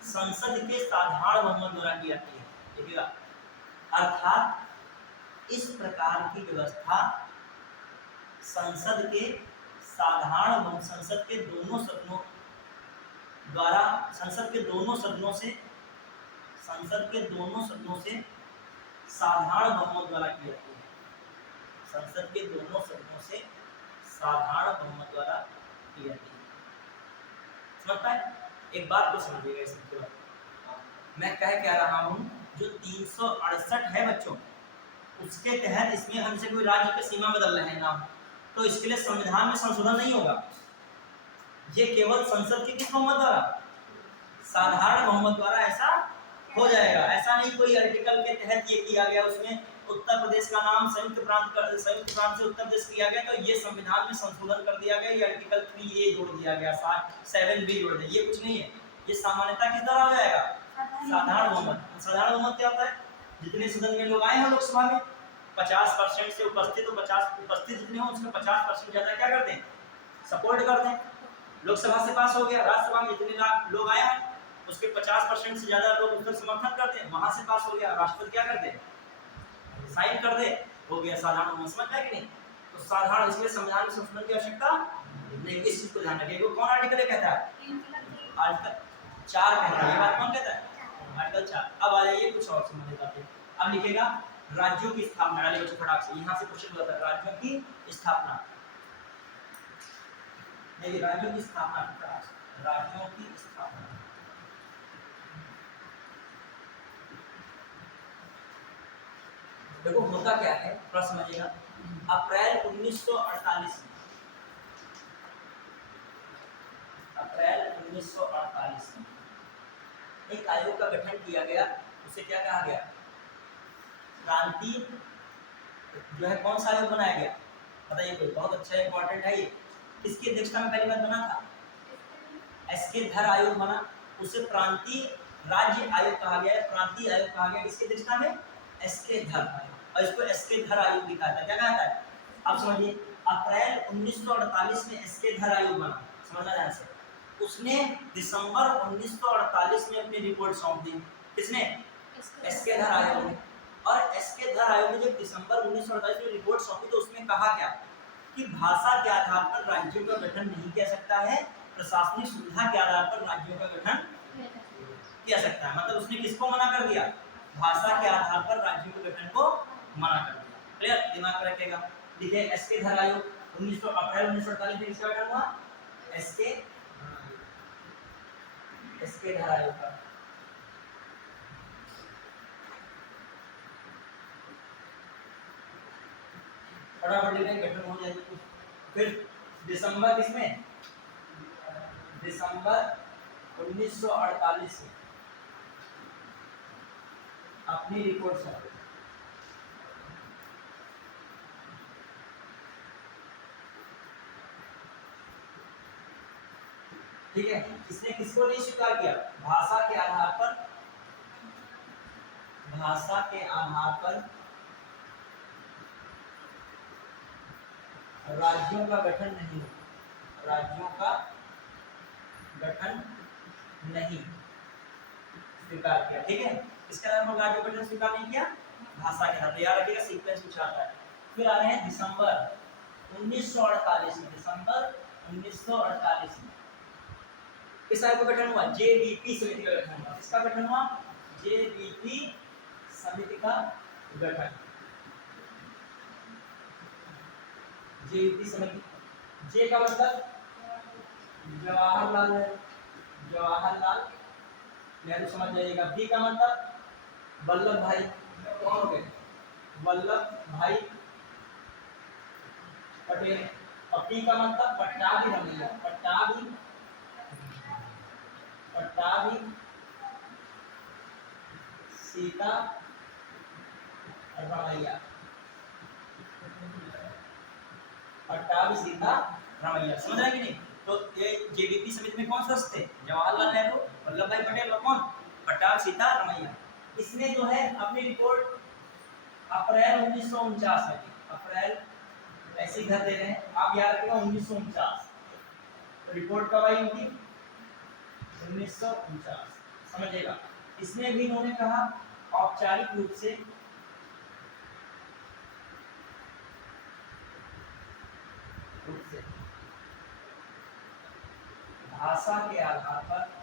संसद के साधारण बहुमत द्वारा की जाती है। देखिएगा, अर्थात इस प्रकार की व्यवस्था संसद के साधारण बहुमत, संसद के दोनों सदनों द्वारा, संसद के दोनों सदनों से साधारण बहुमत द्वारा की जाती है। संसद के दोनों सदनों से साधारण बहुमत द्वारा की जाती है। समझ पाए? एक बात को समझिएगा इसके बाद, मैं कह रहा हूँ जो 368 है बच्चों, उसके तहत इसमें हमसे कोई राज्य की सीमा बदल रहे हैं ना, तो इसके लिए संविधान में संशोधन नहीं होगा। ये केवल संसद के किस बहुमत द्वारा? साधारण बहुमत द्वारा ऐसा हो जाएगा। ऐसा नहीं कोई आर्टिकल के तहत ये किया गया, उसमें उत्तर प्रदेश का नाम संयुक्त प्रांत से उत्तर प्रदेश किया गया, तो ये संविधान में संशोधन कर दिया गया, ये आर्टिकल 3A जोड़ दिया गया, 7B जोड़ दिया, ये कुछ नहीं है। ये सामान्यता किस तरह हो जाएगा? साधारण बहुमत। साधारण बहुमत क्या होता है? जितने सदन में लोग आए हैं लोकसभा में 50% से उपस्थित, तो 50 उपस्थित जितने हो उसका 50% ज्यादा क्या कर दें? सपोर्ट कर दें। लोकसभा से पास हो गया, राज्यसभा में जितने लोग आए हैं उसके 50% से ज्यादा लोग उसका समर्थन करते हैं, वहां से पास हो गया, राष्ट्रपति क्या कर दे? साइन कर दे, हो गया साधारण बहुमत। समझ है कि नहीं? तो साधारण, इसलिए संविधान में संशोधन की आवश्यकता नहीं। इस चीज को ध्यान रखिएगा। कौन आर्टिकल कहता है? आर्टिकल 4 कहता है। ये बात कौन कहता है? आर्टिकल 4। अब आ जाइए कुछ और समझ लेते हैं। अब लिखेगा राज्यों की स्थापना, डालिए बच्चों फटाक से, यहाँ से क्वेश्चन होता है राज्यों की स्थापना। नहीं, राज्यों की स्थापना, राज्यों की स्थापना। देखो होता क्या है, थोड़ा समझिएगा। अप्रैल 1948 में, अप्रैल 1948 में एक आयोग का गठन किया गया। उसे क्या कहा गया? क्रांति जो है, कौन सा आयोग बनाया गया बताइए कोई? बहुत अच्छा इंपॉर्टेंट है ये। किसकी अध्यक्षता में पहली बार बना था? एसके धर आयोग बना। उसे प्रांतीय राज्य आयोग कहा गया है, प्रांतीय आयोग कहा गया। किसकी अध्यक्षता में? एसके धर आयोग। और इसको एसके धर आयोग भी कहा था। क्या कहा था? अब समझिए, अप्रैल 1948 में एसके धर आयोग बना, समझना ध्यान से। उसने दिसंबर 1948 में अपनी रिपोर्ट सौंप दी। किसने? एसके धर आयोग ने। और एसके धर आयोग ने जब दिसंबर 1948 में रिपोर्ट सौंपी तो उसमें कहा क्या कि भाषा के आधार पर राज्यों का गठन नहीं किया सकता है, प्रशासनिक सुविधा के आधार पर राज्यों का गठन किया सकता है। मतलब उसने किसको मना कर दिया? भाषा के आधार पर राज्यों के गठन को मना कर दिया। क्लियर? दिमाग में रखिएगा। देखिए एसके धर आयोग 19 अप्रैल 1948 में किसका गठन हुआ? एसके धर आयोग का। फटाफट गठन हो जाएगी। फिर दिसंबर किसमें? दिसंबर 1948 में अपनी रिपोर्ट सौंपी। ठीक है, इसने किसको नहीं स्वीकार किया? भाषा के आधार पर, भाषा के आधार पर राज्यों का गठन नहीं, राज्यों का गठन नहीं स्वीकार किया। ठीक है, इसके अलावा राज्यों का गठन स्वीकार नहीं किया भाषा के आधार पर। याद रखिएगा, सीक्वेंस कुछ आता है। फिर आ रहे हैं दिसंबर 1948 में, दिसंबर 1948 में किस आयोग का गठन हुआ? जेबीपी समिति का गठन हुआ। किसका गठन हुआ? जेबीपी समिति का गठन। जेबीपी समिति, जे का मतलब जवाहरलाल नेहरू, जवाहरलाल नेहरू समझ जाइएगा। बी का मतलब वल्लभ भाई, कौन हो गए? वल्लभ भाई पटेल। और पी का मतलब पट्टाभी रमैया, पट्टाभी सीता रमैया, पट्टाभी सीता रमैया। समझ रहे हैं कि नहीं? तो ये जेबीपी समिति में कौन सदस्य थे? जवाहरलाल नेहरू, वल्लभ भाई पटेल और कौन? पट्टाभी सीता रमैया। इसने जो है अपनी रिपोर्ट अप्रैल 1949 में दी। अप्रैल ऐसे ही घर दे रहे हैं आप, याद रखिएगा 1949। तो रिपोर्ट कब आई उनकी? 1949, समझिएगा। इसमें भी इन्होंने कहा औपचारिक रूप से भाषा के आधार पर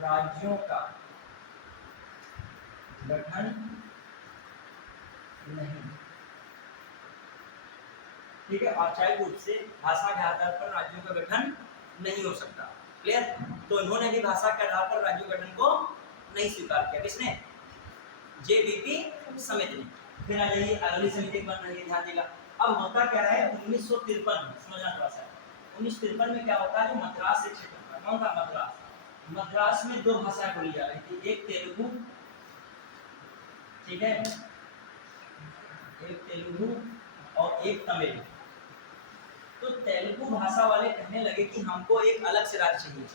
राज्यों का गठन नहीं। ठीक है, औपचारिक रूप से भाषा के आधार पर राज्यों का गठन नहीं हो सकता। क्लियर? तो इन्होंने भी भाषा के आधार पर राज्यों के गठन को नहीं स्वीकार किया। किसने? जेबीपी समिति ने। फिर आ जाइए अगली समिति बन रही है, ध्यान देगा। अब होता क्या है 1953 में, समझना थोड़ा सा। 1953 में क्या होता है? जो मद्रास से क्षेत्र, कौन था? मद्रास। मद्रास में दो भाषा बोली जा रही थी, एक तेलुगु, ठीक है, एक तेलुगु और एक तमिल। तो तेलुगु भाषा वाले कहने लगे कि हमको एक अलग से राज्य चाहिए,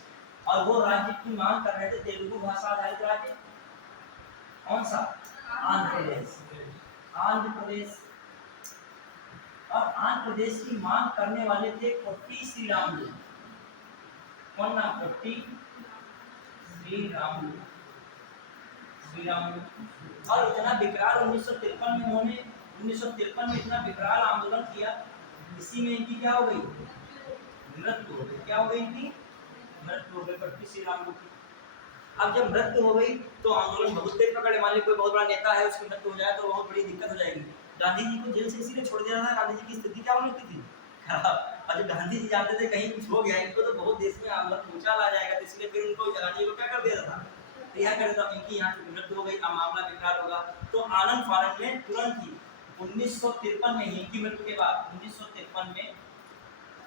और वो राज्य की मांग कर रहे थे तेलुगु भाषा आधारित राज्य। कौन सा? आंध्र प्रदेश। आंध्र प्रदेश। और आंध्र प्रदेश की मांग करने वाले थे पोट्टी श्रीरामुलु। कौन नाम? पोट्टी श्रीरामुलु। और इतना विकराल 1953 में उन्होंने 1953 में इतना विकराल आंदोलन किया, इसी में इनकी क्या हो गई? मृत्यु हो गई। क्या हो गई इनकी? मृत्यु हो गई पोट्टी श्रीरामुलु की। अब जब मृत्यु हो गई तो आंदोलन बहुत तेज पकड़े। मान लीजिए कोई बहुत बड़ा नेता है, उसकी मृत्यु हो जाए तो बहुत बड़ी दिक्कत हो जाएगी। गांधी जी को जेल से इसीलिए छोड़ दिया था। गांधी जी की स्थिति क्या होती थी? खराब। और जब गांधी जी जानते थे कहीं कुछ हो गया इनको तो बहुत देश में आंदोलन ऊंचा ला जाएगा, तो इसलिए फिर उनको गांधी जी को क्या कर दिया था? तो यह कर देता हूँ, इनकी यहाँ की मृत्यु हो गई, अब मामला बेकार होगा। तो आनंद फानंद ने तुरंत ही 1953 में, इनकी मृत्यु के बाद 1953 में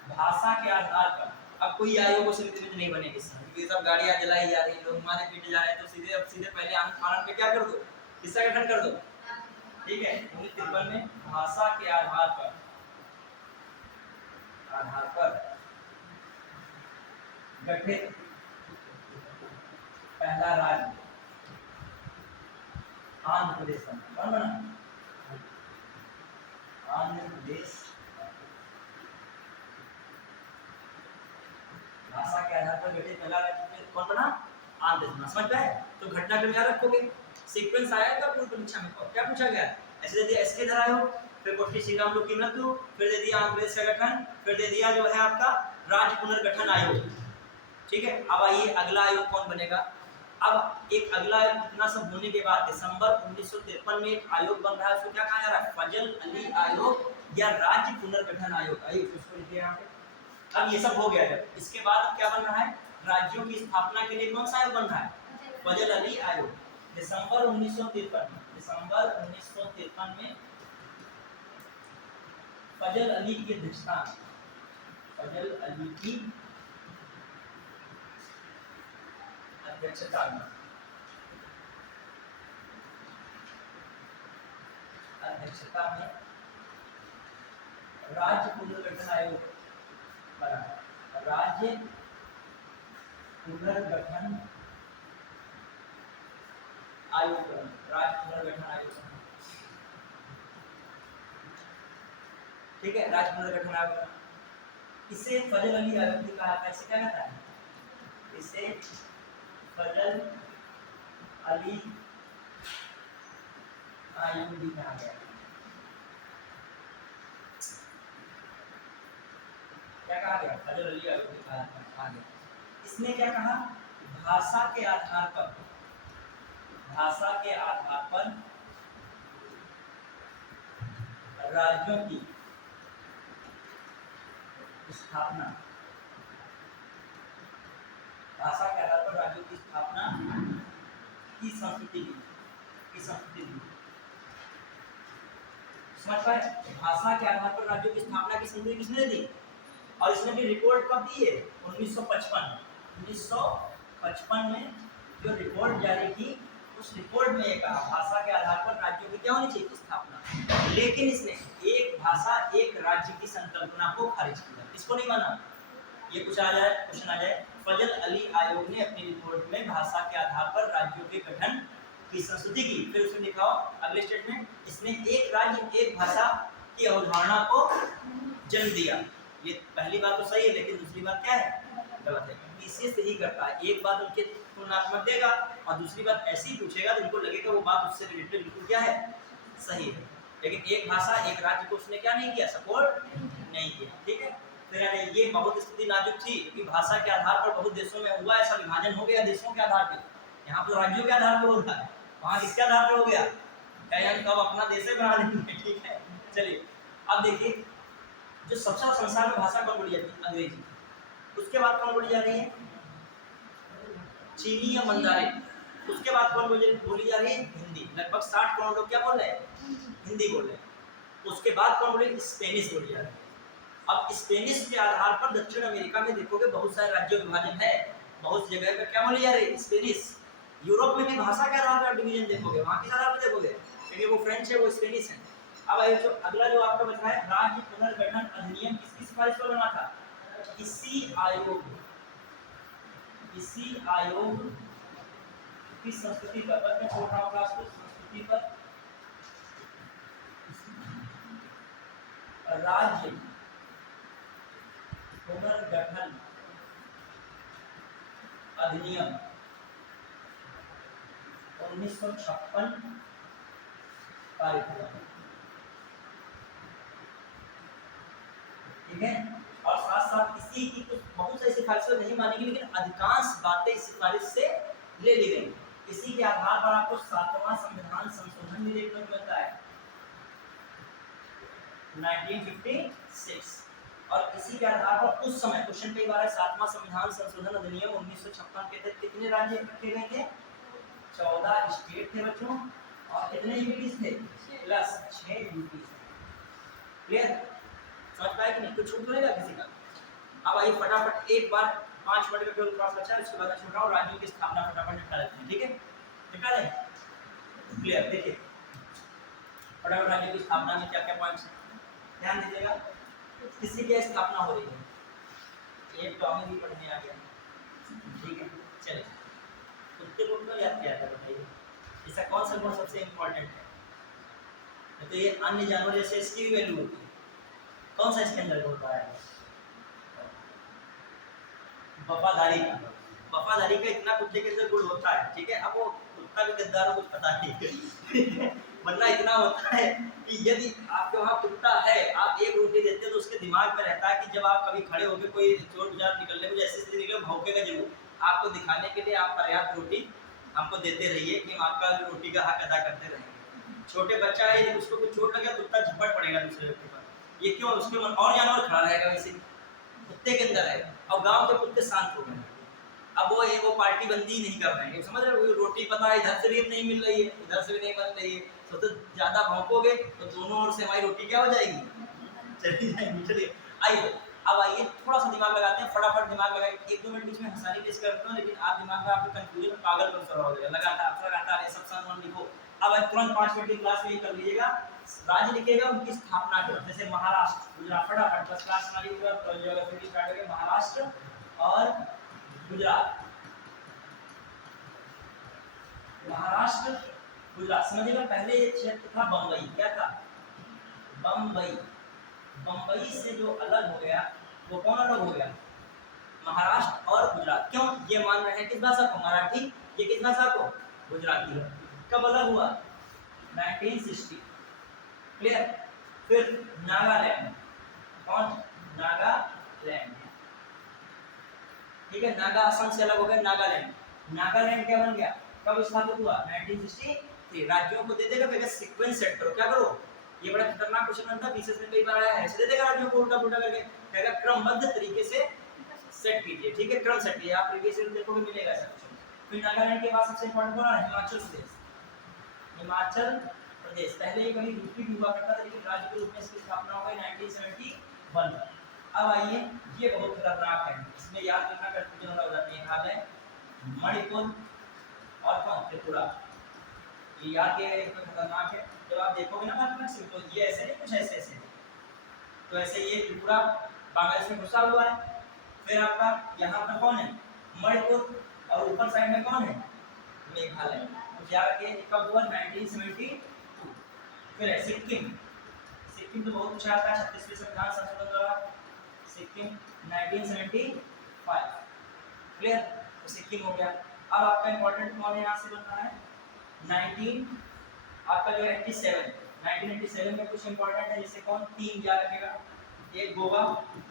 भाषा के आधार पर, अब कोई आयोग समिति में नहीं बनेगी, ये सब गाड़ियां जलाई जा रही, लोग मारे पीटे जा रहे हैं, तो सीधे अब सीधे पहले आनंद फानंद पे क्या कर दो, किसका गठन कर दो, ठीक है। 1953 में भाषा के आधार पर गठित पहला राज्य आंध्र प्रदेश बना, आंध्र प्रदेश भाषा के आधार पर गठित पहला राज्य कौन बना, आंध्र प्रदेश। समझ पाए? तो घटनाक्रम याद रखोगे, सीक्वेंस आया था पूरी परीक्षा में, क्या पूछा गया, ऐसे दे दिया एसके धरा हो, फिर कोठी श्रीराम लोग की मृत्यु, फिर दे दिया आंध्र प्रदेश का गठन, फिर दे दिया जो है आपका राज्य पुनर्गठन आयोग, ठीक है। अब आइए अगला आयोग कौन बनेगा। अब एक अगला इतना सब होने के बाद दिसंबर 1953 में एक आयोग बन रहा है, उसको क्या कहा जा रहा है, फजल अली आयोग या राज्य पुनर्गठन आयोग। आइए उसको लिखिए यहाँ पे। अब ये सब हो गया, जब इसके बाद अब क्या बन रहा है, राज्यों की स्थापना के लिए कौन सा आयोग बन रहा है, फजल अली आयोग। दिसंबर 1953 में फजल अली की अध्यक्षता, फजल अली की अध्यक्षता में राज्य पुनर्गठन आयोग बना, राज्य पुनर्गठन आयोग, राज्य पुनर्गठन आयोग, ठीक है, राज्य पुनर्गठन आयोग। इसे फजल अली आयोग भी कहा जाता है, इसे क्या कहता है, इसे फजल अली आयोग भी कहा गया। क्या कहा गया, फजल अली आयोग भी कहा गया। इसने क्या कहा, भाषा के आधार पर, भाषा के आधार पर राज्यों की स्थापना, भाषा के आधार पर राज्यों की स्थापना की संस्कृति की समझ पाए। भाषा के आधार पर राज्यों की स्थापना की संस्कृति किसने दी, और इसने भी रिपोर्ट कब दी है, 1955 में जो रिपोर्ट जारी की, उस रिपोर्ट में ये कहा भाषा के आधार पर राज्यों की क्या होनी चाहिए, स्थापना। लेकिन इसने एक भाषा एक राज्य की संकल्पना को खारिज किया, इसको नहीं माना। ये क्वेश्चन आ जाए, फजल अली आयोग ने अपनी रिपोर्ट में भाषा के आधार पर राज्यों के गठन की संस्कृति की, फिर उसमें लिखा अगले स्टेटमेंट, इसने एक राज्य एक भाषा की अवधारणा को जन्म दिया। ये पहली बात तो सही है, लेकिन दूसरी बात क्या है, गलत है। इसी से ही करता है, एक बात उनके तुलनात्मक देगा और दूसरी बात ऐसी ही पूछेगा तो उनको लगेगा वो बात उससे रिलेटेड बिल्कुल क्या है, सही है। लेकिन एक भाषा एक राज्य को उसने क्या नहीं किया, सपोर्ट नहीं किया, ठीक है। फिर ये बहुत स्थिति नाजुक थी, क्योंकि भाषा के आधार पर बहुत देशों में हुआ ऐसा विभाजन हो गया देशों के आधार पर। यहाँ पर राज्यों के आधार पर हो रहा है, वहाँ किसके आधार पर हो गया, कब अपना देश ही बना लेंगे, ठीक है। चलिए अब देखिए, जो सबसे संसार में भाषा कौन बोली जाती है, अंग्रेजी। उसके बाद कौन बोली जा रही है, चीनी या मंदारिन। उसके बाद कौन बोली जा रही है, हिंदी। लगभग 60 करोड़ लोग क्या बोल रहे हैं, हिंदी बोल रहे हैं। उसके बाद कौन बोले, स्पेनिश बोली जा रही है। अब स्पेनिश के आधार पर दक्षिण अमेरिका में देखोगे बहुत सारे राज्यों में विभाजन है, बहुत जगह पर क्या बोली जा रही है, स्पेनिश। यूरोप में भी भाषा के आधार पर डिवीजन देखोगे, वहाँ किस आधार पर देखोगे, क्योंकि वो फ्रेंच है वो स्पेनिश है। अब आइए जो अगला जो आपका बचा है, राज्य पुनर्गठन अधिनियम किसकी सिफारिश पर बना था, इसी आयोग की संस्कृति पर, मैं छोड़ रहा हूँ क्लास को, संस्कृति पर राज्य पुनर्गठन अधिनियम 1956 पारित हुआ, ठीक है। और साथ साथ इसी की कुछ बहुत सारी सिफारिशें नहीं मानेगी, लेकिन अधिकांश बातें इस सिफारिश से ले ली गई। इसी के आधार पर आपको 7वां संविधान संशोधन भी देखने को मिलता है 1956, और इसी के आधार पर उस समय क्वेश्चन कई बार है, 7वां संविधान संशोधन अधिनियम 1956 के तहत कितने राज्य रखे गए थे, 14 स्टेट थे बच्चों और कितने यूटीज थे प्लस 6 यूटीज। क्लियर? समझ पाए कि नहीं? कुछ छूट तो नहीं रहा किसी का? अब आइए फटाफट एक बार 5 मिनट का केवल क्लास बचा है, उसके बाद मैं छोड़ रहा हूँ, राज्यों की स्थापना फटाफट निपटा लेते हैं। ठीक है, निपटा दें? क्लियर? देखिए फटाफट राज्यों की स्थापना में क्या क्या पॉइंट्स हैं, ध्यान दीजिएगा। किसी की स्थापना हो रही है, एक टॉमी भी पढ़ने आ गया। ठीक है, चलिए कुत्ते को क्यों याद किया था बताइए? इसका कौन सा गुण सबसे इम्पोर्टेंट है? तो ये अन्य जानवर जैसे इसकी भी वैल्यू होती है, कौन सा इसके अंदर गुण पाया है? वफादारी का। वफादारी का इतना कुत्ते के अंदर गुण होता है। ठीक है, अब वो कुत्ता भी गद्दार हो कुछ पता नहीं वरना इतना होता है कि यदि आपके वहाँ कुत्ता है, आप एक रोटी देते हैं तो उसके दिमाग में रहता है कि जब आप कभी खड़े होकर कोई चोर बाजार निकलने को जैसे स्थिति निकले भौंकेगा जरूर, आपको दिखाने के लिए आप पर्याप्त रोटी हमको देते रहिए कि हम आपका रोटी का हक अदा करते रहेंगे। छोटे बच्चा है, यदि उसको कुछ चोट लगे कुत्ता झपट पड़ेगा दूसरे व्यक्ति पर। ये क्यों? उसके मन और जानवर खड़ा रहेगा वैसे कुत्ते के अंदर है। और गांव के कुत्ते शांत हो गए, अब वो पार्टी बंदी नहीं कर रहे हैं, समझ रहे हो? रोटी पता है इधर से भी नहीं मिल रही है, इधर से भी नहीं बन रही है, तो ज्यादा भौंकोगे तो दोनों ओर से हमारी रोटी क्या हो जाएगी, चली जाएगी। चलिए आइए, अब आइए थोड़ा सा दिमाग लगाते हैं, फटाफट दिमाग लगाइए। 1-2 मिनट बीच में हंसानी टेस्ट करता हूँ, लेकिन आप दिमाग में आपके कंफ्यूजन पागल कौन सा हो जाएगा, लगातार ये सब सामान लिखो। अब तुरंत 5 मिनट की क्लास में ये कर लीजिएगा। राज्य लिखिएगा उनकी स्थापना करो, जैसे महाराष्ट्र, गुजरात, फटाफट बस क्लास हमारी ज्योग्राफी स्टार्ट हो गई। महाराष्ट्र और गुजरात, महाराष्ट्र गुजरात समझिएगा। पहले ये क्षेत्र था बम्बई, क्या था? बम्बई। बम्बई से जो अलग हो गया वो कौन अलग हो गया? महाराष्ट्र और गुजरात। क्यों? ये मान रहे हैं किस भाषा को? मराठी। ये किस भाषा को? गुजराती। कब अलग हुआ? 1960। क्लियर? फिर नागालैंड, कौन? नागालैंड। ठीक है, नागा असम से अलग हो गया नागालैंड। नागालैंड क्या बन गया? कब स्थापित हुआ? 1963। राज्यों को दे देगा फिर सीक्वेंस सेट करो। क्या करो? ये बड़ा खतरनाक क्वेश्चन बनता है, बीसीएस में कई बार आया है। ऐसे दे देगा राज्यों को उल्टा पुल्टा करके, कहेगा क्रमबद्ध तरीके से सेट कीजिए। ठीक है, क्रम सेट कीजिए, आप प्रीवियस ईयर देखोगे मिलेगा ऐसा क्वेश्चन। फिर नागालैंड के बाद सबसे इंपॉर्टेंट कौन है? हिमाचल प्रदेश। हिमाचल प्रदेश पहले ये कभी यूपी हुआ करता था, लेकिन राज्य के रूप में इसकी स्थापना हो गई 1971। अब आइए, ये बहुत खतरनाक है, इसमें याद रखना कंफ्यूजन हो जाती है। आ गए मणिपुर और कौन? त्रिपुरा। ये याद के एकदम खतरनाक है, जब आप देखोगे ना मैथमेटिक्स में तो ये ऐसे नहीं, कुछ ऐसे ऐसे। तो ऐसे ये त्रिपुरा बांग्लादेश में घुसा हुआ है। फिर आपका यहाँ पर कौन है? मणिपुर। और ऊपर साइड में कौन है? मेघालय। तो याद रखिए कब हुआ? 1972। फिर है सिक्किम। सिक्किम तो बहुत पूछा आता है, 36वें संविधान संशोधन द्वारा सिक्किम 1975। क्लियर? तो सिक्किम हो गया। अब आपका इंपॉर्टेंट कौन है यहाँ से बन रहा है? 19 आपका जो 1987 में कुछ इंपॉर्टेंट है, जैसे कौन? 3 याद रखेगा। एक गोवा,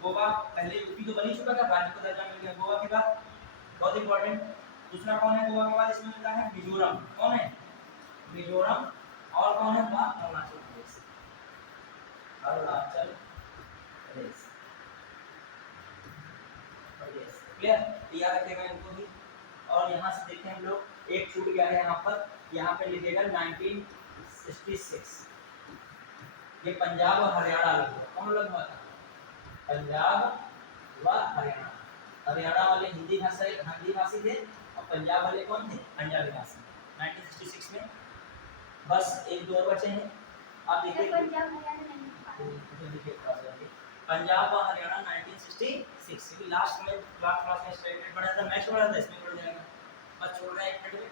गोवा पहले यूपी तो बन ही चुका था, राज्य को दर्जा मिल गया गोवा के बाद, बहुत इंपॉर्टेंट। दूसरा कौन है गोवा के बाद इसमें मिलता है? मिजोरम। कौन है? मिजोरम। और कौन है? अरुणाचल प्रदेश। अरुणाचल प्रदेश। क्लियर? याद रखेगा इनको भी। और यहाँ से देखें हम लोग, एक छूट गया है यहाँ पर, यहाँ पे लिखेगा 1966। ये पंजाब और हरियाणा अलग हुआ। कौन अलग हुआ था? पंजाब व हरियाणा। हरियाणा वाले हिंदी भाषी थे और पंजाब वाले कौन थे? पंजाबी भाषी। 1966 में। बस 1-2 और बचे हैं, आप देखिए। पंजाब और हरियाणा 1966, क्योंकि लास्ट में क्लास में स्टेटमेंट पढ़ा था, नेक्स्ट पढ़ा था, इसमें पढ़ जाएगा। बस छोड़ रहे हैं 1 मिनट में।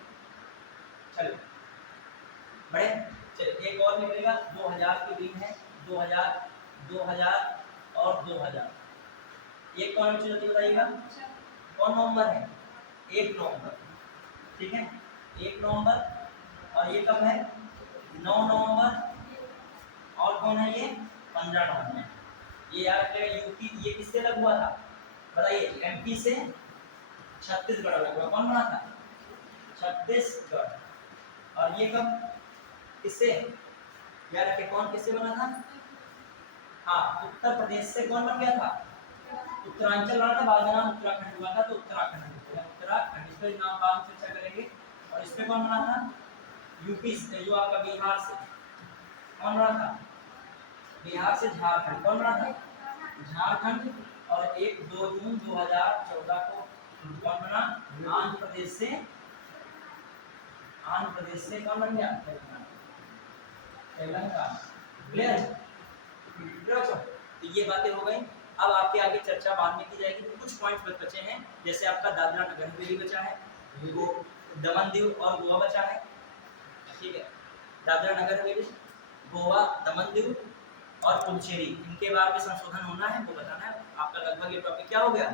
चलो बड़े, चलिए एक और निकलेगा। 2000 की दिन है, 2000, 2000 और 2000। ये कौन सी होती है बताइएगा? कौन नवंबर है? 1 नवंबर। ठीक है, 1 नवंबर। और ये कब है? 9 नवंबर। और कौन है ये? 15 नवंबर। ये याद रखिएगा। यूपी ये किससे अलग हुआ था बताइए? एमपी से छत्तीसगढ़ अलग हुआ। कौन बना था? छत्तीसगढ़। और ये कब? किससे? याद रखिए कौन किससे बना था? हाँ, उत्तर प्रदेश से कौन बन गया था? उत्तरांचल बना था, बाद में नाम उत्तराखंड हुआ था, तो उत्तराखंड। उत्तराखंड इसका नाम बाद में चर्चा करेंगे। और इसमें कौन बना था? यूपी से, जो आपका बिहार से कौन बना था? बिहार से झारखंड कौन बना था? झारखंड। और 1-2 जून 2014 को कौन बना? आंध्र प्रदेश से कौन बन गया? तेलंगाना। क्लियर? तो ये बातें हो गई। अब आपके आगे चर्चा बाद में की जाएगी। तो कुछ पॉइंट्स बचे हैं, जैसे आपका दादरा नगर हवेली बचा है, दमन दीव और गोवा बचा है। ठीक है, दादरा नगर हवेली, गोवा, दमन दीव और पुडुचेरी, इनके बारे में संशोधन होना है, वो बताना है। आपका लगभग ये टॉपिक क्या हो गया?